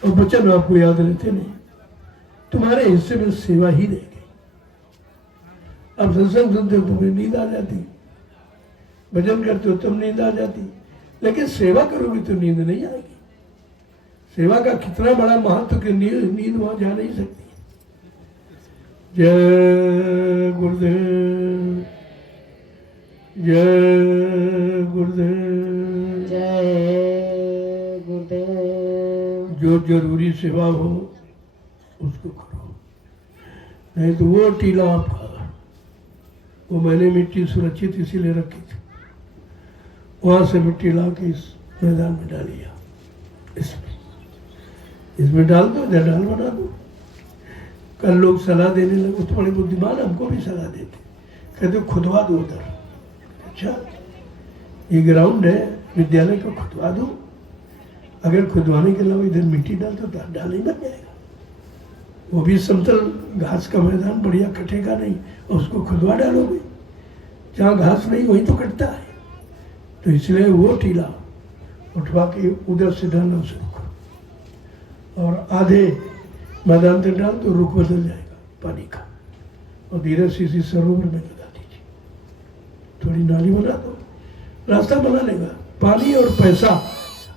और वचन आपको याद रहते नहीं, तुम्हारे हिस्से में सेवा ही रह गई। अब सत्संग सुनते हो तुम्हें नींद आ जाती, भजन करते हो तब नींद आ जाती, लेकिन सेवा करोगे तो नींद नहीं आएगी। सेवा का कितना बड़ा महत्व कि नींद वहां जा नहीं सकती। जय गुरुदेव, जय गुरुदेव, जय गुरुदेव। जो जरूरी सेवा हो उसको करो, नहीं तो वो टीला आपका, वो मैंने मिट्टी सुरक्षित इसीलिए रखी थी, वहां से मिट्टी ला के इस मैदान में डालिया, इसमें डाल दो, डाल बना दो। कल लोग सलाह देने लगे, तो बड़े बुद्धिमान, हमको भी सलाह देते, कहते खुदवा दो उधर। अच्छा, ये ग्राउंड है विद्यालय का, खुदवा दो। अगर खुदवाने के अलावा इधर मिट्टी डाल तो डाल ही बन जाएगा। वो भी समतल घास का मैदान, बढ़िया कटेगा नहीं, और उसको खुदवा डालोगे, जहाँ घास नहीं वहीं तो कटता है। तो इसलिए वो टीला उठवा के उधर से डालना शुरू करो, और आधे मैदान तक डाल तो रुख बदल जाएगा पानी का, और धीरे से इसी सरोवर में लगा दीजिए। थोड़ी नाली बना दो, रास्ता बना लेगा। पानी और पैसा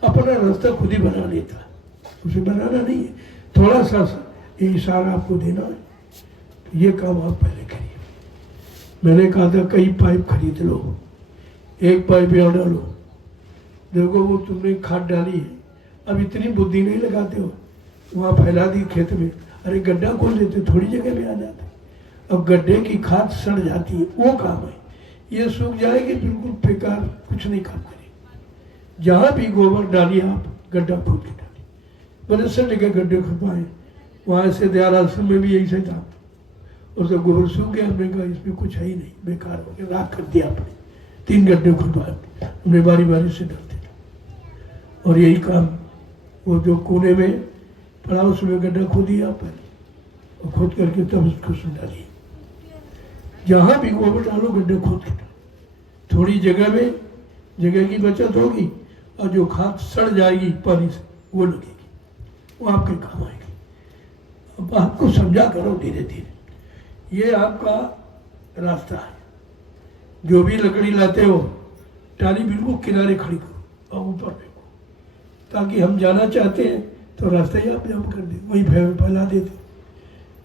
अपना रास्ता खुद ही बना लेता है, उसे बनाना नहीं है। थोड़ा सा ये इशारा आपको देना है, तो ये काम आप पहले करिए। मैंने कहा था कई पाइप खरीद लो, एक पाइप यहाँ डालो, देखो वो तुमने खाद डाली है, अब इतनी बुद्धि नहीं लगाते हो, वहाँ फैला दी खेत में, अरे गड्ढा खोल देते, थोड़ी जगह में आ जाते। अब गड्ढे की खाद सड़ जाती है, वो काम है। ये सूख जाएगी बिल्कुल बेकार, कुछ नहीं काम करेगी। जहाँ भी गोबर डालिए आप, गड्ढा खोद के डालिए। मैंने सड़ के गड्ढे खुदवाए, वहाँ से दयाल आश्रम में भी यही से था, और जब गोबर सूख गया, हमने कहा इसमें कुछ है ही नहीं, बेकार हो गया, राख कर दिया आपने। 3 गड्ढे खुदवाए हमने, बारी बारी से डालते थे। और यही काम, वो जो कोने में पड़ा उसमें गड्ढा खोदिए आप पहले, और खोद करके तब उसको सुन डालिए। जहाँ भी गोबर डालो गड्ढे खोद के डालो, थोड़ी जगह में जगह की बचत होगी, और जो खाद सड़ जाएगी पानी से वो लगेगी, वो आपके काम आएगी। अब आपको समझा करो धीरे धीरे, ये आपका रास्ता है। जो भी लकड़ी लाते हो, टाली बिल्कुल किनारे खड़ी करो और ऊपर फेंको, ताकि हम जाना चाहते हैं तो रास्ता ही आप जाम कर दे, वहीं फैला देते।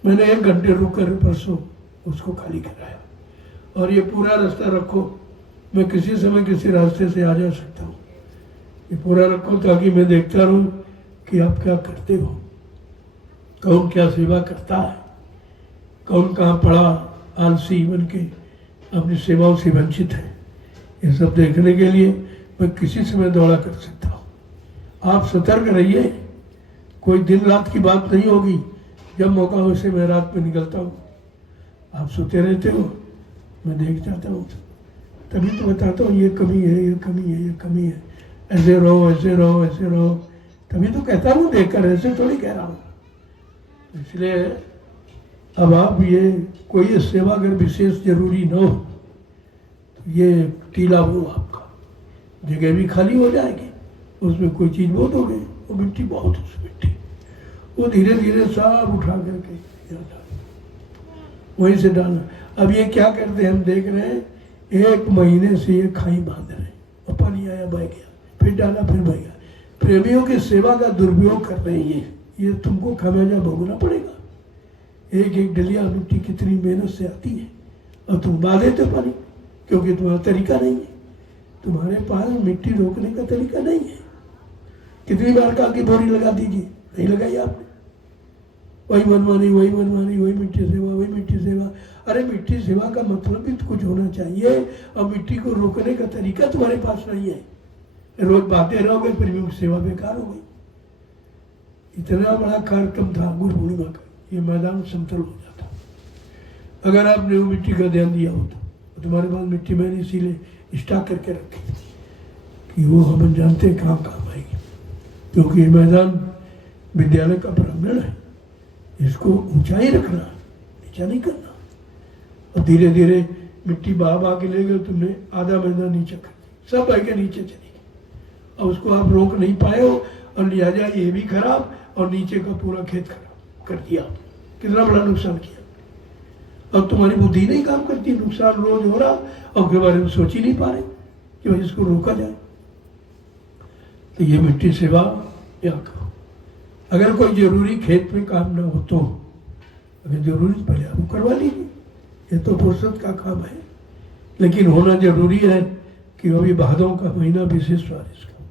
मैंने 1 घंटे रुक कर परसों उसको खाली कराया, और ये पूरा रास्ता रखो, मैं किसी समय किसी रास्ते से आ जा सकता हूँ। ये पूरा रखो ताकि मैं देखता रहूँ कि आप क्या करते हो, कौन क्या सेवा करता है, कौन कहाँ पड़ा आलसी बन के अपनी सेवाओं से वंचित है। ये सब देखने के लिए मैं किसी समय दौड़ा कर सकता हूँ। आप सतर्क रहिए, कोई दिन रात की बात नहीं होगी। जब मौका हो से मैं रात में निकलता हूँ, आप सोते रहते हो, मैं देख जाता हूँ, तभी तो बताता हूँ ये कमी है, ये कमी है, ये कमी है, ऐसे रहो, ऐसे रहो, ऐसे रहो, तभी तो कहता हूँ देखकर, ऐसे थोड़ी कह रहा हूँ। इसलिए अब आप ये कोई सेवा अगर विशेष जरूरी न हो, तो ये टीला हो आपका, जगह भी खाली हो जाएगी, उसमें कोई चीज़ बहुत हो गई, वो मिट्टी बहुत है, मिट्टी वो धीरे धीरे सब उठा करके वहीं से डालना। अब ये क्या करते हैं हम देख रहे हैं, 1 महीने से ये खाई बांध रहे हैं, और पानी आया बह गया, फिर डाला फिर बह गया। प्रेमियों की सेवा का दुरुपयोग कर रहे हैं, ये तुमको खामियाजा भोगना पड़ेगा। एक एक डलिया मिट्टी कितनी मेहनत से आती है, और तुम बहा देते पानी, क्योंकि तुम्हारा तरीका नहीं है, तुम्हारे पास मिट्टी रोकने का तरीका नहीं है। कितनी बार कहा कि बोरी लगा दीजिए, नहीं लगाई आपने, वही मनमानी, वही मनमानी, वही मिट्टी सेवा, वही मिट्टी सेवा। अरे मिट्टी सेवा का मतलब भी तो कुछ होना चाहिए, और मिट्टी को रोकने का तरीका तुम्हारे पास नहीं है। रोज बातें रहोगे, प्रेमियों की सेवा बेकार हो गई। इतना बड़ा कार्यक्रम था गुरु पूर्णिमा का, ये मैदान समतल हो जाता अगर आपने वो मिट्टी का ध्यान दिया होता। तो तुम्हारे पास मिट्टी मैंने इसीलिए स्टॉक करके रखी थी कि वो हम जानते हैं कहाँ काम आएगी, क्योंकि ये मैदान विद्यालय का प्रांगण है, इसको ऊंचाई रखना, नीचा नहीं करना। और धीरे धीरे मिट्टी बहा के ले गए, तुमने आधा मैदान नीचे कर दिया, सब बह के नीचे चली गई। और उसको आप रोक नहीं पाए हो, और लिहाजा ये भी खराब, और नीचे का पूरा खेत खराब कर दिया। कितना बड़ा नुकसान किया। अब तुम्हारी बुद्धि नहीं काम करती, नुकसान रोज हो रहा, और उसके बारे में सोच ही नहीं पा रहे कि भाई इसको रोका जाए। तो ये मिट्टी सेवा या करो। अगर कोई जरूरी खेत में काम ना हो तो, अगर जरूरी तो पहले आप करवा लीजिए, ये तो फुर्सत का काम है। लेकिन होना जरूरी है कि अभी भादों का महीना विशेष बारिश का,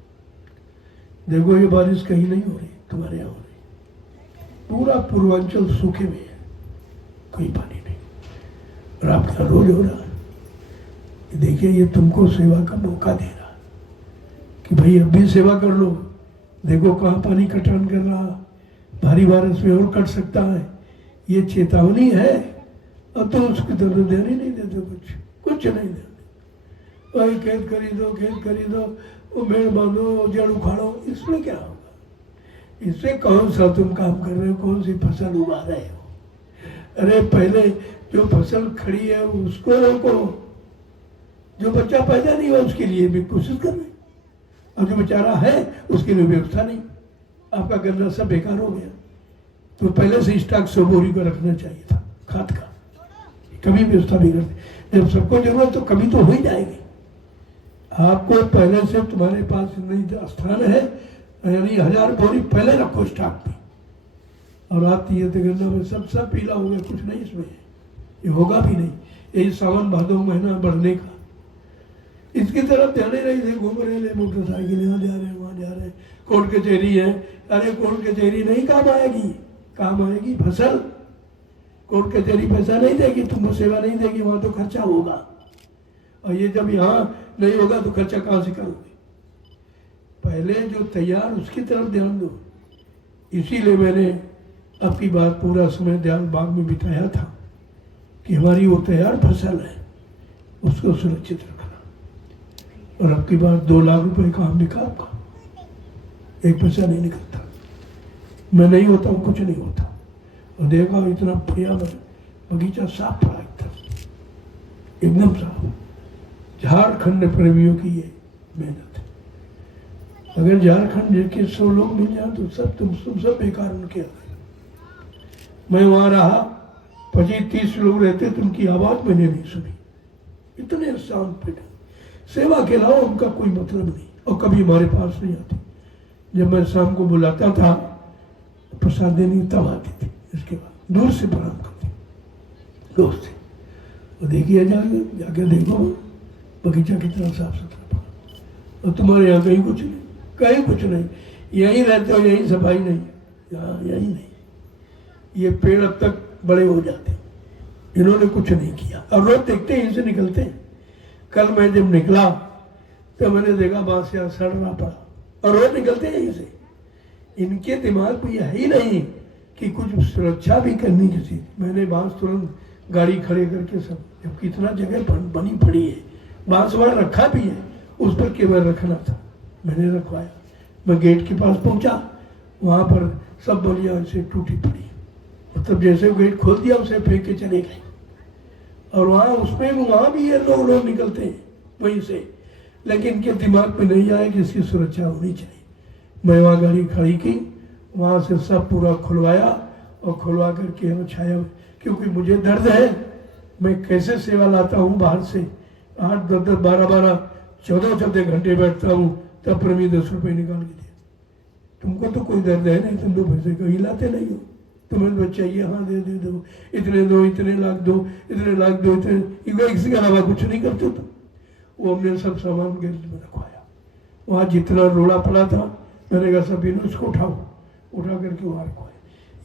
देखो ये बारिश कहीं नहीं हो रही, तुम्हारे यहाँ हो रही। पूरा पूर्वांचल सूखे में है, कोई पानी नहीं। और आपका रोज हो रहा है। देखिए ये तुमको सेवा का मौका दे रहा है कि भाई अब भी सेवा कर लो। देखो कहाँ पानी कटान कर रहा, भारी बारिश में और कट सकता है। ये चेतावनी है और तुम उसकी तरफ ध्यान ही नहीं देते, कुछ नहीं देते। भाई खेत खरीदो, वो मेड़ बांधो, जड़ उखाड़ो, इसमें क्या होगा? इससे कौन सा तुम काम कर रहे हो, कौन सी फसल उगा रहे हो? अरे पहले जो फसल खड़ी है उसको रोको, जो बच्चा पैदा नहीं हुआ उसके लिए भी कोशिश कर रहे, और जो बेचारा है उसके लिए व्यवस्था नहीं। आपका गन्ना सब बेकार हो गया। तो पहले से स्टॉक 100 बोरी को रखना चाहिए था खाद का। कभी व्यवस्था नहीं करते। जब सबको जरूरत तो कभी तो हो ही जाएगी। आपको पहले से तुम्हारे पास नहीं स्थान है, यानी 1000 बोरी पहले रखो स्टॉक में। और आप ये गन्ना में सब पीला हो गया, कुछ नहीं इसमें, ये होगा भी नहीं। यही सावन भादो महीना बढ़ने का, इसकी तरफ ध्यान ही नहीं दे। घूम रहे मोटरसाइकिल, यहाँ जा रहे हैं वहाँ जा रहे हैं, कोर्ट कचहरी है। अरे कोर्ट कचहरी नहीं काम आएगी, काम आएगी फसल। कोर्ट कचहरी पैसा नहीं देगी, तुमको सेवा नहीं देगी, वहाँ तो खर्चा होगा। और ये जब यहाँ नहीं होगा तो खर्चा कहाँ से करोगे? पहले जो तैयार उसकी तरफ ध्यान दो। इसीलिए मैंने आपकी बात पूरा समय ध्यान बाग में बिताया था कि हमारी वो तैयार फसल है उसको सुरक्षित रखना। और आपकी बात 2 लाख रुपए काम निकाल आपका, एक पैसा नहीं निकलता। मैं नहीं होता हूँ, कुछ नहीं होता। और देखा इतना बढ़िया बगीचा साफ पड़ा एकदम साफ। झारखंड प्रेमियों की ये मेहनत है। अगर झारखंड के 100 लोग मिल जाए तो तुम सब बेकार उनके आ गए। मैं वहां रहा, 25-30 लोग रहते थे, उनकी आवाज मैंने नहीं सुनी। इतने शांत बैठे, सेवा के अलावा उनका कोई मतलब नहीं। और कभी हमारे पास नहीं आते। जब मैं शाम को बुलाता था प्रसाद देने तब आती थी। इसके बाद दूर से प्रणाम करती, दूर से। और देखिए जाके देखो बगीचा कितना साफ सुथरा पड़ा। और तुम्हारे यहाँ कहीं कुछ नहीं, कहीं कुछ नहीं। यहीं रहते हो, यहीं सफाई नहीं, यहाँ यहीं नहीं। ये पेड़ अब तक बड़े हो जाते, इन्होंने कुछ नहीं किया। और रोज देखते हैं इनसे निकलते हैं। कल मैं जब निकला तो मैंने देखा बांस यहाँ सड़ रहा पड़ा, और रोज निकलते हैं इनसे। इनके दिमाग में यह ही नहीं कि कुछ सुरक्षा भी करनी किसी। मैंने बांस तुरंत गाड़ी खड़े करके सब, जब कितना जगह बनी पड़ी है, बांस वहाँ रखा भी है, उस पर केवल रखना था, मैंने रखवाया। मैं गेट के पास पहुंचा, वहाँ पर सब बलिया ऐसे टूटी पड़ी। मतलब जैसे गेट खोल दिया उसे फेंक के चले गए। और वहाँ उसमें वहाँ भी ये लोग निकलते हैं वहीं से। लेकिन इनके दिमाग में नहीं आया कि इसकी सुरक्षा होनी चाहिए। मैं वहाँ गाड़ी खड़ी की, वहाँ से सब पूरा खुलवाया, और खुलवा करके हम छाया। क्योंकि मुझे दर्द है, मैं कैसे सेवा लाता हूँ बाहर से, 8, 10, 12, 14 घंटे बैठता हूँ, तब प्रमी 10 रुपये निकाल के दिए। तुमको तो कोई दर्द है नहीं, तुम 2 पैसे कहीं लाते नहीं हो। तुम्हें बस चाहिए, हाँ दे दो, इतने दो, इतने लाख दो, इतने लाख दो, इतने, इसके अलावा कुछ नहीं करते तुम। वो हमने सब सामान गैरेज में रखवाया। वहाँ जितना रोड़ा पड़ा था, मैंने कहा सब इन उसको उठा करके वहाँ रखवाया।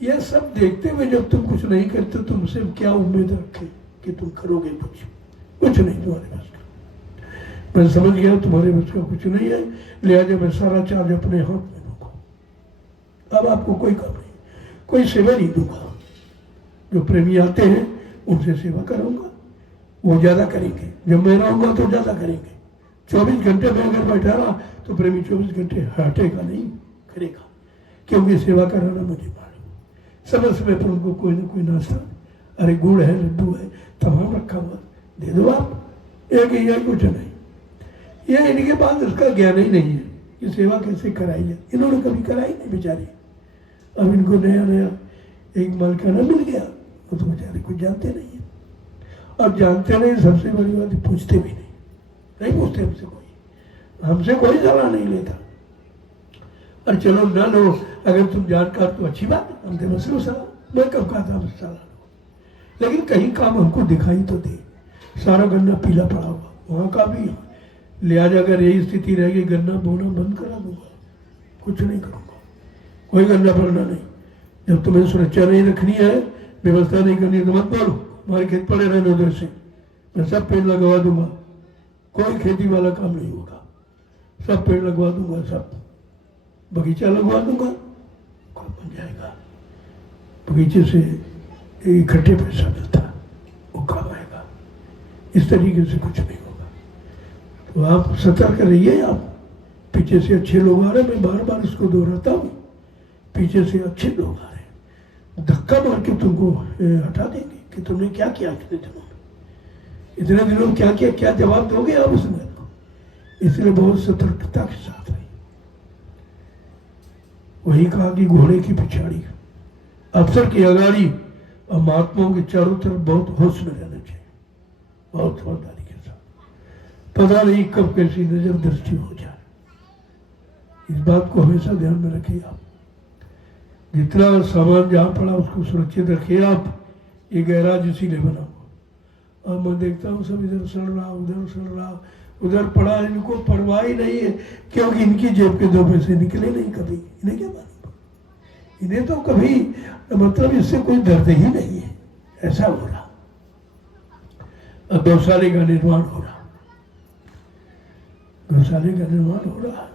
ये सब देखते हुए जब तुम कुछ नहीं करते, तुमसे क्या उम्मीद रखे कि तुम करोगे? कुछ नहीं तुम्हारे पास का। मैं समझ गया तुम्हारे पास का कुछ नहीं है, लिहाजा मैं सारा चार्ज अपने हाथ में लूंगा। अब आपको कोई काम नहीं, कोई सेवा नहीं दूंगा। जो प्रेमी आते हैं उनसे सेवा कराऊंगा, वो ज़्यादा करेंगे। जब मैं रहूँगा तो ज़्यादा करेंगे। 24 घंटे में अगर बैठा रहा तो प्रेमी 24 घंटे हटेगा नहीं, करेगा। क्योंकि सेवा कराना मुझे मालूम। समय पर उनको कोई ना कोई नाश्ता, अरे गुड़ है, लड्डू है, तमाम रखा हुआ, दे दो आप। एक ही कुछ नहीं। ये इनके पास उसका ज्ञान ही नहीं है कि सेवा कैसे कराई जाए। इन्होंने कभी कराई नहीं बेचारे। अब इनको नया एक मालिकाना मिल गया, वो तो बेचारे कुछ जानते नहीं है। और जानते नहीं, सबसे बड़ी बात पूछते भी नहीं पूछते हमसे कोई सलाह नहीं लेता। और चलो ना लो, अगर तुम जानकार तो अच्छी बात है, हम दे मसलो सलाह। मैं कब कहा था हमसे सलाह लो, लेकिन कहीं काम हमको दिखाई तो दे। सारा गन्ना पीला पड़ा हुआ, वहाँ का भी। लिहाजा अगर यही स्थिति रहेगी, गन्ना बोना बंद करा दूंगा, कुछ नहीं करूँगा, कोई गन्ना भरना नहीं। जब तुम्हें सुरक्षा नहीं रखनी है व्यवस्था नहीं करनी है तो मत बोलो, हमारे खेत पड़े रहने दो, ऐसे मैं सब पेड़ लगवा दूंगा, कोई खेती वाला काम नहीं होगा, सब पेड़ लगवा दूंगा, सब बगीचा लगवा दूंगा, कोई बन जाएगा। बगीचे से इकट्ठे पैसा मिलता है, वो काम आएगा। इस तरीके से कुछ नहीं होगा। तो आप सतर्क रहिए। आप पीछे से अच्छे लोग आ रहे, मैं बार बार इसको दोहराता हूँ, पीछे से अच्छे लोग आ रहे, धक्का मार के तुमको हटा देंगे कि तुमने क्या किया इतने दिनों में क्या किया, क्या जवाब दोगे आप उसमें। इसलिए बहुत सतर्कता के साथ रहिए। वही कहा कि घोड़े की पिछाड़ी अफसर की अगाड़ी और महात्माओं के चारों तरफ बहुत होश में रहना चाहिए, बहुत समझदारी के साथ। पता नहीं कब कैसी नजर दृष्टि हो जाए, इस बात को हमेशा ध्यान में रखिए। आप जितना सामान जहाँ पड़ा उसको सुरक्षित रखिए। आप ये गैराज इसीलिए बना हुआ, और मैं देखता हूँ सब इधर सड़ रहा, उधर सड़ रहा, उधर पड़ा, इनको परवाह ही नहीं है, क्योंकि इनकी जेब के 2 पैसे निकले नहीं कभी। इन्हें क्या मालूम, इन्हें तो कभी मतलब इससे कोई दर्द ही नहीं है। ऐसा हो रहा। अब गौशाले का निर्माण हो रहा, गौशाले का निर्माण हो रहा।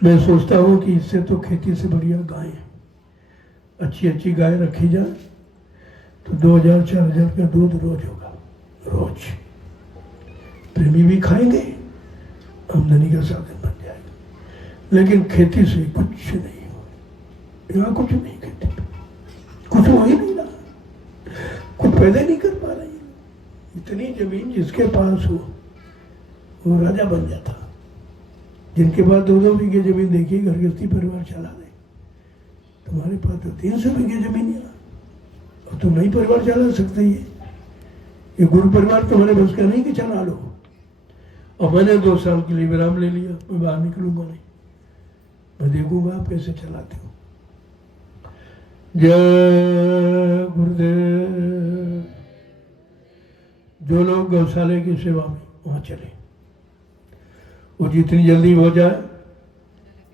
मैं सोचता हूँ कि इससे तो खेती से बढ़िया गाय, अच्छी अच्छी गाय रखी जाए तो 2000-4000 रुपया दूध रोज होगा, रोज। प्रेमी भी खाएंगे, आमदनी का साधन बन जाएगा। लेकिन खेती से कुछ नहीं हो, यहाँ कुछ नहीं, खेती कुछ हो ही नहीं रहा, कुछ पैदा नहीं कर पा रही। इतनी जमीन जिसके पास हो वो राजा बन जाता। जिनके पास 2-2 बीघे जमीन, देखिए घर गृहस्थी परिवार चला रहे। तुम्हारे पास तो 300 बीघे जमीन है और तुम नहीं परिवार चला सकते। ये गुरु परिवार तुम्हारे बस का नहीं कि चला लो। और मैंने 2 साल के लिए विराम ले लिया, मैं बाहर निकलूंगा नहीं, मैं देखूंगा आप कैसे चलाते हो। जय गुरुदेव। जो लोग गौशाले की सेवा में वहां चले, वो जितनी जल्दी हो जाए,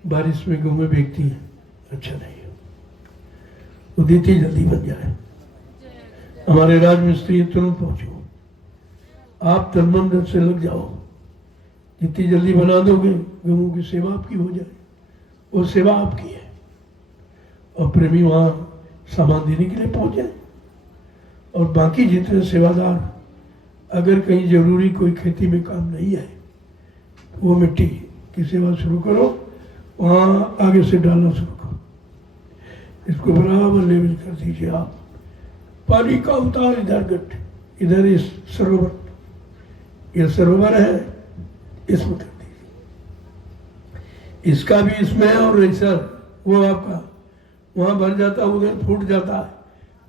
बारिश में गेहूं बेचती है, अच्छा नहीं है, वो जितनी जल्दी बन जाए। हमारे राजमिस्त्री तुरंत पहुंचो, आप तनमन से लग जाओ, जितनी जल्दी बना दोगे गेहूं की सेवा आपकी हो जाए, वो सेवा आपकी है। और प्रेमी वहां सामान देने के लिए पहुंच जाए। और बाकी जितने सेवादार, अगर कहीं जरूरी कोई खेती में काम नहीं है, वो मिट्टी की सेवा शुरू करो, वहां आगे से डालना शुरू करो, इसको बराबर लेवल कर दीजिए। आप पानी का उतार इधर गट, इधर इस सरोवर, यह सरोवर है, इसमें कर दीजिए, इसका भी इसमें है। और ऐसा वो आपका वहां भर जाता, उधर फूट जाता है,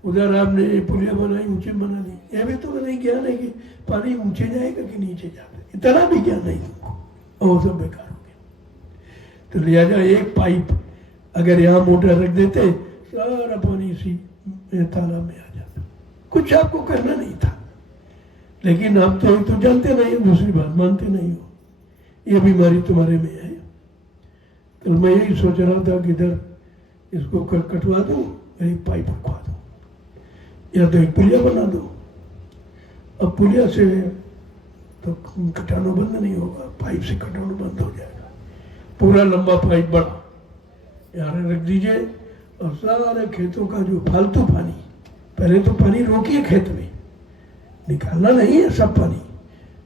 उधर आपने पुलिया बनाई, ऊंचे बना दी। यह भी तो नहीं ज्ञान है कि पानी ऊंचे जाएगा कि नीचे जाता है, इतना भी ज्ञान नहीं तुमको, और सब बेकार हो गया। तो लिहाजा एक पाइप अगर यहाँ मोटर रख देते, सारा पानी इसी तालाब में आ जाता। कुछ आपको करना नहीं था, लेकिन आप तो जानते नहीं हो, दूसरी बात मानते नहीं हो। ये बीमारी तुम्हारे में है। तो मैं यही सोच रहा था कि इधर इसको कटवा दो, एक पाइप रखवा दो, या तो एक पुलिया बना दो। अब पुलिया से तो कटानो बंद नहीं होगा, पाइप से कटानो बंद हो जाएगा। पूरा लंबा पाइप बड़ा यहाँ रख दीजिए, और सारे खेतों का जो फालतू पानी, पहले तो पानी रोकिए, खेत में निकालना नहीं है सब पानी,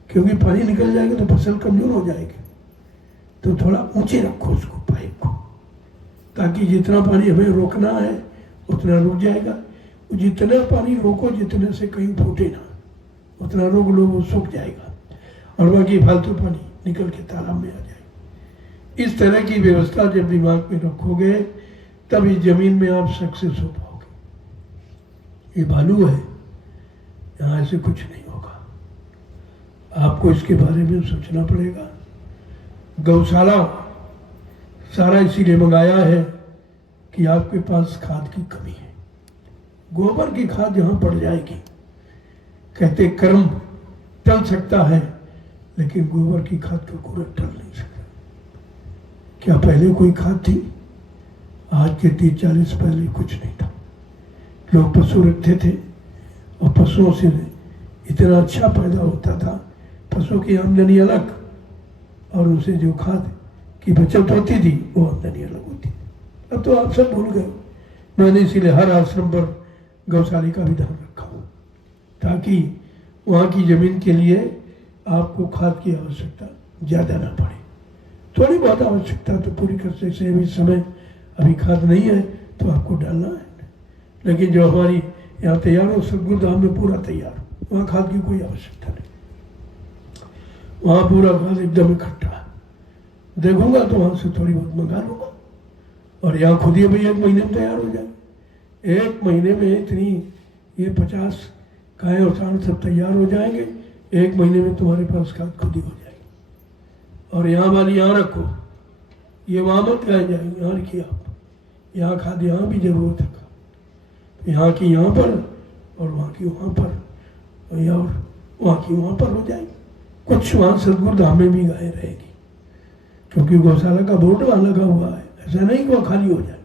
क्योंकि पानी निकल जाएगा तो फसल कमजोर हो जाएगी। तो थोड़ा ऊंचे रखो उसको, पाइप को, ताकि जितना पानी हमें रोकना है उतना रुक जाएगा। जितना पानी रोको, जितने से कहीं फूटे ना, उतना रोक लो, वो सूख जाएगा, और बाकी फालतू पानी निकल के तालाब में आ जाएगा। इस तरह की व्यवस्था जब दिमाग में रखोगे, तब इस जमीन में आप सक्सेस हो पाओगे। ये भालू है, यहाँ ऐसे कुछ नहीं होगा। आपको इसके बारे में सोचना पड़ेगा। गौशाला सारा इसीलिए मंगाया है कि आपके पास खाद की कमी है। गोबर की खाद जहां पड़ जाएगी, कहते कर्म टल सकता है, लेकिन गोबर की खाद का कोई टल नहीं सकता। क्या पहले कोई खाद थी? आज के 30-40 पहले कुछ नहीं था। लोग पशु रखते थे और पशुओं से इतना अच्छा पैदा होता था, पशु की आमदनी अलग और उसे जो खाद की बचत होती थी वो आमदनी अलग होती थी। अब तो आप सब भूल गए। मैंने इसीलिए हर आश्रम पर गौशाला का विधान रखा हूँ, ताकि वहाँ की जमीन के लिए आपको खाद की आवश्यकता ज़्यादा ना पड़े। थोड़ी बहुत आवश्यकता तो पूरी कर सकते हैं। इस समय अभी खाद नहीं है तो आपको डालना है, लेकिन जो हमारी यहाँ तैयार हो, सतगुरु धाम में पूरा तैयार हो, वहाँ खाद की कोई आवश्यकता नहीं। वहाँ पूरा खाद एकदम इकट्ठा है। देखूंगा तो वहाँ से थोड़ी बहुत मंगा लूँगा, और यहाँ खुद ही भाई 1 महीने में तैयार हो जाए। 1 महीने में इतनी ये 50 गाय और सांड सब तैयार हो जाएंगे। 1 महीने में तुम्हारे पास खाद खुद ही हो जाएगी। और यहाँ वाली यहाँ रखो, ये वहाँ मत गाय जाएंगे, यहाँ रखिए आप। यहाँ खाद यहाँ भी जरूरत है, तो यहाँ की यहाँ पर और वहाँ की वहाँ पर, और वहाँ की वहाँ पर हो जाएगी। कुछ वहाँ सतगुरु धाम में भी गाय रहेगी, क्योंकि गौशाला का बोर्ड वहाँ लगा हुआ है। ऐसा नहीं कि वहाँ खाली हो जाए,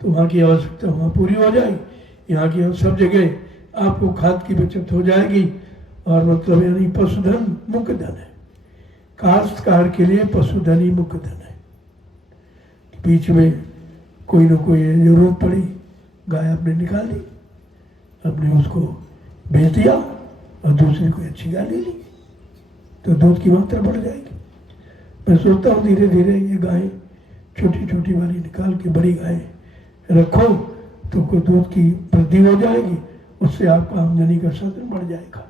तो वहाँ की आवश्यकता वहाँ पूरी हो जाएगी। यहाँ की सब जगह आपको खाद की बचत हो जाएगी। और मतलब यानी पशुधन मुख्य धन है, काश्तकार के लिए पशुधन ही मुख्य धन है। बीच में कोई ना कोई जरूरत पड़ी, गाय आपने निकाल ली, आपने उसको बेच दिया और दूसरी कोई अच्छी गाय ले ली, तो दूध की मात्रा बढ़ जाएगी। मैं सोचता हूँ धीरे धीरे ये गाय छोटी छोटी वाली निकाल के बड़ी गाय रखो तो कोई दूध की वृद्धि हो जाएगी, उससे आपका आमदनी का साधन बढ़ जाएगा।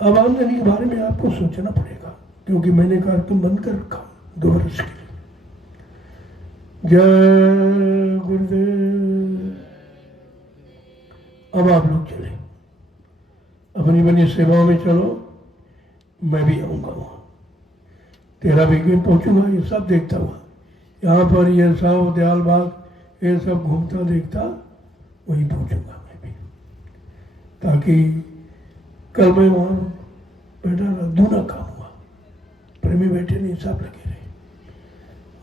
अब आमदनी के बारे में आपको सोचना पड़ेगा, क्योंकि मैंने कार्यक्रम बंद कर रखा 2 वर्ष के लिए। जय गुरुदेव। अब आप लोग चले, अपनी बनी सेवाओं में चलो। मैं भी आऊँगा वहाँ, तेरा भी कहीं पहुँचूंगा, ये सब देखता हुआ। यहाँ पर ये सब दयाल बाग ये सब घूमता देखता वहीं पहुँचूंगा मैं भी, ताकि कल मैं वहाँ बैठा रहा, दूना काम हुआ, प्रेमी बैठे नहीं, सब लगे रहे।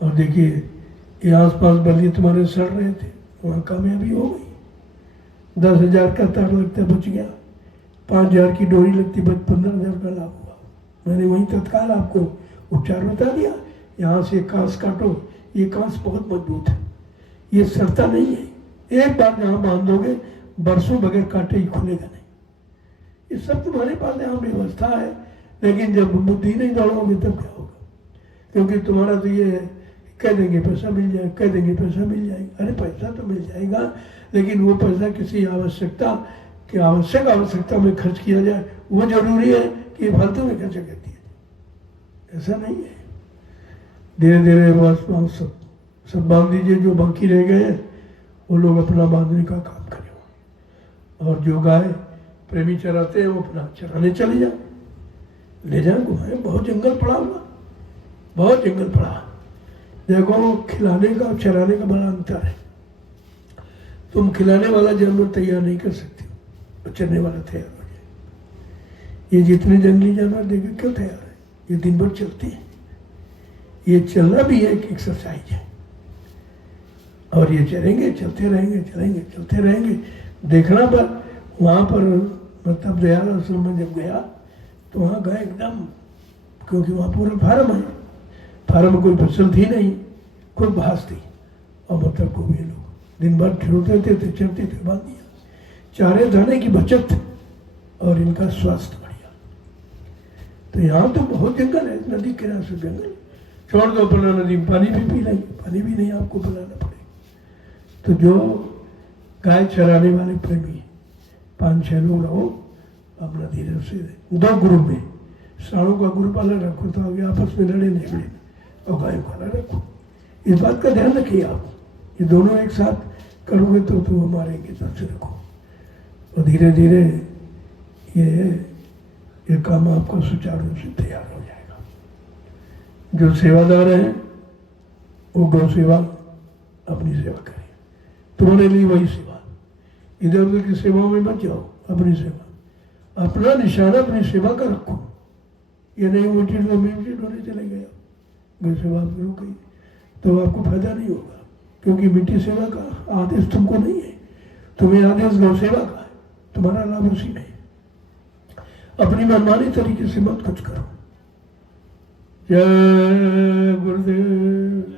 और देखिए ये आसपास बल्ली तुम्हारे सड़ रहे थे, वहाँ कामयाबी हो गई। 10,000 का तार लगता बच गया, 5,000 की डोरी लगती बच 15,000 का लाभ हुआ। मैंने वहीं तत्काल आपको उपचार बता दिया। यहाँ से कांस काटो, ये कांस बहुत मजबूत है, ये सड़ता नहीं है। एक बार जहाँ बांध दोगे बरसों बगैर काटे ही खुलेगा नहीं। ये सब तुम्हारे पास यहाँ व्यवस्था है, लेकिन जब बुद्धि नहीं दौड़ोगे तब क्या होगा? क्योंकि तुम्हारा तो ये है, कह देंगे पैसा मिल जाएगा, कह देंगे पैसा मिल जाएगा। अरे पैसा तो मिल जाएगा, लेकिन वो पैसा किसी आवश्यकता कि आवश्यकता में खर्च किया जाए, वो जरूरी है कि फालतू में खर्च कर दिया जाए? ऐसा नहीं है। धीरे धीरे बस सब बांध दीजिए, जो बाकी रह गए हैं वो लोग अपना बांधने का काम करें। और जो गाय प्रेमी चराते हैं वो अपना चराने चले जाए, ले जाए घुमाए। बहुत जंगल पड़ा हुआ, बहुत जंगल पड़ा। देखो खिलाने का और चराने का बड़ा अंतर है। तुम खिलाने वाला जानवर तैयार नहीं कर सकते, चरने वाला तैयार हो जाए। ये जितने जंगली जानवर देखे क्यों तैयार है? ये दिन भर चलते हैं। ये चलना भी एक एक्सरसाइज है, और ये चलेंगे, चलते रहेंगे, चलेंगे, चलते रहेंगे। देखना पर वहाँ पर मतलब दयाल आश्रम में जब गया तो वहाँ गए एकदम, क्योंकि वहाँ पूरा फार्म है, फार्म में कोई फसल थी नहीं, खुद घास थी, और मतलब को ये लोग दिन भर छोड़ते थे, चलते थे, बांध दिया। चारे दाने की बचत और इनका स्वास्थ्य बढ़िया। तो यहाँ तो बहुत जंगल है, नदी किनारे से जंगल। छोड़ दो अपना नदी में पानी भी पी लेंगे, पानी भी नहीं आपको पिलाना पड़ेगा। तो जो गाय चराने वाले प्रेमी 5-6 लोग रहो, अपना धीरे से 2 ग्रुप में साड़ों का ग्रुप अलग रखो, तो आगे आपस में लड़े नहीं लड़े, और गायों का अलग रखो। इस बात का ध्यान रखिए आप, ये दोनों एक साथ करोगे तो वो मारेंगे, तब से रखो। और धीरे धीरे ये काम आपका सुचारू रूप से तैयार हो जाएगा। जो सेवादार हैं वो गौ सेवा अपनी सेवा करें, तुम्हारे लिए वही सेवा। इधर उधर की सेवाओं में मत जाओ, अपनी सेवा, अपना निशाना अपनी सेवा का रखो। ये नहीं ऊँची डोली चले गए, गौ सेवा रुक गई तो आपको फायदा नहीं होगा, क्योंकि मिट्टी सेवा का आदेश तुमको नहीं है। तुम्हें आदेश गौ सेवा का है, तुम्हारा लाभ उसी में है। अपनी मनमानी तरीके से मत कुछ करो। जय गुरुदेव।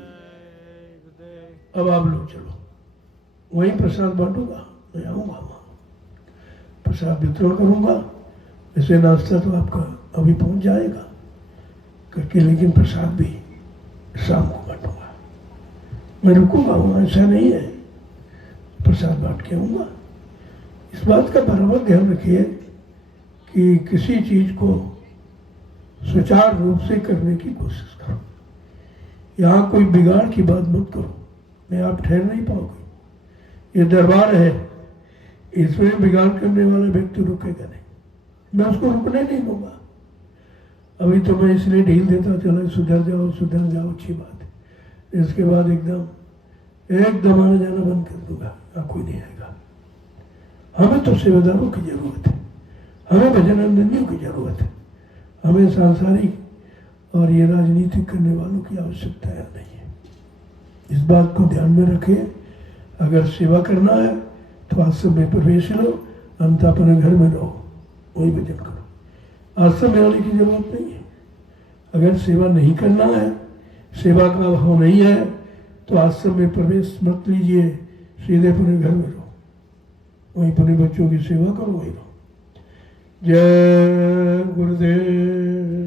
अब आप लोग चलो, वहीं प्रसाद बांटूंगा, मैं आऊंगा वहां प्रसाद वितरण करूंगा। वैसे नाश्ता तो आपका अभी पहुंच जाएगा करके, लेकिन प्रसाद भी शाम को बांटूंगा। मैं रुकूंगा वहां, ऐसा नहीं है, प्रसाद बांट के आऊंगा। इस बात का बराबर ध्यान रखिए कि किसी चीज को सुचारू रूप से करने की कोशिश करो। यहाँ कोई बिगाड़ की बात मत करो, नहीं आप ठहर नहीं पाओगे। ये दरबार है, इसमें बिगाड़ करने वाला व्यक्ति रुकेगा नहीं, मैं उसको रुकने नहीं दूंगा। अभी तो मैं इसलिए ढील देता चला, सुधर जाओ, अच्छी बात है। इसके बाद एकदम आना जाना बंद कर दूंगा, यहाँ कोई नहीं आएगा। हमें तो सेवादारों की जरूरत है, हमें भजनानंदियों की जरूरत है, हमें सांसारिक और ये राजनीति करने वालों की आवश्यकता नहीं है। इस बात को ध्यान में रखिए। अगर सेवा करना है तो आश्रम में प्रवेश लो, अंत अपने घर में रहो, वही भजन करो। आश्रम में आने की जरूरत नहीं है। अगर सेवा नहीं करना है, सेवा का अभाव नहीं है, तो आश्रम में प्रवेश मत लीजिए, सीधे अपने घर में रहो, वहीं अपने बच्चों की सेवा करो, वही रहो। जय गुरुदेव।